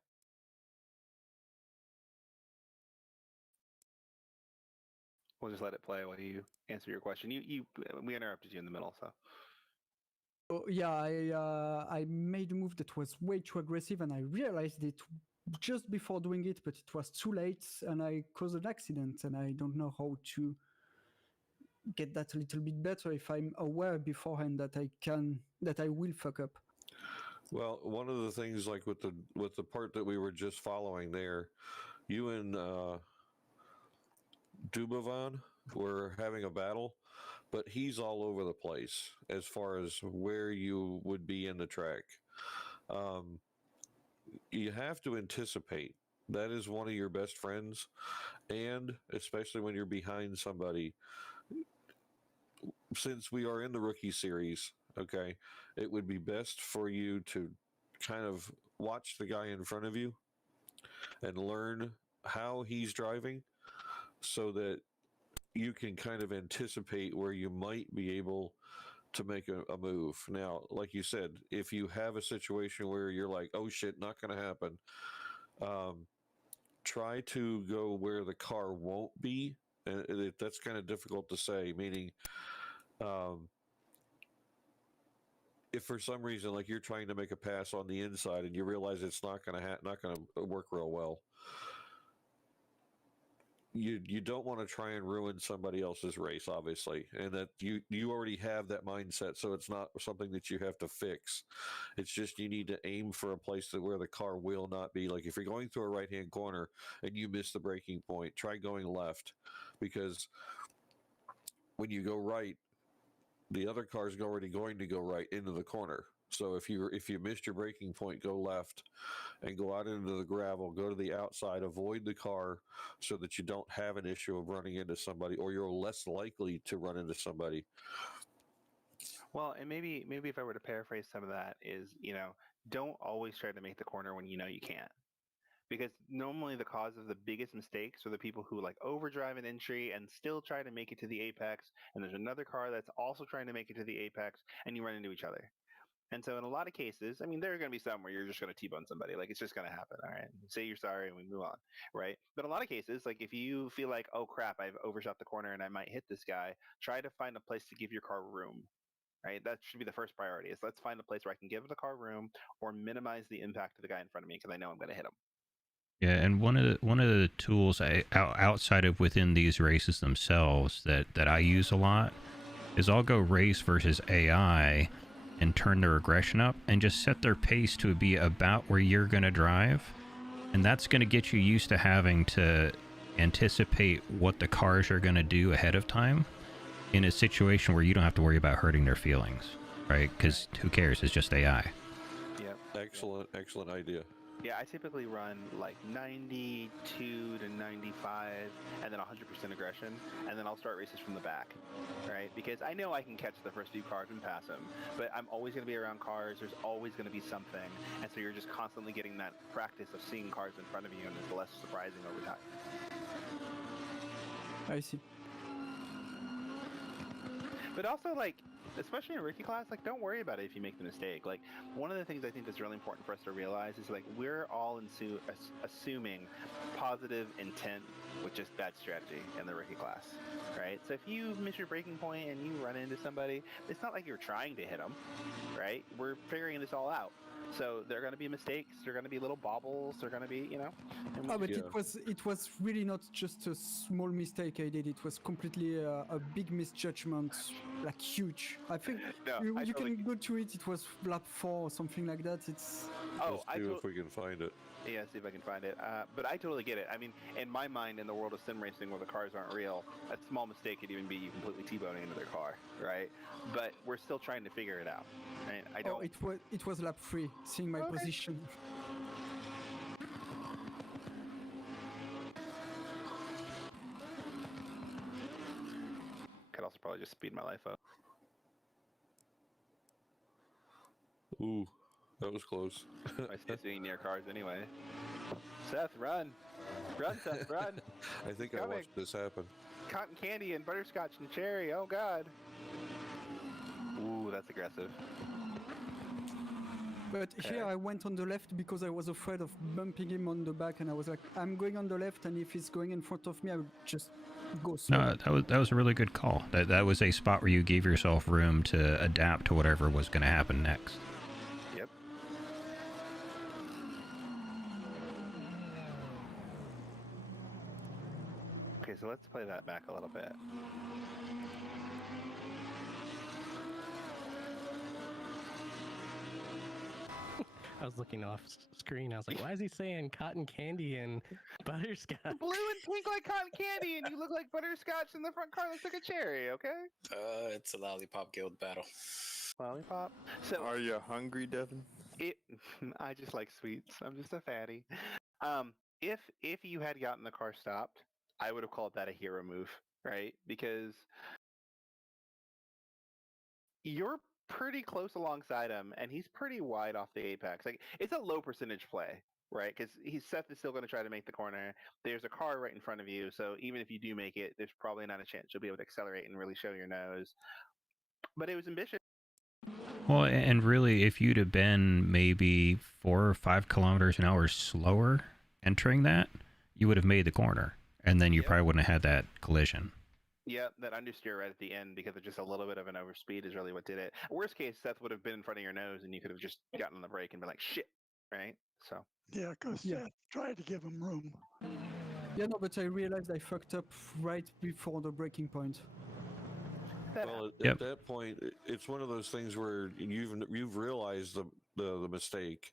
We'll just let it play while you answer your question. We interrupted you in the middle, so. Oh, yeah, I made a move that was way too aggressive, and I realized it just before doing it, but it was too late, and I caused an accident, and I don't know how to get that a little bit better if I'm aware beforehand that I will fuck up. Well, one of the things, like with the part that we were just following there, you and Dubovan were having a battle, but he's all over the place as far as where you would be in the track. You have to anticipate. That is one of your best friends, and especially when you're behind somebody. Since we are in the rookie series, okay, it would be best for you to kind of watch the guy in front of you and learn how he's driving so that you can kind of anticipate where you might be able to make a move. Now, like you said, if you have a situation where you're like, oh shit, not going to happen, try to go where the car won't be. And that's kind of difficult to say, meaning if for some reason, like you're trying to make a pass on the inside and you realize it's not going to work real well, you don't want to try and ruin somebody else's race, obviously, and that you already have that mindset, so it's not something that you have to fix. It's just you need to aim for a place where the car will not be. Like if you're going through a right-hand corner and you miss the braking point, try going left, because when you go right, the other car is already going to go right into the corner. So if you missed your braking point, go left and go out into the gravel, go to the outside, avoid the car so that you don't have an issue of running into somebody, or you're less likely to run into somebody. Well, and maybe if I were to paraphrase some of that is, don't always try to make the corner when you know you can't. Because normally the cause of the biggest mistakes are the people who like overdrive an entry and still try to make it to the apex, and there's another car that's also trying to make it to the apex, and you run into each other. And so in a lot of cases, I mean, there are going to be some where you're just going to T-bone somebody. Like, it's just going to happen, all right? Say you're sorry and we move on, right? But in a lot of cases, like if you feel like, oh crap, I've overshot the corner and I might hit this guy, try to find a place to give your car room, right? That should be the first priority, is let's find a place where I can give the car room or minimize the impact of the guy in front of me because I know I'm going to hit him. Yeah, and one of the tools outside of within these races themselves that I use a lot is I'll go race versus AI and turn their aggression up and just set their pace to be about where you're going to drive, and that's going to get you used to having to anticipate what the cars are going to do ahead of time in a situation where you don't have to worry about hurting their feelings, right? Because who cares? It's just AI. Yep. Excellent idea. Yeah, I typically run like 92 to 95 and then 100% aggression, and then I'll start races from the back, right? Because I know I can catch the first few cars and pass them, but I'm always going to be around cars. There's always going to be something, and so you're just constantly getting that practice of seeing cars in front of you, and it's less surprising over time. I see. But also, like, especially in rookie class, like, don't worry about it if you make the mistake. Like, one of the things I think that's really important for us to realize is, like, we're all assuming positive intent with just bad strategy in the rookie class, right? So if you miss your braking point and you run into somebody, it's not like you're trying to hit them, right? We're figuring this all out. So there are going to be mistakes. There are going to be little bobbles. There are going to be, But it was really not just a small mistake I did. It was completely a big misjudgment, like huge. I think you can go to it. It was lap 4 or something like that. It's. Let's see if we can find it. Yeah, see if I can find it. But I totally get it. I mean, in my mind, in the world of sim racing where the cars aren't real, a small mistake could even be you completely T-boning into their car, right? But we're still trying to figure it out. Right? I don't. Oh, it was lap 3, seeing my position. Could also probably just speed my life up. Ooh, that was close. I stay sitting near cars anyway. Seth, run! Run, Seth, run! I think I watched this happen. Cotton candy and butterscotch and cherry, oh god! Ooh, that's aggressive. But here I went on the left because I was afraid of bumping him on the back, and I was like, I'm going on the left, and if he's going in front of me, I would just go slow. No, that was a really good call. That was a spot where you gave yourself room to adapt to whatever was going to happen next. Yep. Okay, so let's play that back a little bit. I was looking off screen. I was like, why is he saying cotton candy and butterscotch? Blue and pink like cotton candy, and you look like butterscotch in the front car looks like a cherry, okay? It's a lollipop guild battle. Lollipop? So are you hungry, Devin? I just like sweets. I'm just a fatty. If you had gotten the car stopped, I would have called that a hero move, right? Because you're pretty close alongside him, and he's pretty wide off the apex. Like, it's a low percentage play, right? Because Seth is still going to try to make the corner. There's a car right in front of you, so even if you do make it, there's probably not a chance you'll be able to accelerate and really show your nose. But it was ambitious. Well, and really, if you'd have been maybe 4 or 5 kilometers an hour slower entering that, you would have made the corner, and then you probably wouldn't have had that collision. Yeah, that understeer right at the end because of just a little bit of an overspeed is really what did it. Worst case, Seth would have been in front of your nose and you could have just gotten on the brake and been like, shit, right? So. Yeah, because Seth tried to give him room. Yeah, no, but I realized I fucked up right before the breaking point. Well, at that point, it's one of those things where you've realized the mistake.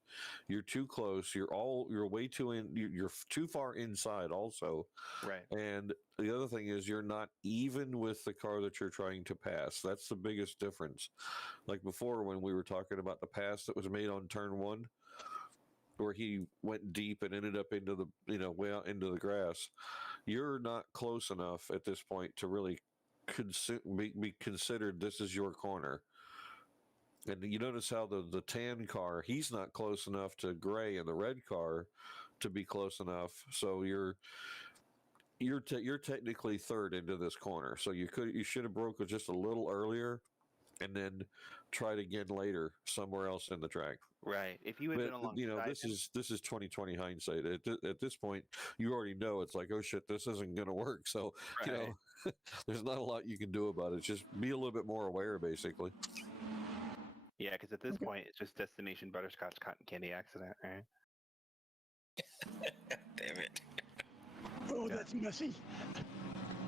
You're too close. You're way too in. You're too far inside. Also, right. And the other thing is you're not even with the car that you're trying to pass. That's the biggest difference. Like before, when we were talking about the pass that was made on turn 1, where he went deep and ended up into the way out into the grass. You're not close enough at this point to really be considered this is your corner. And you notice how the tan car, he's not close enough to gray and the red car to be close enough. So you're technically third into this corner. So you should have broke it just a little earlier and then tried again later somewhere else in the track. Right. If you had been alongside this is 2020 hindsight. At this point, you already know it's like, oh shit, this isn't going to work. So there's not a lot you can do about it. Just be a little bit more aware, basically. Yeah, because at this point, it's just destination butterscotch cotton candy accident, right? Damn it. Oh, that's messy.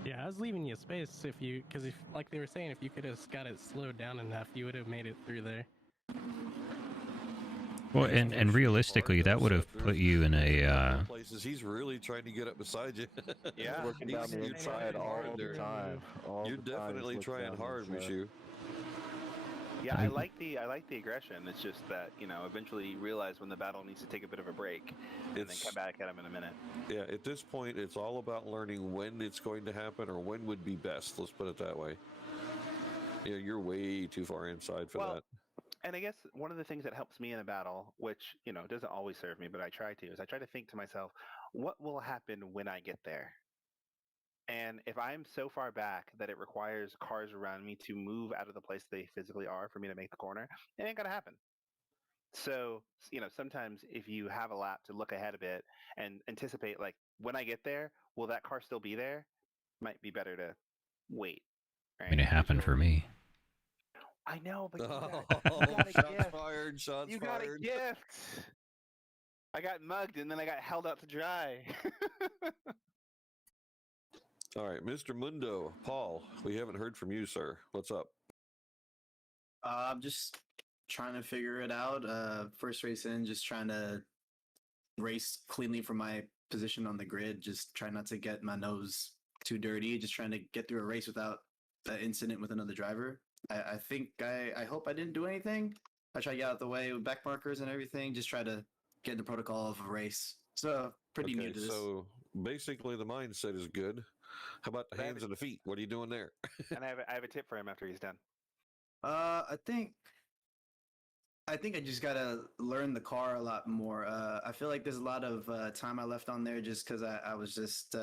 Yeah, I was leaving you space because like they were saying, if you could have got it slowed down enough, you would have made it through there. Well, and realistically, that would have put you in a places he's really trying to get up beside you. Yeah, working down the inside all the time. You're definitely trying hard, Mishu. Yeah, I like the aggression. It's just that eventually you realize when the battle needs to take a bit of a break, and then come back at him in a minute. Yeah, at this point, it's all about learning when it's going to happen or when would be best. Let's put it that way. Yeah, you're way too far inside for that. And I guess one of the things that helps me in a battle, which doesn't always serve me, but I try to, is I try to think to myself, what will happen when I get there? And if I'm so far back that it requires cars around me to move out of the place they physically are for me to make the corner, it ain't gonna happen. So, sometimes if you have a lap to look ahead a bit and anticipate, like, when I get there, will that car still be there? Might be better to wait. Right? I mean, it happened for me. I know, but you got a shots gift. fired, shots you fired. got a gift. I got mugged and then I got held out to dry. All right, Mr. Mundo, Paul, we haven't heard from you, sir. What's up? I'm just trying to figure it out. First race in, just trying to race cleanly from my position on the grid. Just trying not to get my nose too dirty. Just trying to get through a race without an incident with another driver. I think I hope I didn't do anything. I try to get out of the way with back markers and everything. Just try to get in the protocol of a race. So pretty new to this. So basically, the mindset is good. How about the hands and the feet? What are you doing there? And I have a tip for him after he's done. I think I just gotta learn the car a lot more. I feel like there's a lot of time I left on there just because I was just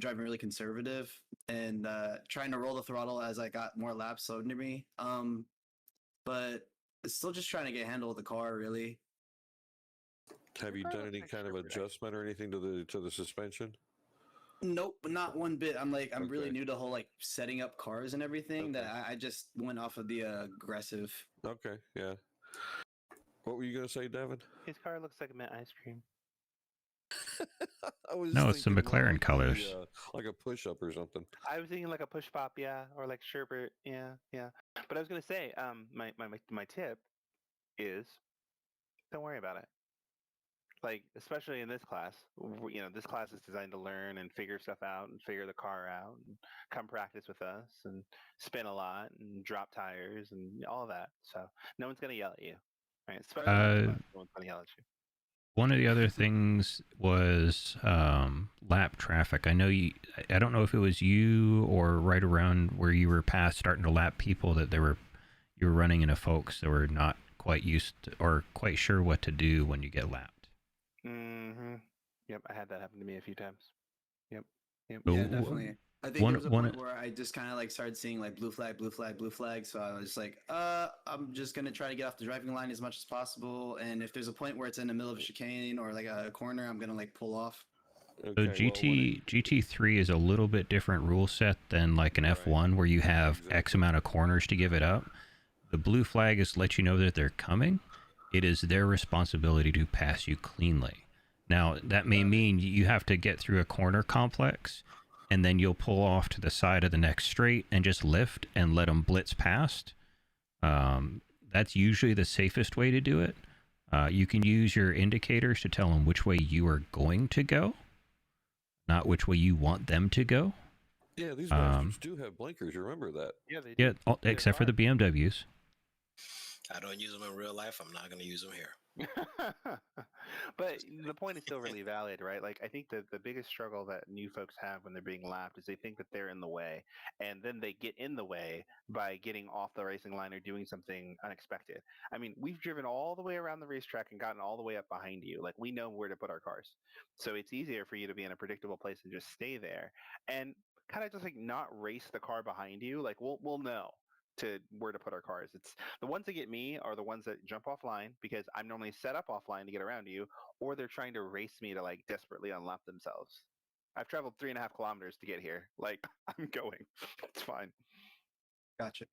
driving really conservative and trying to roll the throttle as I got more laps under me. But still just trying to get a handle of the car, really. Have you done any kind of adjustment or anything to the suspension? Nope, not one bit. I'm really Okay. new to whole like setting up cars and everything. That I just went off of the aggressive. Okay, yeah. What were you gonna say, Devin? His car looks like a mint ice cream. I was No, it's the thinking more McLaren like colors. like a push-up or something. I was thinking like a push pop, yeah, or like sherbet, yeah, yeah. But I was gonna say, my tip is don't worry about it. Like especially in this class, this class is designed to learn and figure stuff out and figure the car out and come practice with us and spin a lot and drop tires and all of that. So no one's gonna yell at you, right? Especially in this class, no one's gonna yell at you. One of the other things was lap traffic. I know you. I don't know if it was you or right around where you were past starting to lap people that you were running into folks that were not quite used to, or quite sure what to do when you get lapped. Mm-hmm. Yep, I had that happen to me a few times. Yep. Yep. Yeah, definitely. I think there was a point where I just kind of like started seeing like blue flag, blue flag, blue flag. So I was like, I'm just gonna try to get off the driving line as much as possible. And if there's a point where it's in the middle of a chicane or like a corner, I'm gonna like pull off. So GT3 is a little bit different rule set than like an F1 where you have X amount of corners to give it up. The blue flag is to let you know that they're coming. It is their responsibility to pass you cleanly. Now, that may mean you have to get through a corner complex, and then you'll pull off to the side of the next straight and just lift and let them blitz past. That's usually the safest way to do it. You can use your indicators to tell them which way you are going to go, not which way you want them to go. Yeah, these bastards do have blinkers. Remember that? Yeah, they do. Yeah, except for the BMWs. I don't use them in real life. I'm not going to use them here. But the point is still really valid, right? Like I think that the biggest struggle that new folks have when they're being lapped is they think that they're in the way, and then they get in the way by getting off the racing line or doing something unexpected. I mean, we've driven all the way around the racetrack and gotten all the way up behind you. Like we know where to put our cars, so it's easier for you to be in a predictable place and just stay there and kind of just like not race the car behind you. Like we'll know to where to put our cars. It's the ones that get me are the ones that jump offline because I'm normally set up offline to get around you, or they're trying to race me to like desperately unlap themselves. I've traveled 3.5 kilometers to get here. Like I'm going. It's fine. Gotcha.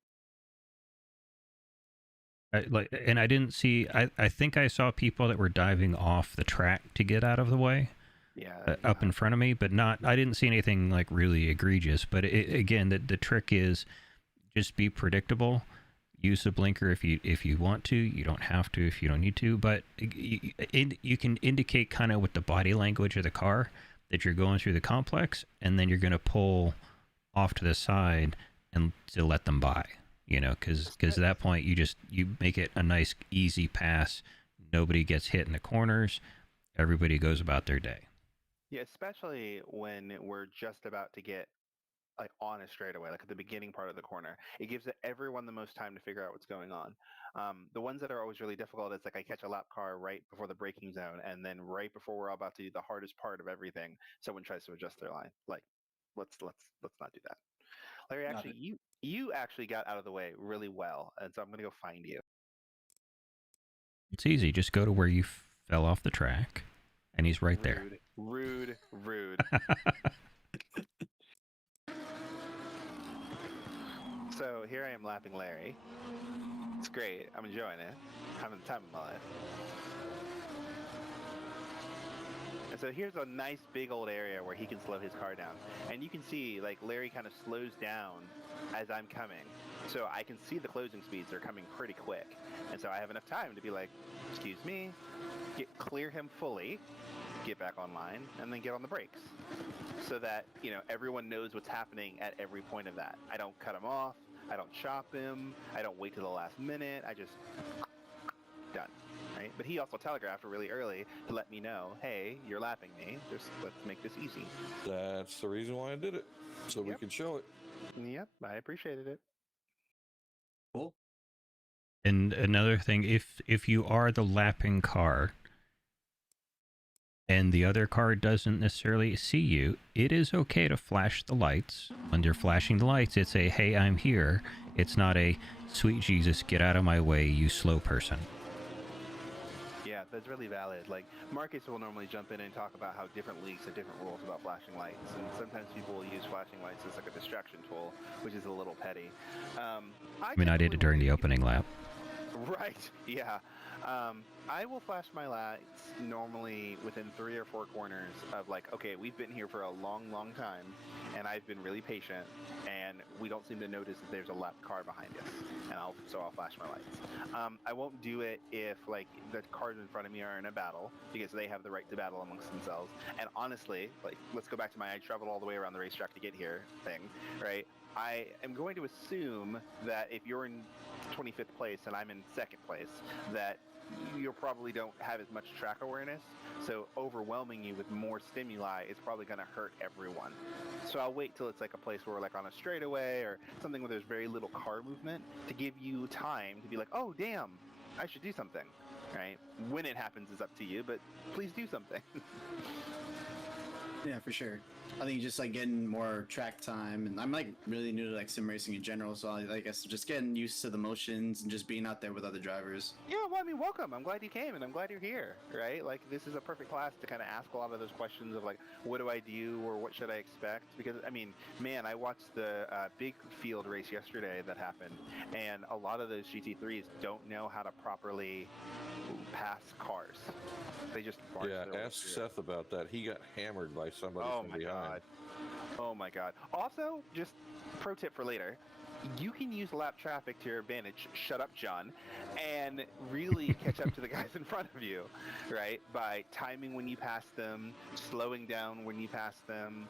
And I didn't see. I think I saw people that were diving off the track to get out of the way. Yeah. Up in front of me, but not. I didn't see anything like really egregious. But again, the trick is just be predictable. Use the blinker if you want to. You don't have to if you don't need to. But you can indicate kind of with the body language of the car that you're going through the complex, and then you're going to pull off to the side and to let them by. You know, because at that point you make it a nice easy pass. Nobody gets hit in the corners. Everybody goes about their day. Yeah, especially when we're just about to get like on a straightaway, like at the beginning part of the corner. It gives everyone the most time to figure out what's going on. The ones that are always really difficult is like I catch a lap car right before the braking zone, and then right before we're about to do the hardest part of everything, someone tries to adjust their line. Like, let's not do that. Larry, actually, you actually got out of the way really well, and so I'm gonna go find you. It's easy. Just go to where you fell off the track, and he's right there. Rude. So here I am lapping Larry. It's great. I'm enjoying it. Having the time of my life. And so here's a nice big old area where he can slow his car down. And you can see like Larry kind of slows down as I'm coming. So I can see the closing speeds are coming pretty quick. And so I have enough time to be like, excuse me, clear him fully, get back online, and then get on the brakes. So that, everyone knows what's happening at every point of that. I don't cut him off. I don't chop him. I don't wait till the last minute. I just done. Right? But he also telegraphed really early to let me know, hey, you're lapping me. Just let's make this easy. That's the reason why I did it, so we can show it. Yep, I appreciated it. Cool. And another thing, if you are the lapping car, and the other car doesn't necessarily see you, it is okay to flash the lights. When you're flashing the lights, it's a, hey, I'm here. It's not a, sweet Jesus, get out of my way, you slow person. Yeah, that's really valid. Like, Marcus will normally jump in and talk about how different leagues have different rules about flashing lights, and sometimes people will use flashing lights as like a distraction tool, which is a little petty. I mean, I did it during the opening lap. Right, yeah. I will flash my lights normally within 3 or 4 corners of like, okay, we've been here for a long, long time, and I've been really patient, and we don't seem to notice that there's a lap car behind us, and so I'll flash my lights. I won't do it if like the cars in front of me are in a battle, because they have the right to battle amongst themselves. And honestly, like, let's go back to my I traveled all the way around the racetrack to get here thing, right? I am going to assume that if you're in 25th place and I'm in 2nd place, that you probably don't have as much track awareness, so overwhelming you with more stimuli is probably going to hurt everyone. So I'll wait till it's like a place where we're like on a straightaway or something where there's very little car movement to give you time to be like, oh damn, I should do something, right? When it happens is up to you, but please do something. Yeah, for sure. I think just like getting more track time, and I'm like really new to like sim racing in general, so I guess just getting used to the motions and just being out there with other drivers. Yeah, well, I mean, welcome. I'm glad you came, and I'm glad you're here, right? Like, this is a perfect class to kind of ask a lot of those questions of like, what do I do, or what should I expect? Because, I mean, man, I watched the big field race yesterday that happened, and a lot of those GT3s don't know how to properly pass cars. They just barge their way ask through. Seth about that. He got hammered by somebody from behind. Oh my god. Also, just pro tip for later, you can use lap traffic to your advantage, shut up John, and really catch up to the guys in front of you, right? By timing when you pass them, slowing down when you pass them,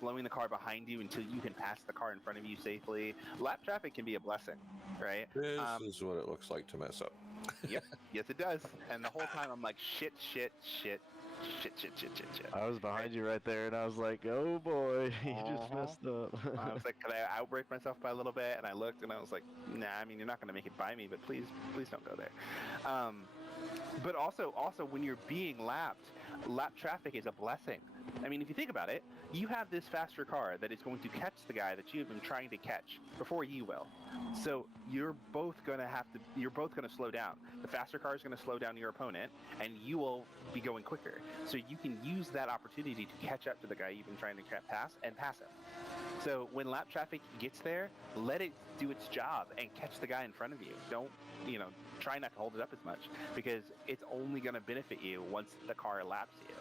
slowing the car behind you until you can pass the car in front of you safely. Lap traffic can be a blessing, right? This is what it looks like to mess up. Yep, yes it does. And the whole time I'm like, shit. I was behind you right there, and I was like, oh boy, you just messed up. I was like, could I outbrake myself by a little bit? And I looked, and I was like, nah, I mean, you're not going to make it by me, but please don't go there. But also when you're being lapped, lap traffic is a blessing. I mean, if you think about it, you have this faster car that is going to catch the guy that you've been trying to catch before you will. So you're both going to slow down. The faster car is going to slow down your opponent, and you will be going quicker. So you can use that opportunity to catch up to the guy you've been trying to pass and pass him. So when lap traffic gets there, let it do its job and catch the guy in front of you. Don't, try not to hold it up as much, because it's only going to benefit you once the car laps you.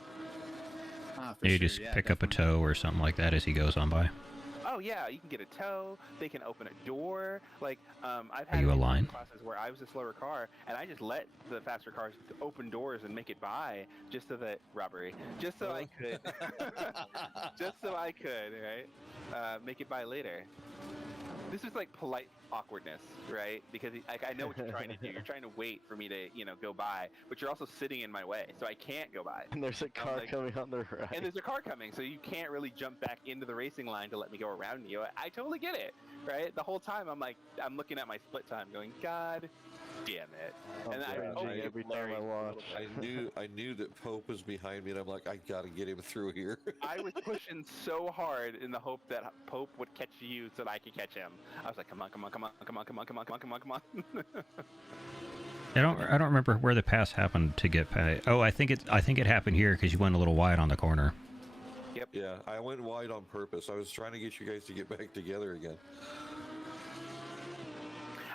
You just pick up a toe or something like that as he goes on by. Oh yeah, you can get a tow. They can open a door. Like I've Are had you aligned? classes where I was a slower car, and I just let the faster cars open doors and make it by, just so that just so I could, right? Make it by later. This is like polite awkwardness, right? Because I know what you're trying to do. You're trying to wait for me to, go by, but you're also sitting in my way, so I can't go by. And there's a car coming on the right. And there's a car coming, so you can't really jump back into the racing line to let me go around you. I totally get it, right? The whole time I'm looking at my split time, going, God damn it! And every time I watch. I knew that Pope was behind me, and I'm like, I gotta get him through here. I was pushing so hard in the hope that Pope would catch you so that I could catch him. I was like, come on. I don't remember where the pass happened to get past. Oh, I think it happened here because you went a little wide on the corner. Yep. Yeah, I went wide on purpose. I was trying to get you guys to get back together again.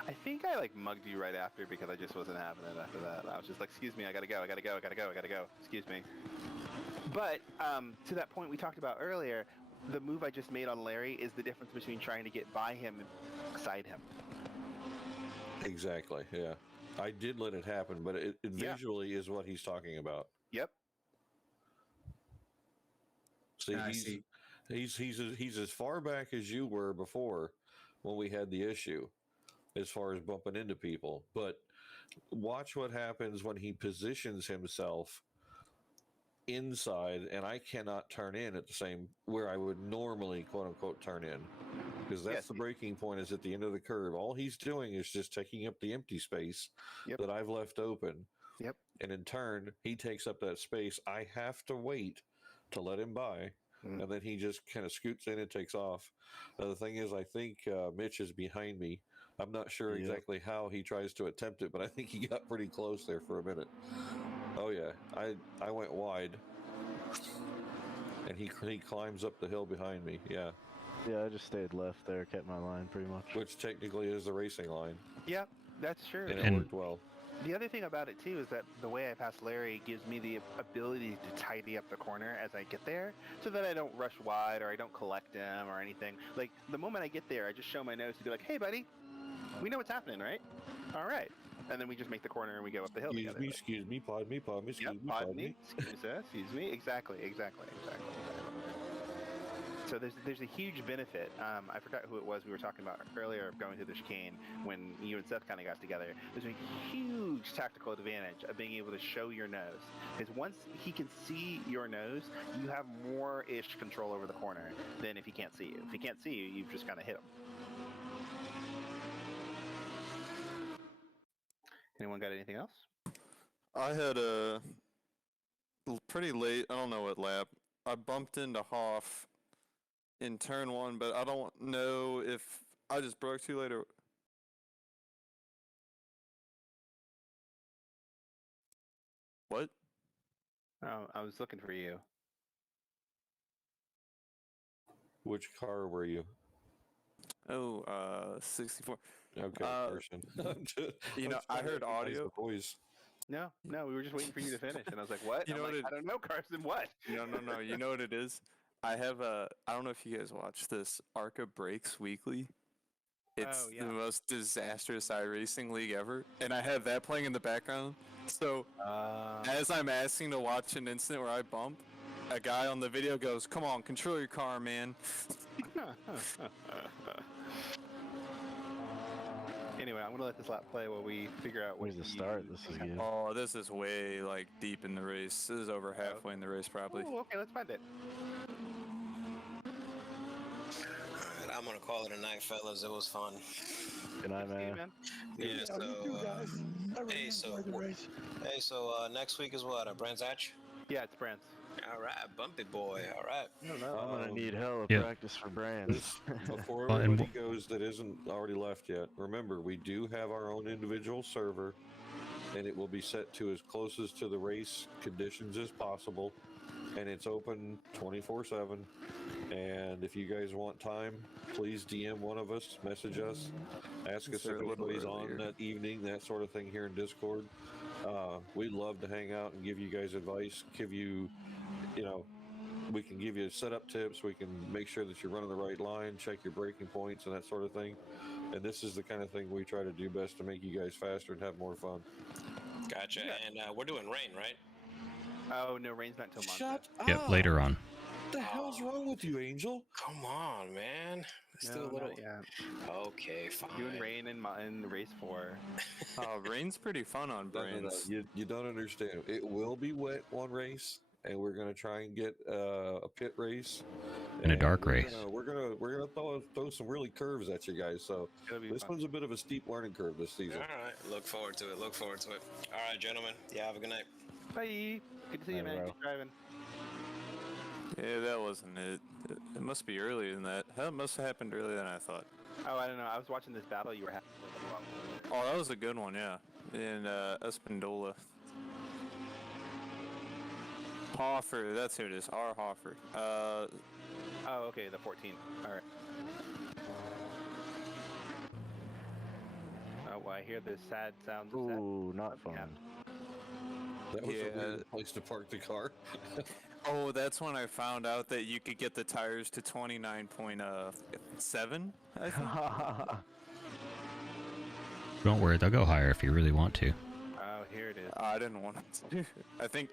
I think I mugged you right after, because I just wasn't having it after that. I was just like, excuse me, I gotta go. Excuse me. But to that point we talked about earlier, the move I just made on Larry is the difference between trying to get by him and beside him. Exactly. Yeah, I did let it happen, but it visually is what he's talking about. Yep. See, he's as far back as you were before when we had the issue, as far as bumping into people. But watch what happens when he positions himself inside, and I cannot turn in at the same where I would normally, quote unquote, turn in, because that's the breaking point, is at the end of the curve. All he's doing is just taking up the empty space that I've left open, Yep. And in turn, he takes up that space. I have to wait to let him by. And then he just kind of scoots in and takes off. The thing is, I think Mitch is behind me. I'm not sure exactly how he tries to attempt it, but I think he got pretty close there for a minute. Oh yeah, I went wide, and he climbs up the hill behind me. Yeah. Yeah, I just stayed left there, kept my line pretty much. Which technically is the racing line. Yep, that's true. And it worked well. The other thing about it too is that the way I pass Larry gives me the ability to tidy up the corner as I get there, so that I don't rush wide or I don't collect him or anything. Like the moment I get there, I just show my nose to be like, "Hey, buddy, we know what's happening, right? All right." And then we just make the corner and we go up the hill together. Excuse me, pardon me, Pardon me. Excuse me. Exactly. So there's a huge benefit. I forgot who it was we were talking about earlier of going through the chicane when you and Seth kind of got together. There's a huge tactical advantage of being able to show your nose. Because once he can see your nose, you have more-ish control over the corner than if he can't see you. If he can't see you, you've just kind of hit him. Anyone got anything else? I had a pretty late, I don't know what lap. I bumped into Hoff in turn 1, but I don't know if I just broke too late or... What? Oh, I was looking for you. Which car were you? Oh, 64. Okay, person. You know, I heard audio. No, we were just waiting for you to finish, and I was like, "What?" You know I don't know, Carson. What? No. You know what it is? I have I don't know if you guys watch this. Arca Breaks Weekly. It's the most disastrous iRacing league ever, and I have that playing in the background. So as I'm asking to watch an incident where I bump, a guy on the video goes, "Come on, control your car, man." Anyway, I'm gonna let this lap play while we figure out where's the start. This is good. Oh, this is way like deep in the race. This is over halfway in the race, probably. Oh, okay, let's find it. Alright, I'm gonna call it a night, fellas. It was fun. Good night, man. Yeah. So, next week is what? Brands Hatch? Yeah, it's Brands. All right, bumpy boy. All right. I'm gonna need hell of practice for brands. Before everybody goes that isn't already left yet, remember we do have our own individual server, and it will be set to as closest to the race conditions as possible, and it's open 24/7. And if you guys want time, please DM one of us, message us, ask us if anybody's on that evening, that sort of thing here in Discord. We'd love to hang out and give you guys advice, give you, we can give you setup tips, we can make sure that you're running the right line, check your braking points and that sort of thing. And this is the kind of thing we try to do best to make you guys faster and have more fun. Gotcha. And we're doing rain, right? Oh, no, rain's not till Monday. Shut Yep, later on. What the hell's wrong with you, Angel? Come on, man. Still a little. Okay, fine. Doing rain in race 4. Rain's pretty fun on Brains. No. You don't understand. It will be wet one race, and we're gonna try and get a pit race and a dark race. We're gonna throw some really curves at you guys. So this one's a bit of a steep learning curve this season. All right, look forward to it. All right, gentlemen. Yeah, have a good night. Bye. Good to see you, man. Keep driving. Yeah, that wasn't it. It must be earlier than that. That must have happened earlier than I thought. Oh, I don't know. I was watching this battle you were having. Oh, that was a good one, yeah. In Espindola. Hoffer, that's who it is. R. Hoffer. Oh, okay, the 14. All right. Oh, well, I hear the sad sounds. Ooh, not fun. That was a weird place to park the car. Oh, that's when I found out that you could get the tires to 29.7, I think. Don't worry, they'll go higher if you really want to. Oh, here it is. I didn't want to. I think,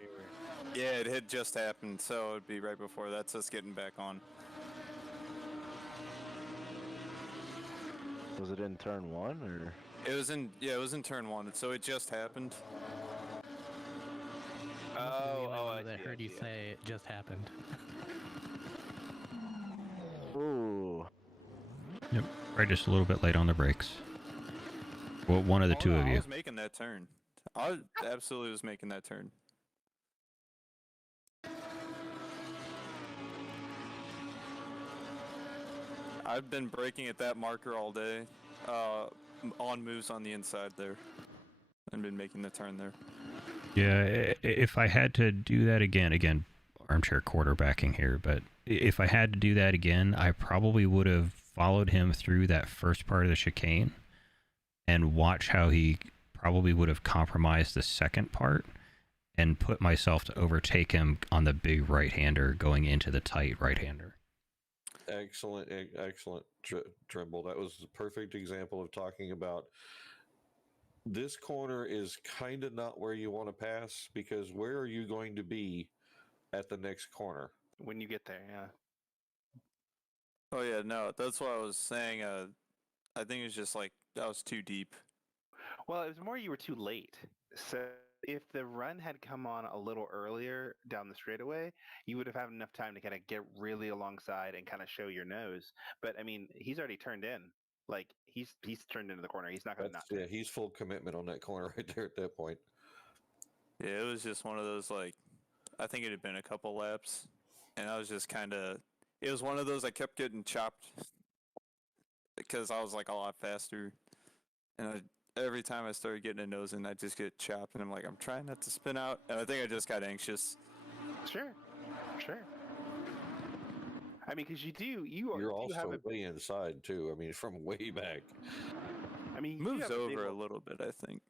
yeah, it had just happened, so it'd be right before that's us getting back on. Was it in turn 1 or? It was in turn 1, so it just happened. I heard you say it just happened. Ooh. Yep, right, just a little bit late on the brakes. Well, one of the two of I you. was making that turn. I absolutely was making that turn. I've been braking at that marker all day, on moves on the inside there, and been making the turn there. Yeah, if I had to do that again, armchair quarterbacking here, but if I had to do that again, I probably would have followed him through that first part of the chicane and watch how he probably would have compromised the second part and put myself to overtake him on the big right-hander going into the tight right-hander. Excellent, excellent, Trimble. That was the perfect example of talking about this corner is kind of not where you want to pass, because where are you going to be at the next corner? When you get there, yeah. Oh yeah, no, that's what I was saying. I think it's just like that was too deep. Well, it was more you were too late. So if the run had come on a little earlier down the straightaway, you would have had enough time to kind of get really alongside and kind of show your nose. But I mean, he's already turned in. Like he's turned into the corner. He's not going to not. Yeah, he's full commitment on that corner right there at that point. Yeah, it was just one of those, like, I think it had been a couple laps, and I was just kind of. It was one of those I kept getting chopped because I was like a lot faster, and every time I started getting a nose in, I just get chopped, and I'm like, I'm trying not to spin out, and I think I just got anxious. Sure. I mean, because you're also way inside too. I mean, from way back. I mean, moves over a little bit, I think.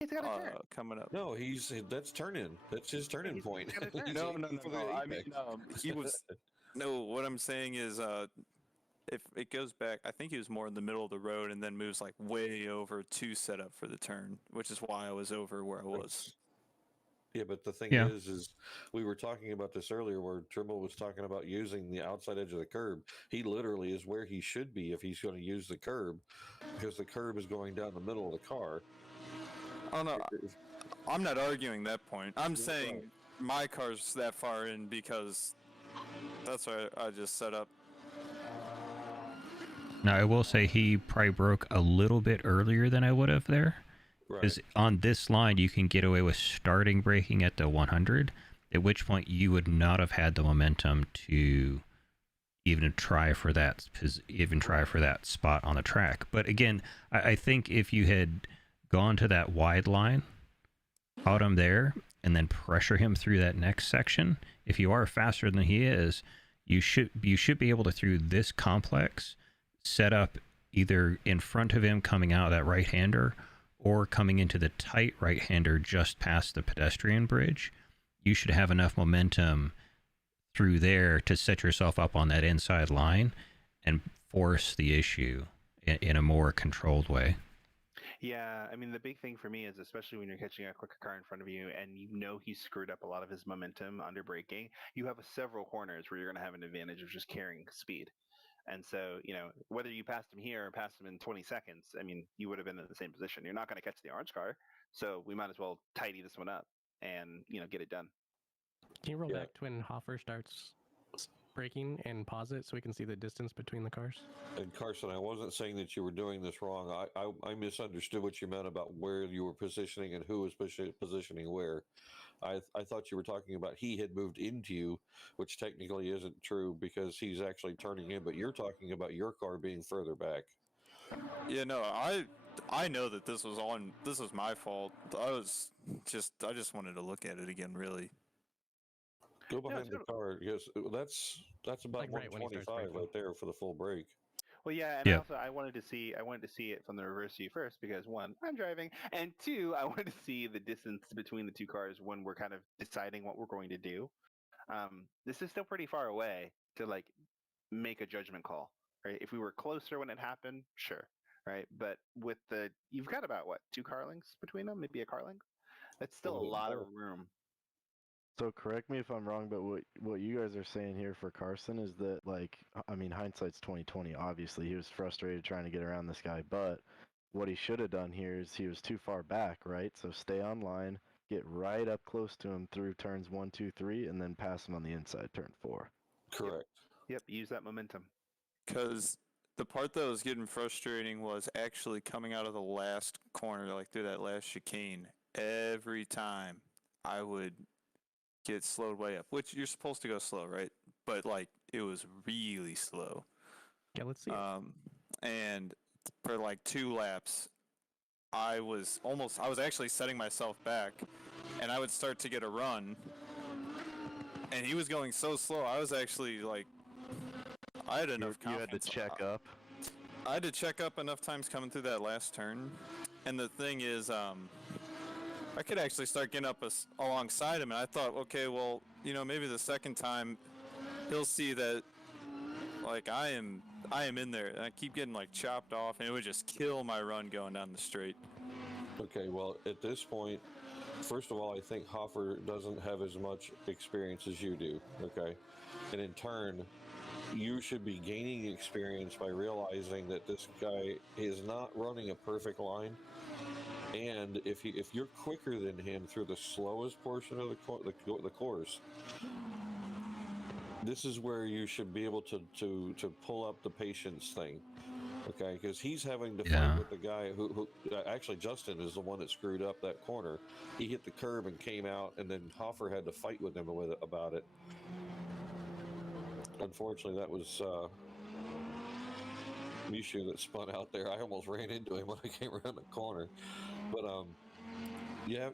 He's got a turn coming up. No, that's turn-in. That's his turn-in point. No. I mean, he was. No, what I'm saying is, if it goes back, I think he was more in the middle of the road and then moves like way over to set up for the turn, which is why I was over where I was. Yeah, but the thing is we were talking about this earlier where Trimble was talking about using the outside edge of the curb. He literally is where he should be if he's going to use the curb, because the curb is going down the middle of the car. Oh, no, I'm not arguing that point. I'm saying my car's that far in because that's where I just set up. Now, I will say he probably broke a little bit earlier than I would have there. Because on this line, you can get away with starting braking at the 100, at which point you would not have had the momentum to even try for that spot on the track. But again, I think if you had gone to that wide line, caught him there, and then pressure him through that next section, if you are faster than he is, you should be able to, through this complex, set up either in front of him coming out of that right-hander or coming into the tight right-hander just past the pedestrian bridge. You should have enough momentum through there to set yourself up on that inside line and force the issue in a more controlled way. Yeah, I mean, the big thing for me is, especially when you're catching a quicker car in front of you and you know he's screwed up a lot of his momentum under braking, you have several corners where you're going to have an advantage of just carrying speed. And so, whether you passed him here or passed him in 20 seconds, I mean, you would have been in the same position. You're not going to catch the orange car, so we might as well tidy this one up and, get it done. Can you roll back to when Hoffer starts braking and pause it so we can see the distance between the cars? And Carson, I wasn't saying that you were doing this wrong. I misunderstood what you meant about where you were positioning and who was positioning where. I thought you were talking about he had moved into you, which technically isn't true because he's actually turning in, but you're talking about your car being further back. Yeah, no, I know that this was my fault. I just wanted to look at it again, really. Go behind the car. Yes, that's about like 125 right there for the full break. Well, yeah, and also I wanted to see it from the reverse view first because one, I'm driving, and two, I wanted to see the distance between the two cars when we're kind of deciding what we're going to do. This is still pretty far away to like make a judgment call, right? If we were closer when it happened, sure, right? But with you've got about what, 2 car lengths between them, maybe a car length. That's still a lot of room. So correct me if I'm wrong, but what you guys are saying here for Carson is that, like, I mean, hindsight's 20/20. Obviously, he was frustrated trying to get around this guy, but what he should have done here is he was too far back, right? So stay on line, get right up close to him through turns 1, 2, 3, and then pass him on the inside turn 4. Correct. Yep, use that momentum. Because the part that was getting frustrating was actually coming out of the last corner, like through that last chicane, every time I would get slowed way up, which you're supposed to go slow, right? But like it was really slow. Yeah, let's see. And for like 2 laps, I was actually setting myself back, and I would start to get a run, and he was going so slow. I was actually like, I had enough confidence. You had to check up. I had to check up enough times coming through that last turn, and the thing is, I could actually start getting up alongside him, and I thought, okay, well, maybe the second time he'll see that, like, I am in there, and I keep getting like chopped off, and it would just kill my run going down the straight. Okay, well, at this point, first of all, I think Hoffer doesn't have as much experience as you do, okay? And in turn, you should be gaining experience by realizing that this guy is not running a perfect line. And if you're quicker than him through the slowest portion of the course, this is where you should be able to pull up the patience thing. Okay, because he's having to fight with the guy who actually Justin is the one that screwed up that corner. He hit the curb and came out, and then Hoffer had to fight with him about it. Unfortunately, that was Mishu that spun out there. I almost ran into him when I came around the corner. But yeah,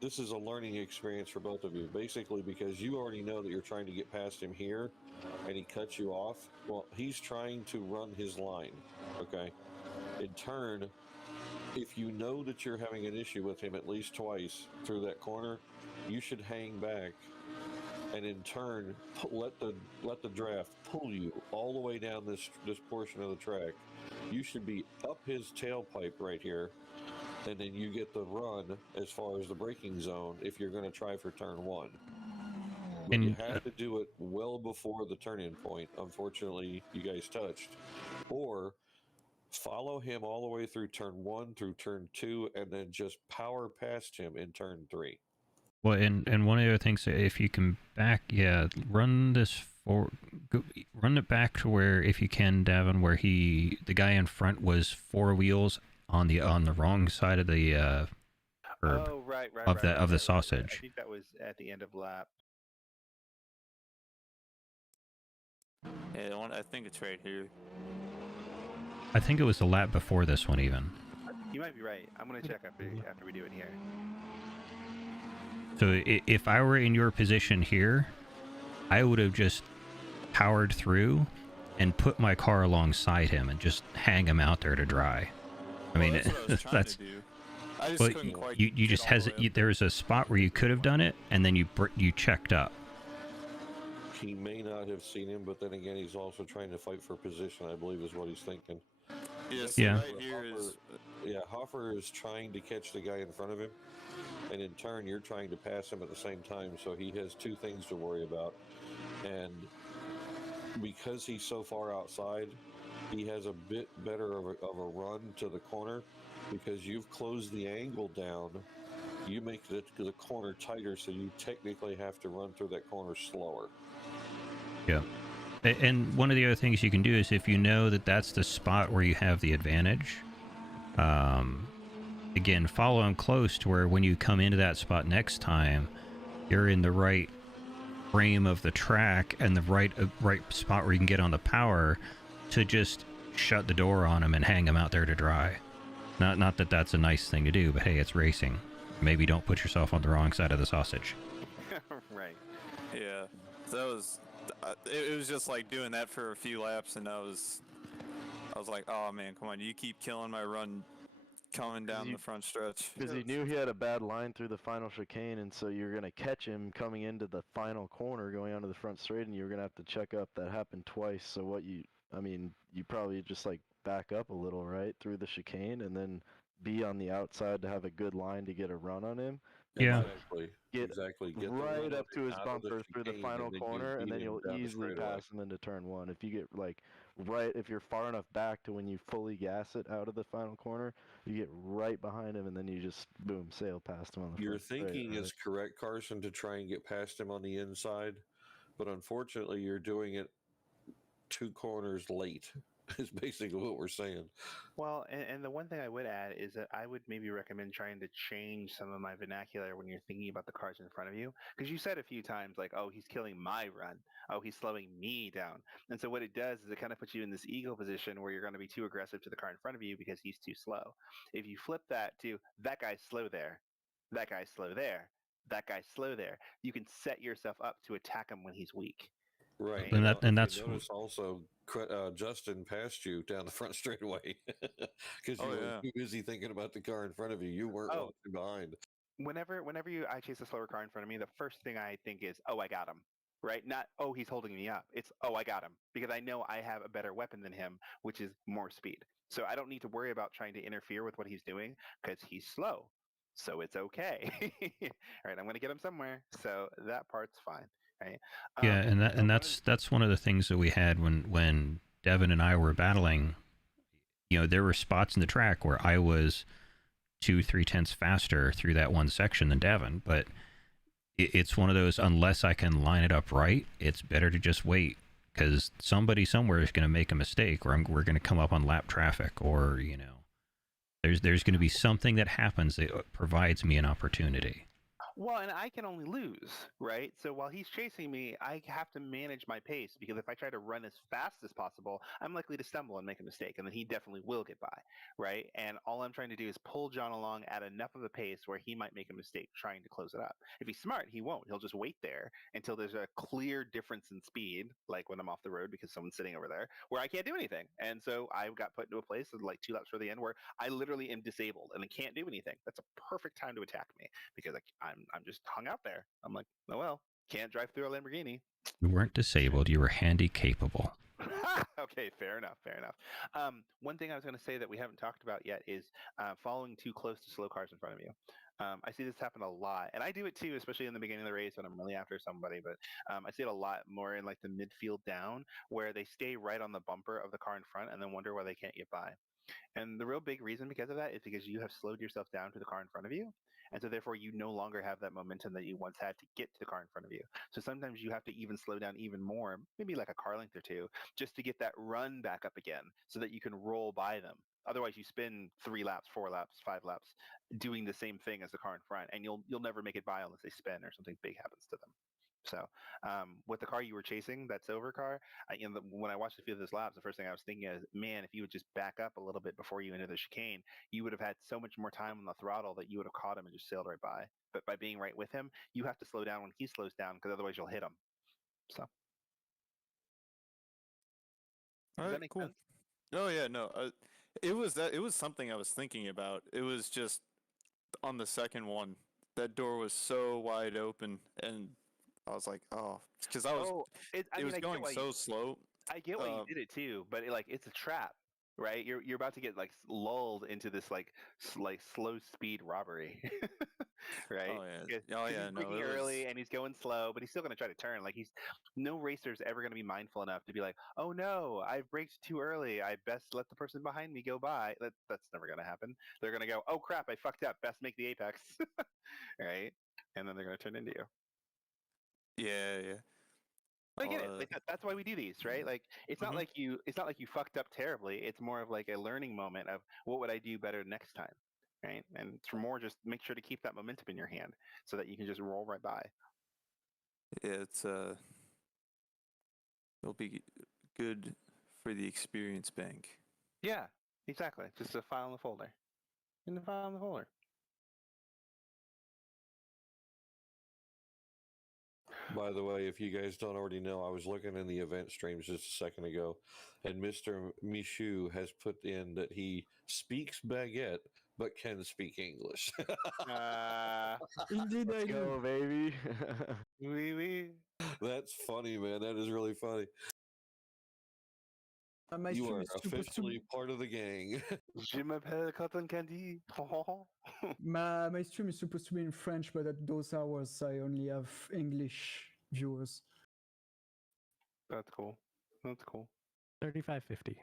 this is a learning experience for both of you, basically, because you already know that you're trying to get past him here, and he cuts you off. Well, he's trying to run his line, okay? In turn, if you know that you're having an issue with him at least twice through that corner, you should hang back and in turn let the draft pull you all the way down this portion of the track. You should be up his tailpipe right here, and then you get the run as far as the braking zone if you're going to try for turn 1. But you have to do it well before the turn-in point. Unfortunately, you guys touched. Or follow him all the way through turn 1 through turn 2, and then just power past him in turn 3. Well, and one of the other things, if you can run it back to where, if you can, Davin, where the guy in front was 4 wheels on the wrong side of the curb of the sausage. I think that was at the end of lap. Yeah, I think it's right here. I think it was the lap before this one even. You might be right. I'm gonna check after we do it here. So if I were in your position here, I would have just powered through and put my car alongside him and just hang him out there to dry. I mean, that's what I was trying to do. I just couldn't quite. You just there was a spot where you could have done it, and then you checked up. He may not have seen him, but then again, he's also trying to fight for position, I believe is what he's thinking. Yes, yeah. Right here Hoffer is trying to catch the guy in front of him, and in turn, you're trying to pass him at the same time, so he has 2 things to worry about. And because he's so far outside, he has a bit better of a run to the corner, because you've closed the angle down. You make the corner tighter, so you technically have to run through that corner slower. Yeah. And one of the other things you can do is, if you know that that's the spot where you have the advantage, again, follow him close to where when you come into that spot next time, you're in the right frame of the track and the right spot where you can get on the power to just shut the door on him and hang him out there to dry. Not that that's a nice thing to do, but hey, it's racing. Maybe don't put yourself on the wrong side of the sausage. Right. Yeah. That was. It was just like doing that for a few laps, and I was like, oh man, come on, you keep killing my run coming down the front stretch. Because he knew he had a bad line through the final chicane, and so you're going to catch him coming into the final corner going onto the front straight, and you're going to have to check up. That happened twice, so you probably just like back up a little, right, through the chicane, and then be on the outside to have a good line to get a run on him. Yeah. Exactly. Get right up to his out of bumper through the final corner, and then you'll easily pass him into turn 1. If you get if you're far enough back to when you fully gas it out of the final corner, you get right behind him, and then you just boom, sail past him on the Your front straight, thinking right? is correct, Carson, to try and get past him on the inside, but unfortunately, you're doing it 2 corners late. Is basically what we're saying. Well, and the one thing I would add is that I would maybe recommend trying to change some of my vernacular when you're thinking about the cars in front of you. Because you said a few times, like, oh, he's killing my run. Oh, he's slowing me down. And so what it does is it kind of puts you in this ego position where you're going to be too aggressive to the car in front of you because he's too slow. If you flip that to, that guy's slow there, that guy's slow there, that guy's slow there, you can set yourself up to attack him when he's weak. Right. And Now, that's notice also Justin passed you down the front straightaway because you were too busy thinking about the car in front of you. You weren't watching behind. Whenever I chase a slower car in front of me, the first thing I think is, oh, I got him. Right? Not, oh, he's holding me up. It's, oh, I got him. Because I know I have a better weapon than him, which is more speed. So I don't need to worry about trying to interfere with what he's doing because he's slow. So it's okay. All right, I'm going to get him somewhere. So that part's fine. Right? Yeah, and that's one of the things that we had when Devin and I were battling. You know, there were spots in the track where I was 2-3 tenths faster through that one section than Devin, but it's one of those, unless I can line it up right, it's better to just wait, because somebody somewhere is going to make a mistake, or we're going to come up on lap traffic, or there's going to be something that happens that provides me an opportunity. Well, and I can only lose, right? So while he's chasing me, I have to manage my pace because if I try to run as fast as possible, I'm likely to stumble and make a mistake, and then he definitely will get by, right? And all I'm trying to do is pull John along at enough of a pace where he might make a mistake trying to close it up. If he's smart, he won't. He'll just wait there until there's a clear difference in speed, like when I'm off the road because someone's sitting over there, where I can't do anything. And so I got put into a place like 2 laps for the end where I literally am disabled and I can't do anything. That's a perfect time to attack me because I'm just hung out there. I'm like, oh well, can't drive through a Lamborghini. You weren't disabled; you were handy capable. Okay, fair enough. One thing I was going to say that we haven't talked about yet is following too close to slow cars in front of you. I see this happen a lot, and I do it too, especially in the beginning of the race when I'm really after somebody. But I see it a lot more in like the midfield down, where they stay right on the bumper of the car in front and then wonder why they can't get by. And the real big reason because of that is because you have slowed yourself down to the car in front of you. And so therefore you no longer have that momentum that you once had to get to the car in front of you. So sometimes you have to even slow down even more, maybe like a car length or two, just to get that run back up again so that you can roll by them. Otherwise you spend 3 laps, 4 laps, 5 laps doing the same thing as the car in front, and you'll never make it by unless they spin or something big happens to them. So with the car you were chasing, that silver car, when I watched a few of those laps, the first thing I was thinking is, man, if you would just back up a little bit before you enter the chicane, you would have had so much more time on the throttle that you would have caught him and just sailed right by. But by being right with him, you have to slow down when he slows down because otherwise you'll hit him. So. All right, cool. Sense? Oh yeah, no, it was something I was thinking about. It was just on the second one, that door was so wide open, and I was like, oh, because it was going so slow. I get why you did it too, but it's a trap, right? You're about to get like lulled into this like slow speed robbery, right? He's braking early and he's going slow, but he's still going to try to turn. Like no racer's ever going to be mindful enough to be like, oh no, I've braked too early. I best let the person behind me go by. That's never going to happen. They're going to go, oh crap, I fucked up. Best make the apex, right? And then they're going to turn into you. Yeah. I get it. Like that's why we do these, right? Like it's not like you fucked up terribly. It's more of like a learning moment of what would I do better next time, right? And it's more just make sure to keep that momentum in your hand so that you can just roll right by. It's it'll be good for the experience bank. Yeah, exactly. Just a file in the folder. In the file in the folder. By the way, if you guys don't already know, I was looking in the event streams just a second ago, and Mr. Michu has put in that he speaks baguette but can speak English. Indeed, Let's go, baby. Oui. That's funny, man. That is really funny. You are officially part of the gang. Je m'appelle Cotton Candy. My stream is supposed to be in French, but at those hours I only have English viewers. That's cool. 3550.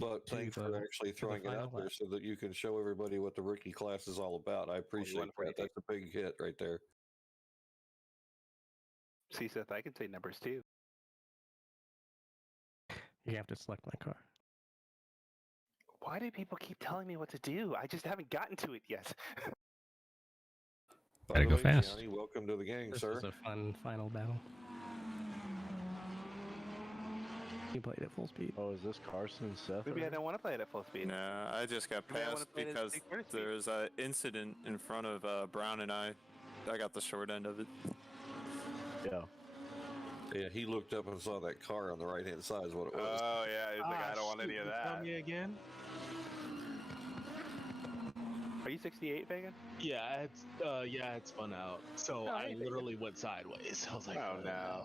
But thanks for actually throwing it out there so that you can show everybody what the rookie class is all about. I appreciate that. That's a big hit right there. See, Seth, I can say numbers too. You have to select my car. Why do people keep telling me what to do? I just haven't gotten to it yet. Gotta go fast. Gianni, welcome to the gang, This sir. was a fun final battle. You played at full speed. Oh, is this Carson and Seth? Maybe I don't want to play it at full speed. No, I just got Maybe I wanna passed play it at because three-quarter speed. there was an incident in front of Brown and I. I got the short end of it. Yeah. Yeah, he looked up and saw that car on the right-hand side is what it was. Oh, yeah. He's like, I don't want any of that. Tell me again. Are you 68, Vegan? Yeah, it's spun out. So Oh, I hey, literally went sideways. I was like, Oh, no.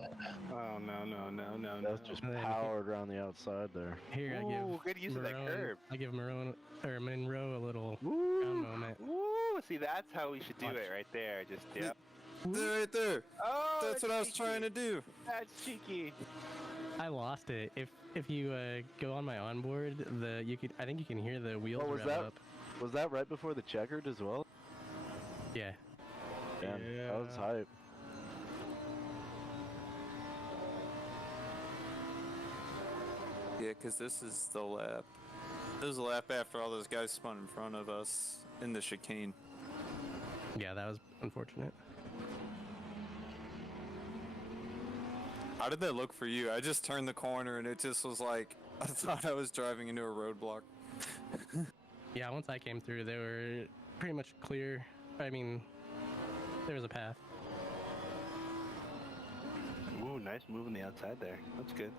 Oh, no. That's just powered around the outside there. Here, I Ooh, give good use of that curve. I give Monroe a little ground moment. Ooh, see, that's how we should do it right there. Just, yep. They're right there. Oh, That's what I was trying to do. That's cheeky. I lost it. If you go on my onboard, I think you can hear the wheels Oh, rev up. Was that right before the checkered as well? Yeah. Damn, that was hype. Yeah, because this is the lap. This is the lap after all those guys spun in front of us in the chicane. Yeah, that was unfortunate. How did that look for you? I just turned the corner and it just was like, I thought I was driving into a roadblock. Yeah, once I came through, they were pretty much clear. I mean, there was a path. Ooh, nice move on the outside there. That's good.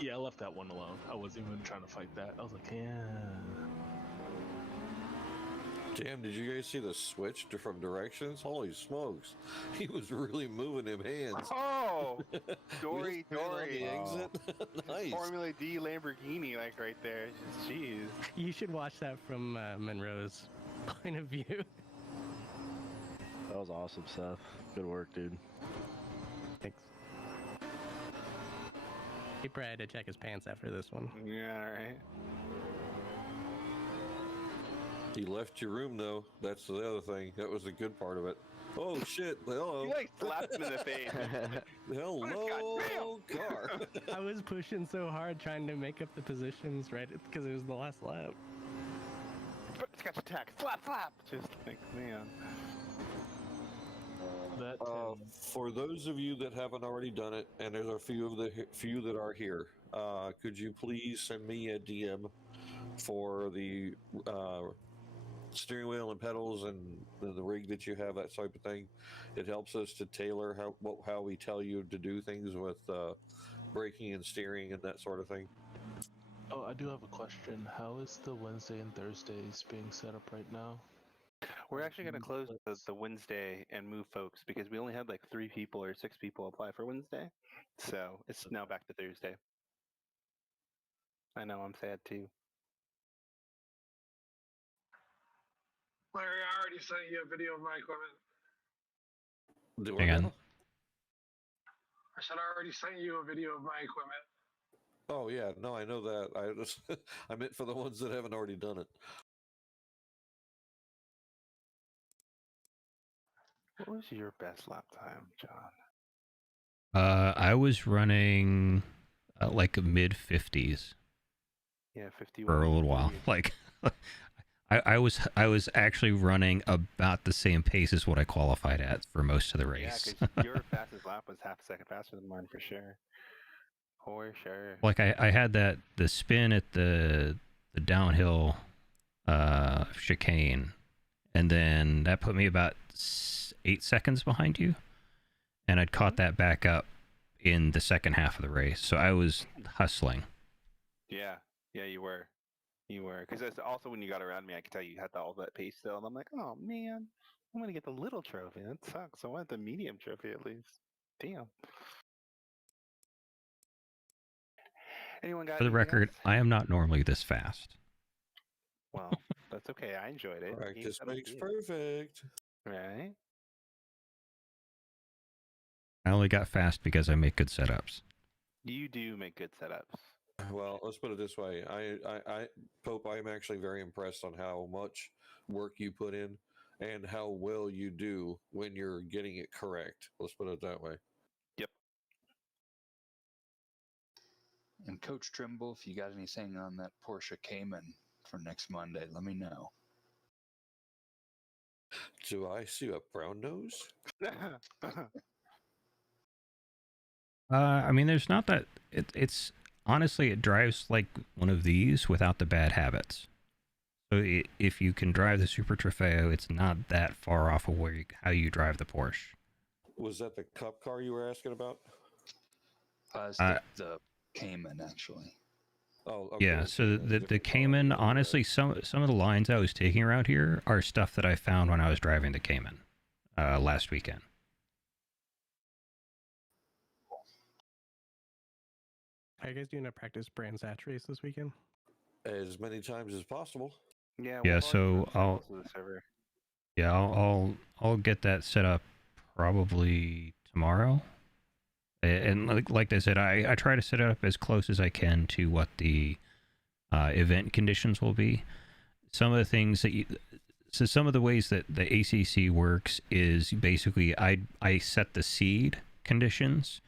Yeah, I left that one alone. I wasn't even trying to fight that. I was like, yeah. Damn, did you guys see the switch from directions? Holy smokes. He was really moving them hands. Oh! Dory. On the exit. Nice. Formula D Lamborghini, like right there. Just, jeez. You should watch that from Monroe's point of view. That was awesome, Seth. Good work, dude. Thanks. He probably had to check his pants after this one. Yeah, alright. He left your room, though. That's the other thing. That was the good part of it. Oh, shit. Hello. You like slapped him in the face. Hello, car. I was pushing so hard trying to make up the positions right because it was the last lap. Scotch attack. Slap. Just like, man. For those of you that haven't already done it, and there's a few that are here, could you please send me a DM for the steering wheel and pedals and the rig that you have, that type of thing? It helps us to tailor how we tell you to do things with braking and steering and that sort of thing. Oh, I do have a question. How is the Wednesday and Thursdays being set up right now? We're actually going to close the Wednesday and move folks because we only had like 3 people or 6 people apply for Wednesday. So it's now back to Thursday. I know, I'm sad too. Larry, I already sent you a video of my equipment. Hang on. I said I already sent you a video of my equipment. Oh yeah, no, I know that. I just I meant for the ones that haven't already done it. What was your best lap time, John? I was running like a mid 50s. Yeah, 51. For a little while. Like I was actually running about the same pace as what I qualified at for most of the race. Yeah, because your fastest lap was half a second faster than mine for sure. For sure. Like I had the spin at the downhill chicane, and then that put me about 8 seconds behind you, and I'd caught that back up in the second half of the race. So I was hustling. Yeah, you were. Because also when you got around me, I could tell you had all that pace still, and I'm like, oh man, I'm gonna get the little trophy. That sucks. I want the medium trophy at least. Damn. Anyone got For the record, I am not normally this fast. Well, that's okay. I enjoyed it. Practice makes perfect. Right? I only got fast because I make good setups. You do make good setups. Well, let's put it this way. Pope, I'm actually very impressed on how much work you put in and how well you do when you're getting it correct. Let's put it that way. Yep. And Coach Trimble, if you got anything on that Porsche Cayman for next Monday, let me know. Do I see a brown nose? I mean, there's not that. It's honestly, it drives like one of these without the bad habits. So if you can drive the Super Trofeo, it's not that far off of how you drive the Porsche. Was that the cup car you were asking about? It's the Cayman, actually. Oh, okay. Yeah, so the Cayman, honestly, some of the lines I was taking around here are stuff that I found when I was driving the Cayman last weekend. Are you guys doing a practice Brands Hatch race this weekend? As many times as possible. Yeah, so I'll get that set up probably tomorrow. And like I said, I try to set it up as close as I can to what the event conditions will be. Some of the things that so some of the ways that the ACC works is basically I set the seed conditions,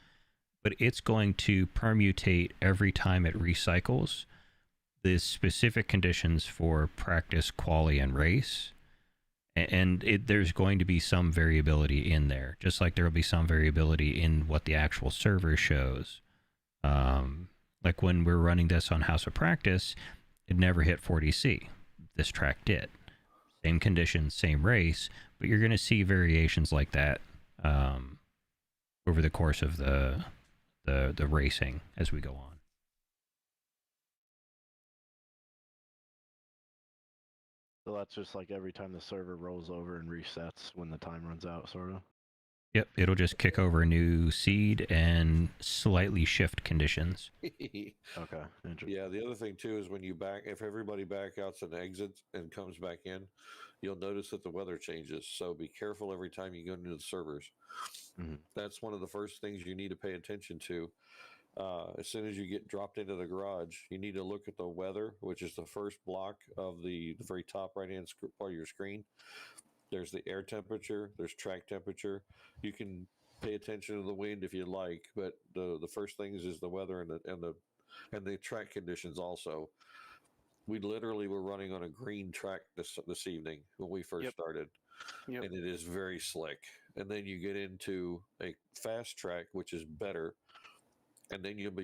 but it's going to permutate every time it recycles the specific conditions for practice, quali, and race. And there's going to be some variability in there, just like there will be some variability in what the actual server shows. Like when we're running this on House of Practice, it never hit 40C. This track did. Same conditions, same race, but you're going to see variations like that over the course of the racing as we go on. So that's just like every time the server rolls over and resets when the time runs out, sort of? Yep, it'll just kick over a new seed and slightly shift conditions. Okay, interesting. Yeah, the other thing too is when you if everybody back outs and exits and comes back in, you'll notice that the weather changes. So be careful every time you go into the servers. Mm-hmm. That's one of the first things you need to pay attention to. As soon as you get dropped into the garage, you need to look at the weather, which is the first block of the very top right-hand part of your screen. There's the air temperature, there's track temperature. You can pay attention to the wind if you like, but the first things is the weather and the track conditions also. We literally were running on a green track this evening when we first started, and it is very slick. And then you get into a fast track, which is better. And then you'll be